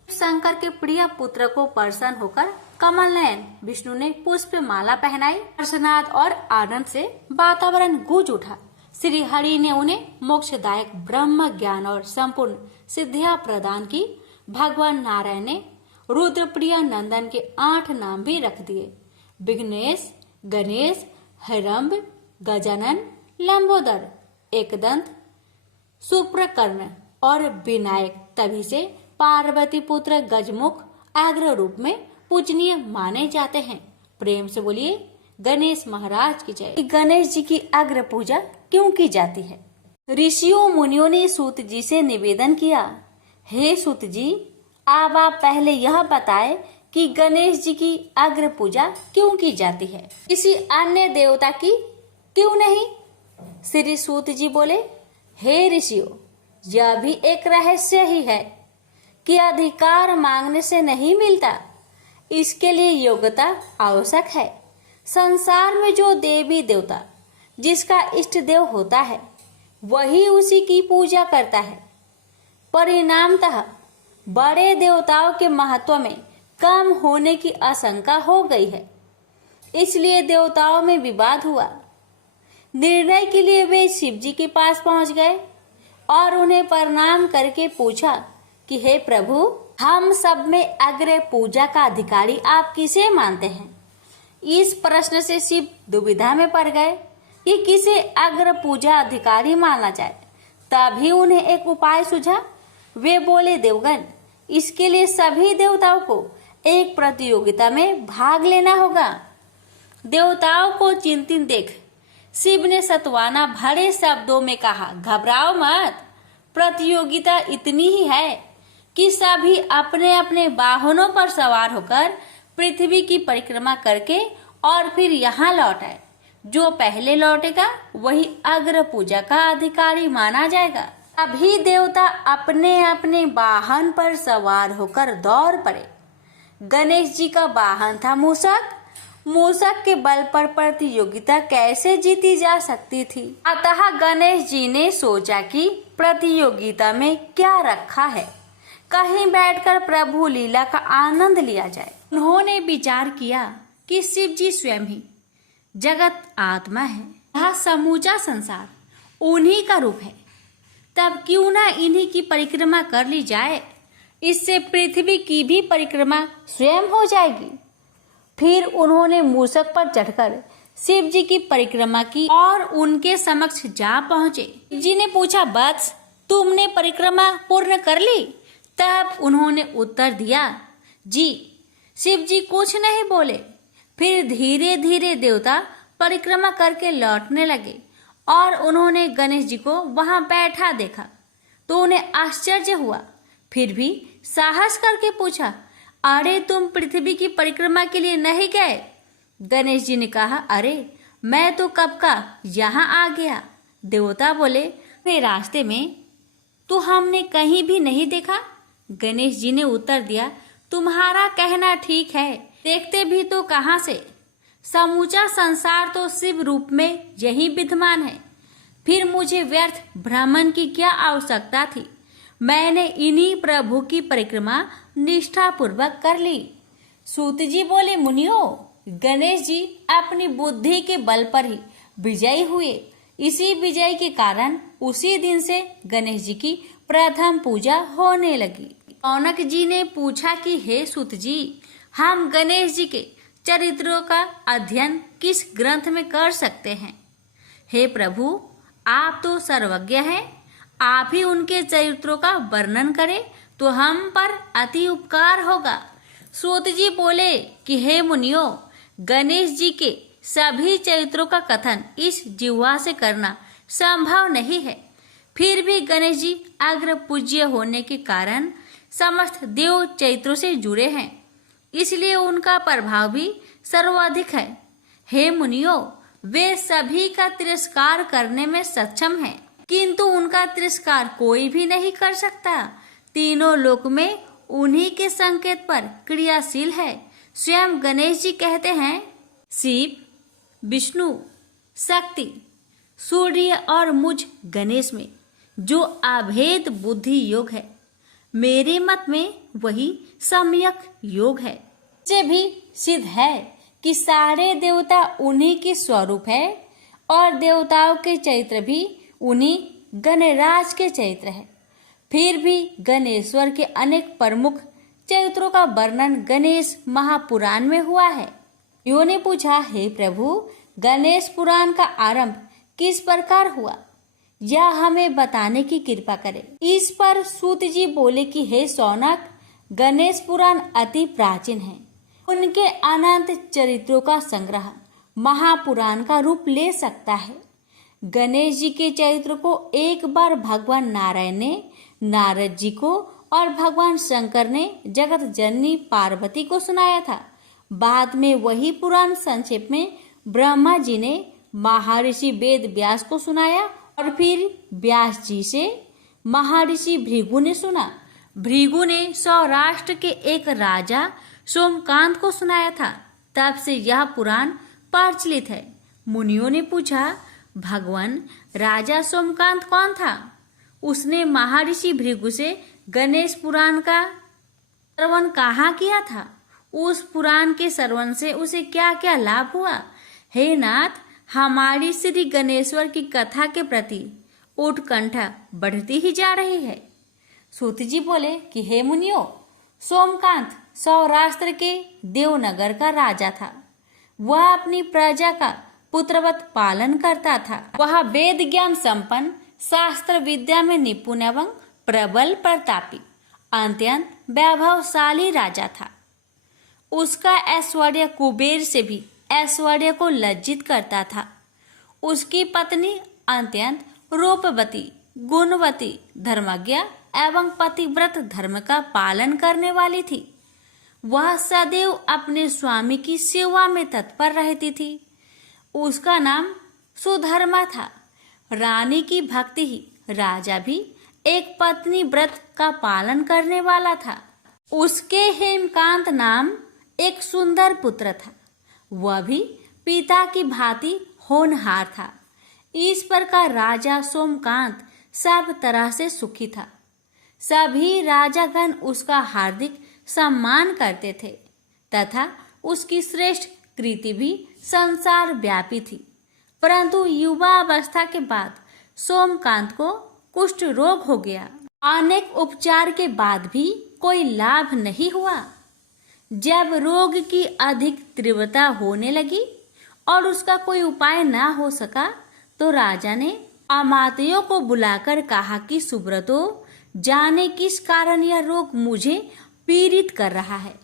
शंकर के प्रिय पुत्र को प्रसन्न होकर कमल नयन विष्णु ने पुष्प माला पहनाई। हर्षनाद और आनंद से वातावरण गूंज उठा। श्री हरि ने उन्हें मोक्षदायक ब्रह्म ज्ञान और संपूर्ण सिद्धियां प्रदान की। भगवान नारायण ने रुद्रप्रिय नंदन के 8 नाम भी रख दिए। विघ्नेश, गणेश, हिरंब, गजानन, लंबोदर, एकदंत, सुप्रकर्ण और विनायक तभी से पार्वती पुत्र गजमुख अग्र रूप में पूजनीय माने जाते हैं। प्रेम से बोलिए गणेश महाराज की जय। गणेश जी की अग्र पूजा क्यों की जाती है? ऋषियों मुनियों ने सूत जी से निवेदन किया, हे सूत जी, अब आप पहले यह बताएं कि गणेश जी की अग्र पूजा क्यों की जाती है, किसी अन्य देवता की क्यों नहीं? श्री सूत जी बोले, हे ऋषियों, यह भी एक रहस्य ही है कि अधिकार मांगने से नहीं मिलता, इसके लिए योग्यता आवश्यक है। संसार में जो देवी देवता जिसका इष्ट देव होता है वही उसी की पूजा करता है। परिणामतः बड़े देवताओं के महत्व में कम होने की आशंका हो गई है, इसलिए देवताओं में विवाद हुआ। निर्णय के लिए वे शिव जी के पास पहुंच गए और उन्हें प्रणाम करके पूछा कि हे प्रभु, हम सब में अग्र पूजा का अधिकारी आप किसे मानते हैं? इस प्रश्न से शिव दुविधा में पड़ गए कि किसे अग्र पूजा अधिकारी माना जाए। तभी उन्हें एक उपाय सूझा। वे बोले, देवगण, इसके लिए सभी देवताओं को एक प्रतियोगिता में भाग लेना होगा। देवताओं को चिंतित देख शिव ने सत्वाना भरे शब्दों में कहा, घबराओ मत, प्रतियोगिता इतनी ही है कि सभी अपने अपने वाहनों पर सवार होकर पृथ्वी की परिक्रमा करके और फिर यहाँ लौट आए। जो पहले लौटेगा वही अग्र पूजा का अधिकारी माना जाएगा। सभी देवता अपने अपने वाहन पर सवार होकर दौड़ पड़े। गणेश जी का वाहन था मूषक। मूषक के बल पर प्रतियोगिता कैसे जीती जा सकती थी? अतः गणेश जी ने सोचा कि प्रतियोगिता में क्या रखा है, कहीं बैठकर प्रभु लीला का आनंद लिया जाए। उन्होंने विचार किया कि शिव जी स्वयं ही जगत आत्मा है, यह समूचा संसार उन्हीं का रूप है, तब क्यों ना इन्हीं की परिक्रमा कर ली जाए। इससे पृथ्वी की भी परिक्रमा स्वयं हो जाएगी। फिर उन्होंने मूषक पर चढ़कर शिव जी की परिक्रमा की और उनके समक्ष जा पहुंचे। शिव जी ने पूछा, वत्स, तुमने परिक्रमा पूर्ण कर ली? तब उन्होंने उत्तर दिया, जी। शिव जी कुछ नहीं बोले। फिर धीरे धीरे देवता परिक्रमा करके लौटने लगे और उन्होंने गणेश जी को वहां बैठा देखा तो उन्हें आश्चर्य हुआ। फिर भी साहस करके पूछा, अरे तुम पृथ्वी की परिक्रमा के लिए नहीं गए? गणेश जी ने कहा, अरे मैं तो कब का यहाँ आ गया। देवता बोले, रास्ते में तो हमने कहीं भी नहीं देखा। गणेश जी ने उत्तर दिया, तुम्हारा कहना ठीक है, देखते भी तो कहाँ से, समूचा संसार तो शिव रूप में यही विद्यमान है। फिर मुझे व्यर्थ भ्रमण की क्या आवश्यकता थी? मैंने इन्हीं प्रभु की परिक्रमा निष्ठा पूर्वक कर ली। सूत जी बोले, मुनियो, गणेश जी अपनी बुद्धि के बल पर ही विजयी हुए। इसी विजय के कारण उसी दिन से गणेश जी की प्रथम पूजा होने लगी। रौनक जी ने पूछा कि हे सूत जी, हम गणेश जी के चरित्रों का अध्ययन किस ग्रंथ में कर सकते हैं? हे प्रभु, आप तो सर्वज्ञ हैं, आप ही उनके चरित्रों का वर्णन करें तो हम पर अति उपकार होगा। सूत जी बोले कि हे मुनियों, गणेश जी के सभी चरित्रों का कथन इस जिह्वा से करना संभव नहीं है। फिर भी गणेश जी अग्र पूज्य होने के कारण समस्त देव चरित्रों से जुड़े हैं, इसलिए उनका प्रभाव भी सर्वाधिक है। हे मुनियों, वे सभी का तिरस्कार करने में सक्षम हैं, किंतु उनका तिरस्कार कोई भी नहीं कर सकता। तीनों लोक में उन्हीं के संकेत पर क्रियाशील है। स्वयं गणेश जी कहते हैं, शिव, विष्णु, शक्ति, सूर्य और मुझ गणेश में जो अभेद बुद्धि योग है, मेरे मत में वही सम्यक योग है। इससे भी सिद्ध है कि सारे देवता उन्हीं के स्वरूप है और देवताओं के चरित्र भी उन्हीं गणराज के चरित्र है। फिर भी गणेश्वर के अनेक प्रमुख चरित्रों का वर्णन गणेश महापुराण में हुआ है। यो ने पूछा, हे प्रभु, गणेश पुराण का आरंभ किस प्रकार हुआ, यह हमें बताने की कृपा करें। इस पर सूत जी बोले कि हे शौनक, गणेश पुराण अति प्राचीन है। उनके अनंत चरित्रों का संग्रह महापुराण का रूप ले सकता है। गणेश जी के चरित्र को एक बार भगवान नारायण ने नारद जी को और भगवान शंकर ने जगत जननी पार्वती को सुनाया था। बाद में वही पुराण संक्षेप में ब्रह्मा जी ने महर्षि वेद व्यास को सुनाया और फिर व्यास जी से महर्षि भृगु ने सुना। भृगु ने सौराष्ट्र के एक राजा सोमकांत को सुनाया था। तब से यह पुराण प्रचलित है। मुनियों ने पूछा, भगवान राजा सोमकांत कौन था? उसने महर्षि भृगु से गणेश पुराण का श्रवण कहाँ किया था? उस पुराण के श्रवण से उसे क्या क्या लाभ हुआ? हे नाथ, हमारी श्री गणेश्वर की कथा के प्रति उत्कंठा बढ़ती ही जा रही है। सूत जी बोले कि हे मुनियों, सोमकांत सौराष्ट्र के देवनगर का राजा था। वह अपनी प्रजा का पुत्रवत पालन करता था। वह वेद ज्ञान संपन्न, शास्त्र विद्या में निपुण एवं प्रबल प्रतापी, अत्यंत वैभवशाली राजा था। उसका ऐश्वर्य कुबेर से भी ऐश्वर्य को लज्जित करता था। उसकी पत्नी अत्यंत रूपवती, गुणवती, धर्मज्ञ एवं पतिव्रत धर्म का पालन करने वाली थी। वह सदैव अपने स्वामी की सेवा में तत्पर रहती थी। उसका नाम सुधर्मा था। रानी की भक्ति ही राजा भी एक पत्नी व्रत का पालन करने वाला था। उसके हेमकांत नाम एक सुंदर पुत्र था। वह भी पिता की भांति होनहार था। इस प्रकार राजा सोमकांत सब तरह से सुखी था। सभी राजागण उसका हार्दिक सम्मान करते थे तथा उसकी श्रेष्ठ कृति भी संसार व्यापी थी। परंतु युवा अवस्था के बाद सोमकांत को कुष्ठ रोग हो गया। अनेक उपचार के बाद भी कोई लाभ नहीं हुआ। जब रोग की अधिक तीव्रता होने लगी और उसका कोई उपाय न हो सका तो राजा ने अमात्यों को बुलाकर कहा कि सुब्रतो, जाने किस कारण यह रोग मुझे पीड़ित कर रहा है।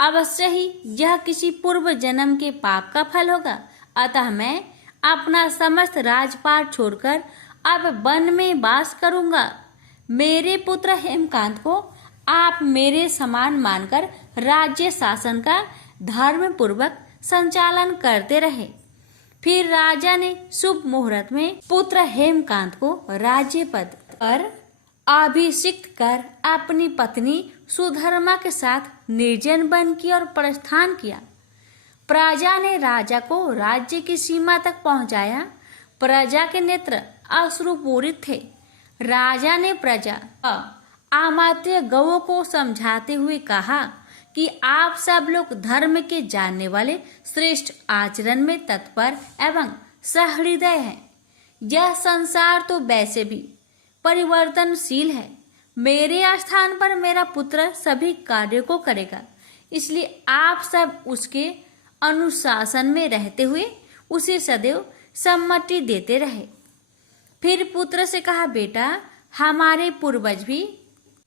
अवश्य ही यह किसी पूर्व जन्म के पाप का फल होगा। अतः मैं अपना समस्त राजपाट छोड़कर अब वन में वास करूंगा। मेरे पुत्र हेमकांत को आप मेरे समान मानकर राज्य शासन का धर्म पूर्वक संचालन करते रहे। फिर राजा ने शुभ मुहूर्त में पुत्र हेमकांत को राज्य पद पर अभिषिक्त कर अपनी पत्नी सुधर्मा के साथ निर्जन वन की ओर प्रस्थान किया। प्रजा ने राजा को राज्य की सीमा तक पहुंचाया। प्रजा के नेत्र अश्रुपूरित थे। राजा ने प्रजा अमात्य गौओं को समझाते हुए कहा कि आप सब लोग धर्म के जानने वाले, श्रेष्ठ आचरण में तत्पर एवं सहृदय हैं। यह संसार तो वैसे भी परिवर्तनशील है। मेरे स्थान पर मेरा पुत्र सभी कार्यों को करेगा, इसलिए आप सब उसके अनुशासन में रहते हुए उसे सदैव सम्मति देते रहे। फिर पुत्र से कहा, बेटा, हमारे पूर्वज भी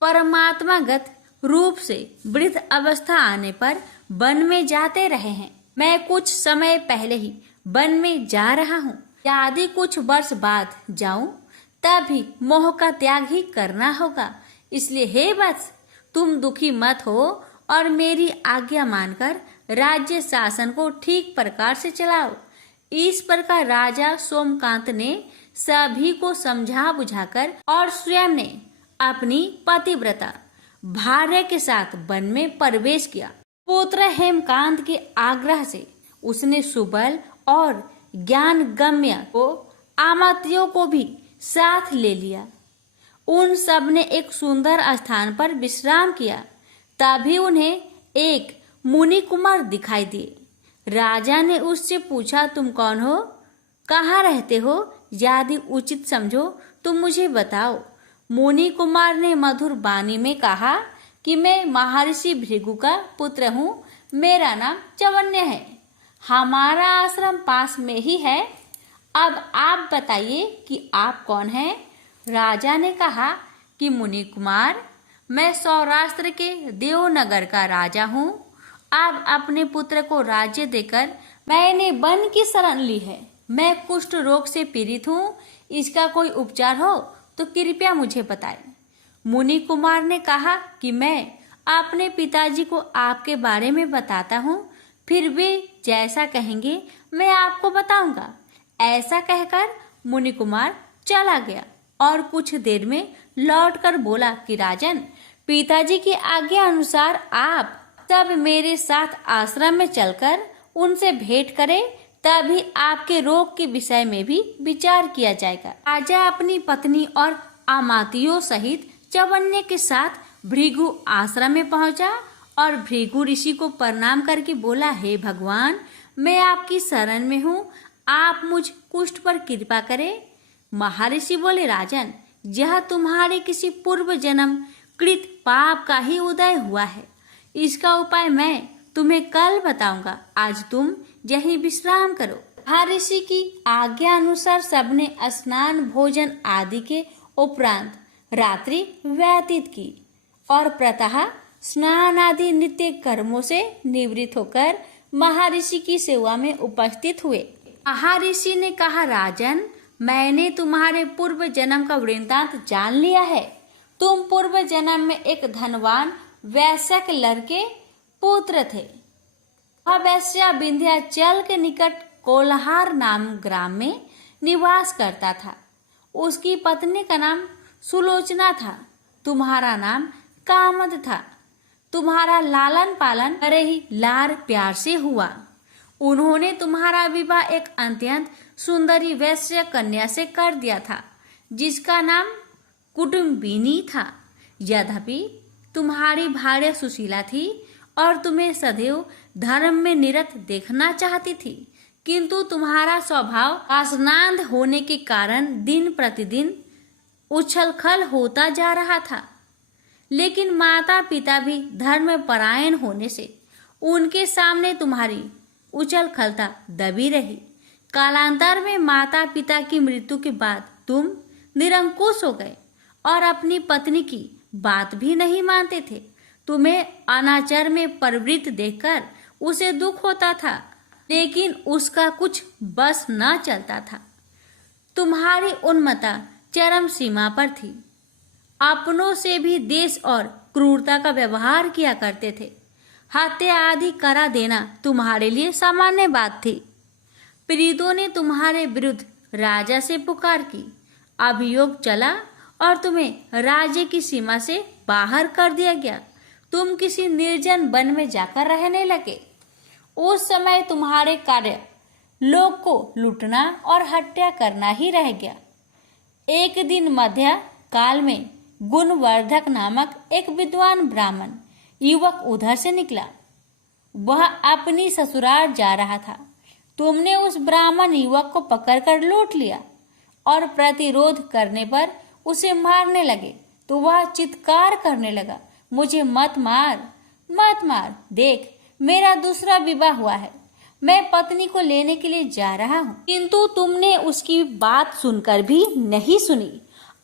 परमात्मागत रूप से वृद्ध अवस्था आने पर वन में जाते रहे हैं। मैं कुछ समय पहले ही वन में जा रहा हूँ। यदि कुछ वर्ष बाद जाऊं तब भी मोह का त्याग ही करना होगा। इसलिए हे वत्स, तुम दुखी मत हो और मेरी आज्ञा मानकर राज्य शासन को ठीक प्रकार से चलाओ। इस प्रकार राजा सोमकांत ने सभी को समझा बुझाकर और स्वयं ने अपनी पतिव्रता भार्या के साथ वन में प्रवेश किया। पुत्र हेमकांत के आग्रह से उसने सुबल और ज्ञान गम्य को आमतियों को भी साथ ले लिया। उन सब ने एक सुंदर स्थान पर विश्राम किया। तभी उन्हें एक मुनि कुमार दिखाई दिए। राजा ने उससे पूछा, तुम कौन हो, कहाँ रहते हो? यदि उचित समझो तो मुझे बताओ। मुनि कुमार ने मधुर वाणी में कहा कि मैं महर्षि भृगु का पुत्र हूँ। मेरा नाम चवन्य है। हमारा आश्रम पास में ही है। अब आप बताइए कि आप कौन हैं? राजा ने कहा कि मुनि कुमार, मैं सौराष्ट्र के देवनगर का राजा हूँ। अब अपने पुत्र को राज्य देकर मैंने वन की शरण ली है। मैं कुष्ठ रोग से पीड़ित हूँ। इसका कोई उपचार हो तो कृपया मुझे बताएं। मुनि कुमार ने कहा कि मैं अपने पिताजी को आपके बारे में बताता हूँ, फिर वे जैसा कहेंगे मैं आपको बताऊंगा। ऐसा कहकर मुनि कुमार चला गया और कुछ देर में लौटकर बोला कि राजन, पिताजी की आज्ञा अनुसार आप सब मेरे साथ आश्रम में चलकर उनसे भेंट करें, तभी आपके रोग के विषय में भी विचार किया जाएगा। राजा अपनी पत्नी और आमातियों सहित चवन्य के साथ भृगु आश्रम में पहुंचा और भृगु ऋषि को प्रणाम करके बोला, हे भगवान, मैं आपकी शरण में हूँ, आप मुझ कुष्ठ पर कृपा करें। महर्षि बोले, राजन, यह तुम्हारे किसी पूर्व जन्म कृत पाप का ही उदय हुआ है। इसका उपाय मैं तुम्हें कल बताऊंगा। आज तुम यहीं विश्राम करो। महर्षि की आज्ञा अनुसार सबने स्नान भोजन आदि के उपरांत रात्रि व्यतीत की और प्रातः स्नान आदि नित्य कर्मों से निवृत्त होकर महर्षि की सेवा में उपस्थित हुए। महर्षि ने कहा, राजन, मैंने तुम्हारे पूर्व जन्म का वृत्तांत जान लिया है। तुम पूर्व जन्म में एक धनवान वैश्य के लड़के पुत्र थे। वह वैश्य विंध्याचल के निकट कोल्हार नाम ग्राम में निवास करता था। उसकी पत्नी का नाम सुलोचना था। तुम्हारा नाम कामद था। तुम्हारा लालन पालन बड़े ही लार प्यार से हुआ। उन्होंने तुम्हारा विवाह एक अत्यंत सुंदरी वैश्य कन्या से कर दिया था, जिसका नाम कुटुम्बिनी था। यद्यपि तुम्हारी भार्या सुशीला थी और तुम्हें सदैव धर्म में निरत देखना चाहती थी, किंतु तुम्हारा स्वभाव वासनांध होने के कारण दिन प्रतिदिन उछलखल होता जा रहा था। लेकिन माता पिता भी धर्म परायण होने से उनके सामने तुम्हारी उछलखलता दबी रही। कालांतर में माता पिता की मृत्यु के बाद तुम निरंकुश हो गए और अपनी पत्नी की बात भी नहीं मानते थे। तुम्हें अनाचार में प्रवृत्त देखकर उसे दुख होता था, लेकिन उसका कुछ बस न चलता था। तुम्हारी उन्मत्ता चरम सीमा पर थी। अपनों से भी देश और क्रूरता का व्यवहार किया करते थे। हत्या आदि करा देना तुम्हारे लिए सामान्य बात थी। पीड़ितों ने तुम्हारे विरुद्ध राजा से पुकार की। अभियोग चला और तुम्हें राज्य की सीमा से बाहर कर दिया गया। तुम किसी निर्जन वन में जाकर रहने लगे। उस समय तुम्हारे कार्य लोग को लूटना और हत्या करना ही रह गया। एक दिन मध्य काल में गुणवर्धक नामक एक विद्वान ब्राह्मण युवक उधर से निकला। वह अपनी ससुराल जा रहा था। तुमने उस ब्राह्मण युवक को पकड़कर लूट लिया और प्रतिरोध करने पर उसे मारने लगे। तो वह चित्कार करने लगा, मुझे मत मार, मत मार, देख मेरा दूसरा विवाह हुआ है, मैं पत्नी को लेने के लिए जा रहा हूँ। किंतु तुमने उसकी बात सुनकर भी नहीं सुनी।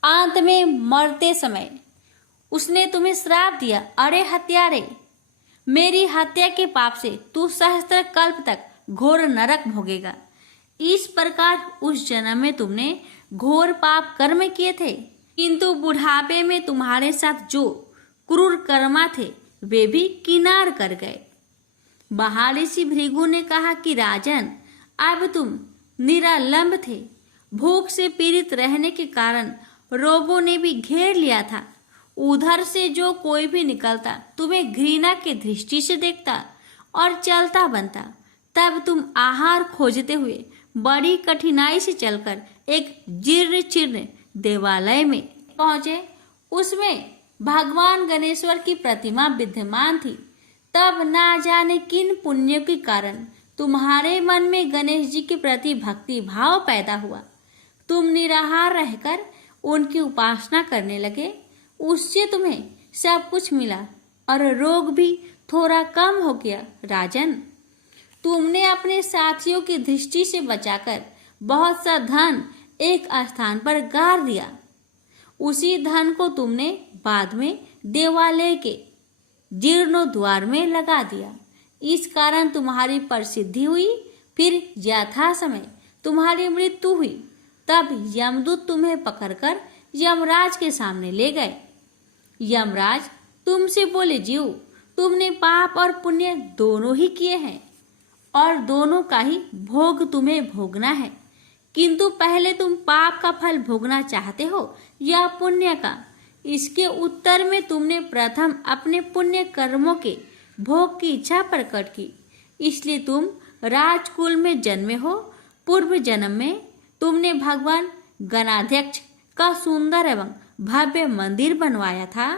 अंत में मरते समय उसने तुम्हें श्राप दिया, अरे हत्यारे, मेरी हत्या के पाप से तू सहस्त्र कल्प तक घोर नरक भोगेगा। इस प्रकार उस जन्म में तुमने घोर पाप कर्म किए थे, किंतु बुढ़ापे में तुम्हारे साथ जो क्रूर कर्मा थे वे भी किनार कर गए। महर्षि भृगु ने कहा कि राजन, अब तुम निरालंब थे, भूख से पीड़ित रहने के कारण रोगों ने भी घेर लिया था। उधर से जो कोई भी निकलता तुम्हें घृणा की दृष्टि से देखता और चलता बनता। तब तुम आहार खोजते हुए बड़ी कठिनाई से चलकर एक जीर्ण चीर्ण देवालय में पहुंचे। उसमें भगवान गणेश्वर की प्रतिमा विद्यमान थी। तब ना जाने किन पुण्यों के कारण तुम्हारे मन में गणेश जी के प्रति भक्ति भाव पैदा हुआ। तुम निराहार रहकर उनकी उपासना करने लगे। उससे तुम्हें सब कुछ मिला और रोग भी थोड़ा कम हो गया। राजन, तुमने अपने साथियों की दृष्टि से बचाकर बहुत सा धन एक स्थान पर गाड़ दिया। उसी धन को तुमने बाद में देवालय के जीर्णोद्वार में लगा दिया। इस कारण तुम्हारी प्रसिद्धि हुई। फिर यथा समय तुम्हारी मृत्यु हुई। तब यमदूत तुम्हें पकड़कर यमराज के सामने ले गए। यमराज तुमसे बोले, जीव, तुमने पाप और पुण्य दोनों ही किए हैं और दोनों का ही भोग तुम्हें भोगना है। किंतु पहले तुम पाप का फल भोगना चाहते हो या पुण्य का? इसके उत्तर में तुमने प्रथम अपने पुण्य कर्मों के भोग की इच्छा प्रकट की, इसलिए तुम राजकुल में जन्मे हो। पूर्व जन्म में तुमने भगवान गणाध्यक्ष का सुंदर एवं भव्य मंदिर बनवाया था।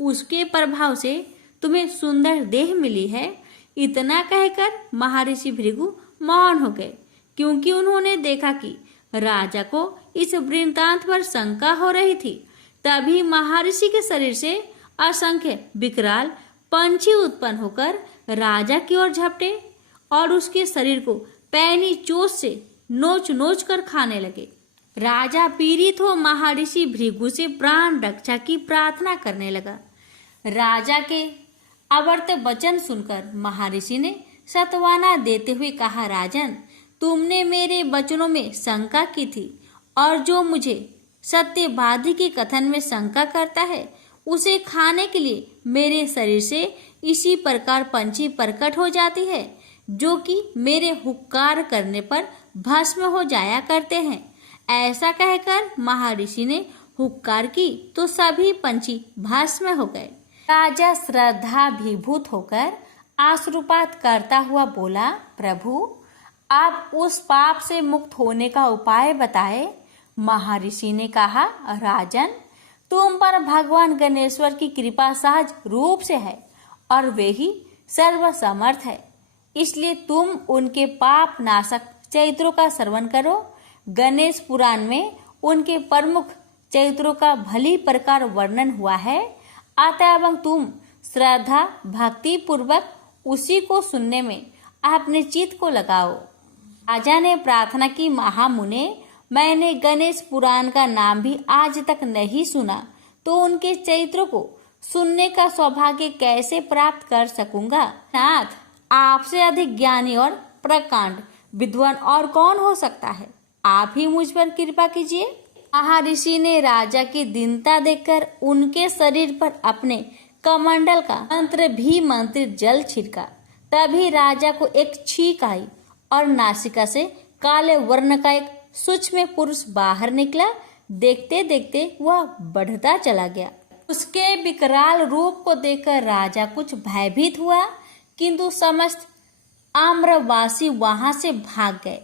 उसके प्रभाव से तुम्हें सुंदर देह मिली है। इतना कहकर महर्षि भृगु मौन हो गए, क्योंकि उन्होंने देखा कि राजा को इस वृत्तांत पर शंका हो रही थी। तभी महर्षि के शरीर से असंख्य विकराल पंछी उत्पन्न होकर राजा की ओर झपटे और उसके शरीर को पैनी चोंच से नोच नोच कर खाने लगे। राजा पीड़ित हो महर्षि भृगु से प्राण रक्षा की प्रार्थना करने लगा। राजा के अवर्त वचन सुनकर महर्षि ने सत्वाना देते हुए कहा, राजन, तुमने मेरे वचनों में शंका की थी और जो मुझे सत्यवादी के कथन में शंका करता है उसे खाने के लिए मेरे शरीर से इसी प्रकार पंछी प्रकट हो जाती है, जो कि मेरे हुक्कार करने पर भस्म हो जाया करते हैं। ऐसा कहकर महर्षि ने हुक्कार की तो सभी पंछी भस्म हो गए। राजा श्रद्धाभिभूत होकर आश्रुपात करता हुआ बोला, प्रभु, आप उस पाप से मुक्त होने का उपाय बताए। महर्षि ने कहा, राजन, तुम पर भगवान गणेश्वर की कृपा सहज रूप से है और वे ही सर्वसमर्थ है, इसलिए तुम उनके पाप नाशक चरित्रों का श्रवण करो। गणेश पुराण में उनके प्रमुख चरित्रों का भली प्रकार वर्णन हुआ है। अतः तुम श्रद्धा भक्ति पूर्वक उसी को सुनने में अपने चित्त को लगाओ। राजा ने प्रार्थना की, महामुने, मैंने गणेश पुराण का नाम भी आज तक नहीं सुना, तो उनके चरित्रों को सुनने का सौभाग्य कैसे प्राप्त कर सकूंगा? नाथ, आपसे अधिक ज्ञानी और प्रकांड विद्वान और कौन हो सकता है? आप ही मुझ पर कृपा कीजिए। महर्षि ने राजा की दीनता देखकर उनके शरीर पर अपने कमंडल का मंत्र भी मंत्रित जल छिड़का। तभी राजा को एक छींक आई और नासिका से काले वर्ण का एक सूक्ष्म पुरुष बाहर निकला। देखते देखते वह बढ़ता चला गया। उसके विकराल रूप को देखकर राजा कुछ भयभीत हुआ, किंतु समस्त आम्रवासी वहां से भाग गए।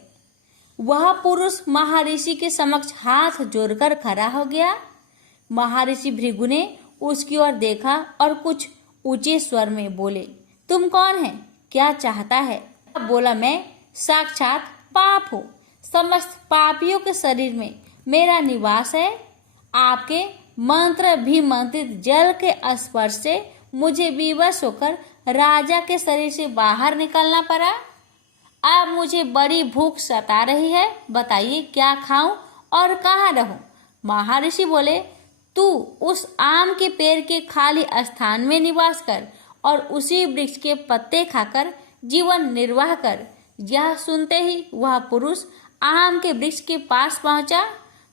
वह पुरुष महर्षि के समक्ष हाथ जोड़कर खड़ा हो गया। महर्षि भृगु ने उसकी ओर देखा और कुछ ऊंचे स्वर में बोले, तुम कौन है? क्या चाहता है? बोला, मैं साक्षात पाप हूँ। समस्त पापियों के शरीर में मेरा निवास है। आपके मंत्र भी मंत्रित जल के स्पर्श से मुझे विवश होकर राजा के शरीर से बाहर निकलना पड़ा। अब मुझे बड़ी भूख सता रही है, बताइए क्या खाऊं और कहाँ रहूं। महर्षि बोले, तू उस आम के पेड़ के खाली स्थान में निवास कर और उसी वृक्ष के पत्ते खाकर जीवन निर्वाह कर। यह सुनते ही वह पुरुष आम के वृक्ष के पास पहुंचा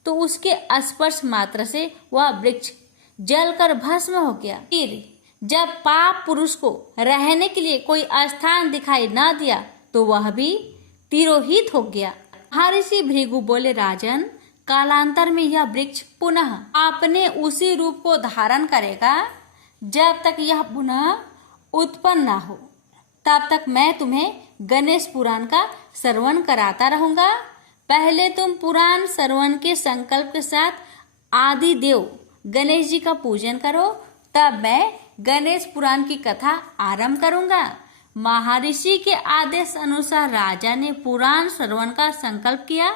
तो उसके स्पर्श मात्र से वह वृक्ष जलकर भस्म हो गया। फिर जब पाप पुरुष को रहने के लिए कोई स्थान दिखाई न दिया तो वह भी तिरोहित हो गया। महर्षि भृगु बोले, राजन, कालांतर में यह वृक्ष पुनः अपने उसी रूप को धारण करेगा। जब तक यह पुनः उत्पन्न ना हो तब तक मैं तुम्हें गणेश पुराण का श्रवण कराता रहूंगा। पहले तुम पुराण श्रवण के संकल्प के साथ आदि देव गणेश जी का पूजन करो, तब मैं गणेश पुराण की कथा आरंभ करूंगा। महर्षि के आदेश अनुसार राजा ने पुराण श्रवण का संकल्प किया।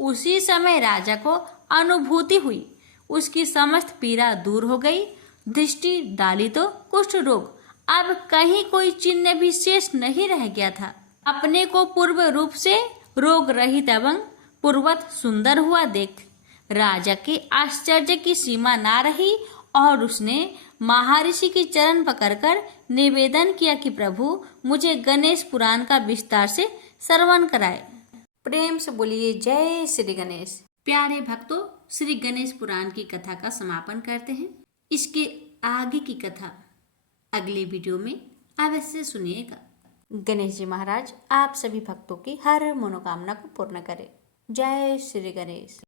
उसी समय राजा को अनुभूति हुई, उसकी समस्त पीड़ा दूर हो गई। दृष्टि डाली तो कुष्ठ रोग अब कहीं कोई चिन्ह भी शेष नहीं रह गया था। अपने को पूर्व रूप से रोग रहित एवं पूर्वत सुंदर हुआ देख राजा के आश्चर्य की सीमा ना रही और उसने महर्षि के चरण पकड़कर निवेदन किया कि प्रभु, मुझे गणेश पुराण का विस्तार से श्रवण कराए। प्रेम से बोलिए जय श्री गणेश। प्यारे भक्तों, श्री गणेश पुराण की कथा का समापन करते हैं। इसके आगे की कथा अगले वीडियो में अवश्य सुनिएगा। गणेश जी महाराज आप सभी भक्तों की हर मनोकामना को पूर्ण करें। जय श्री गणेश।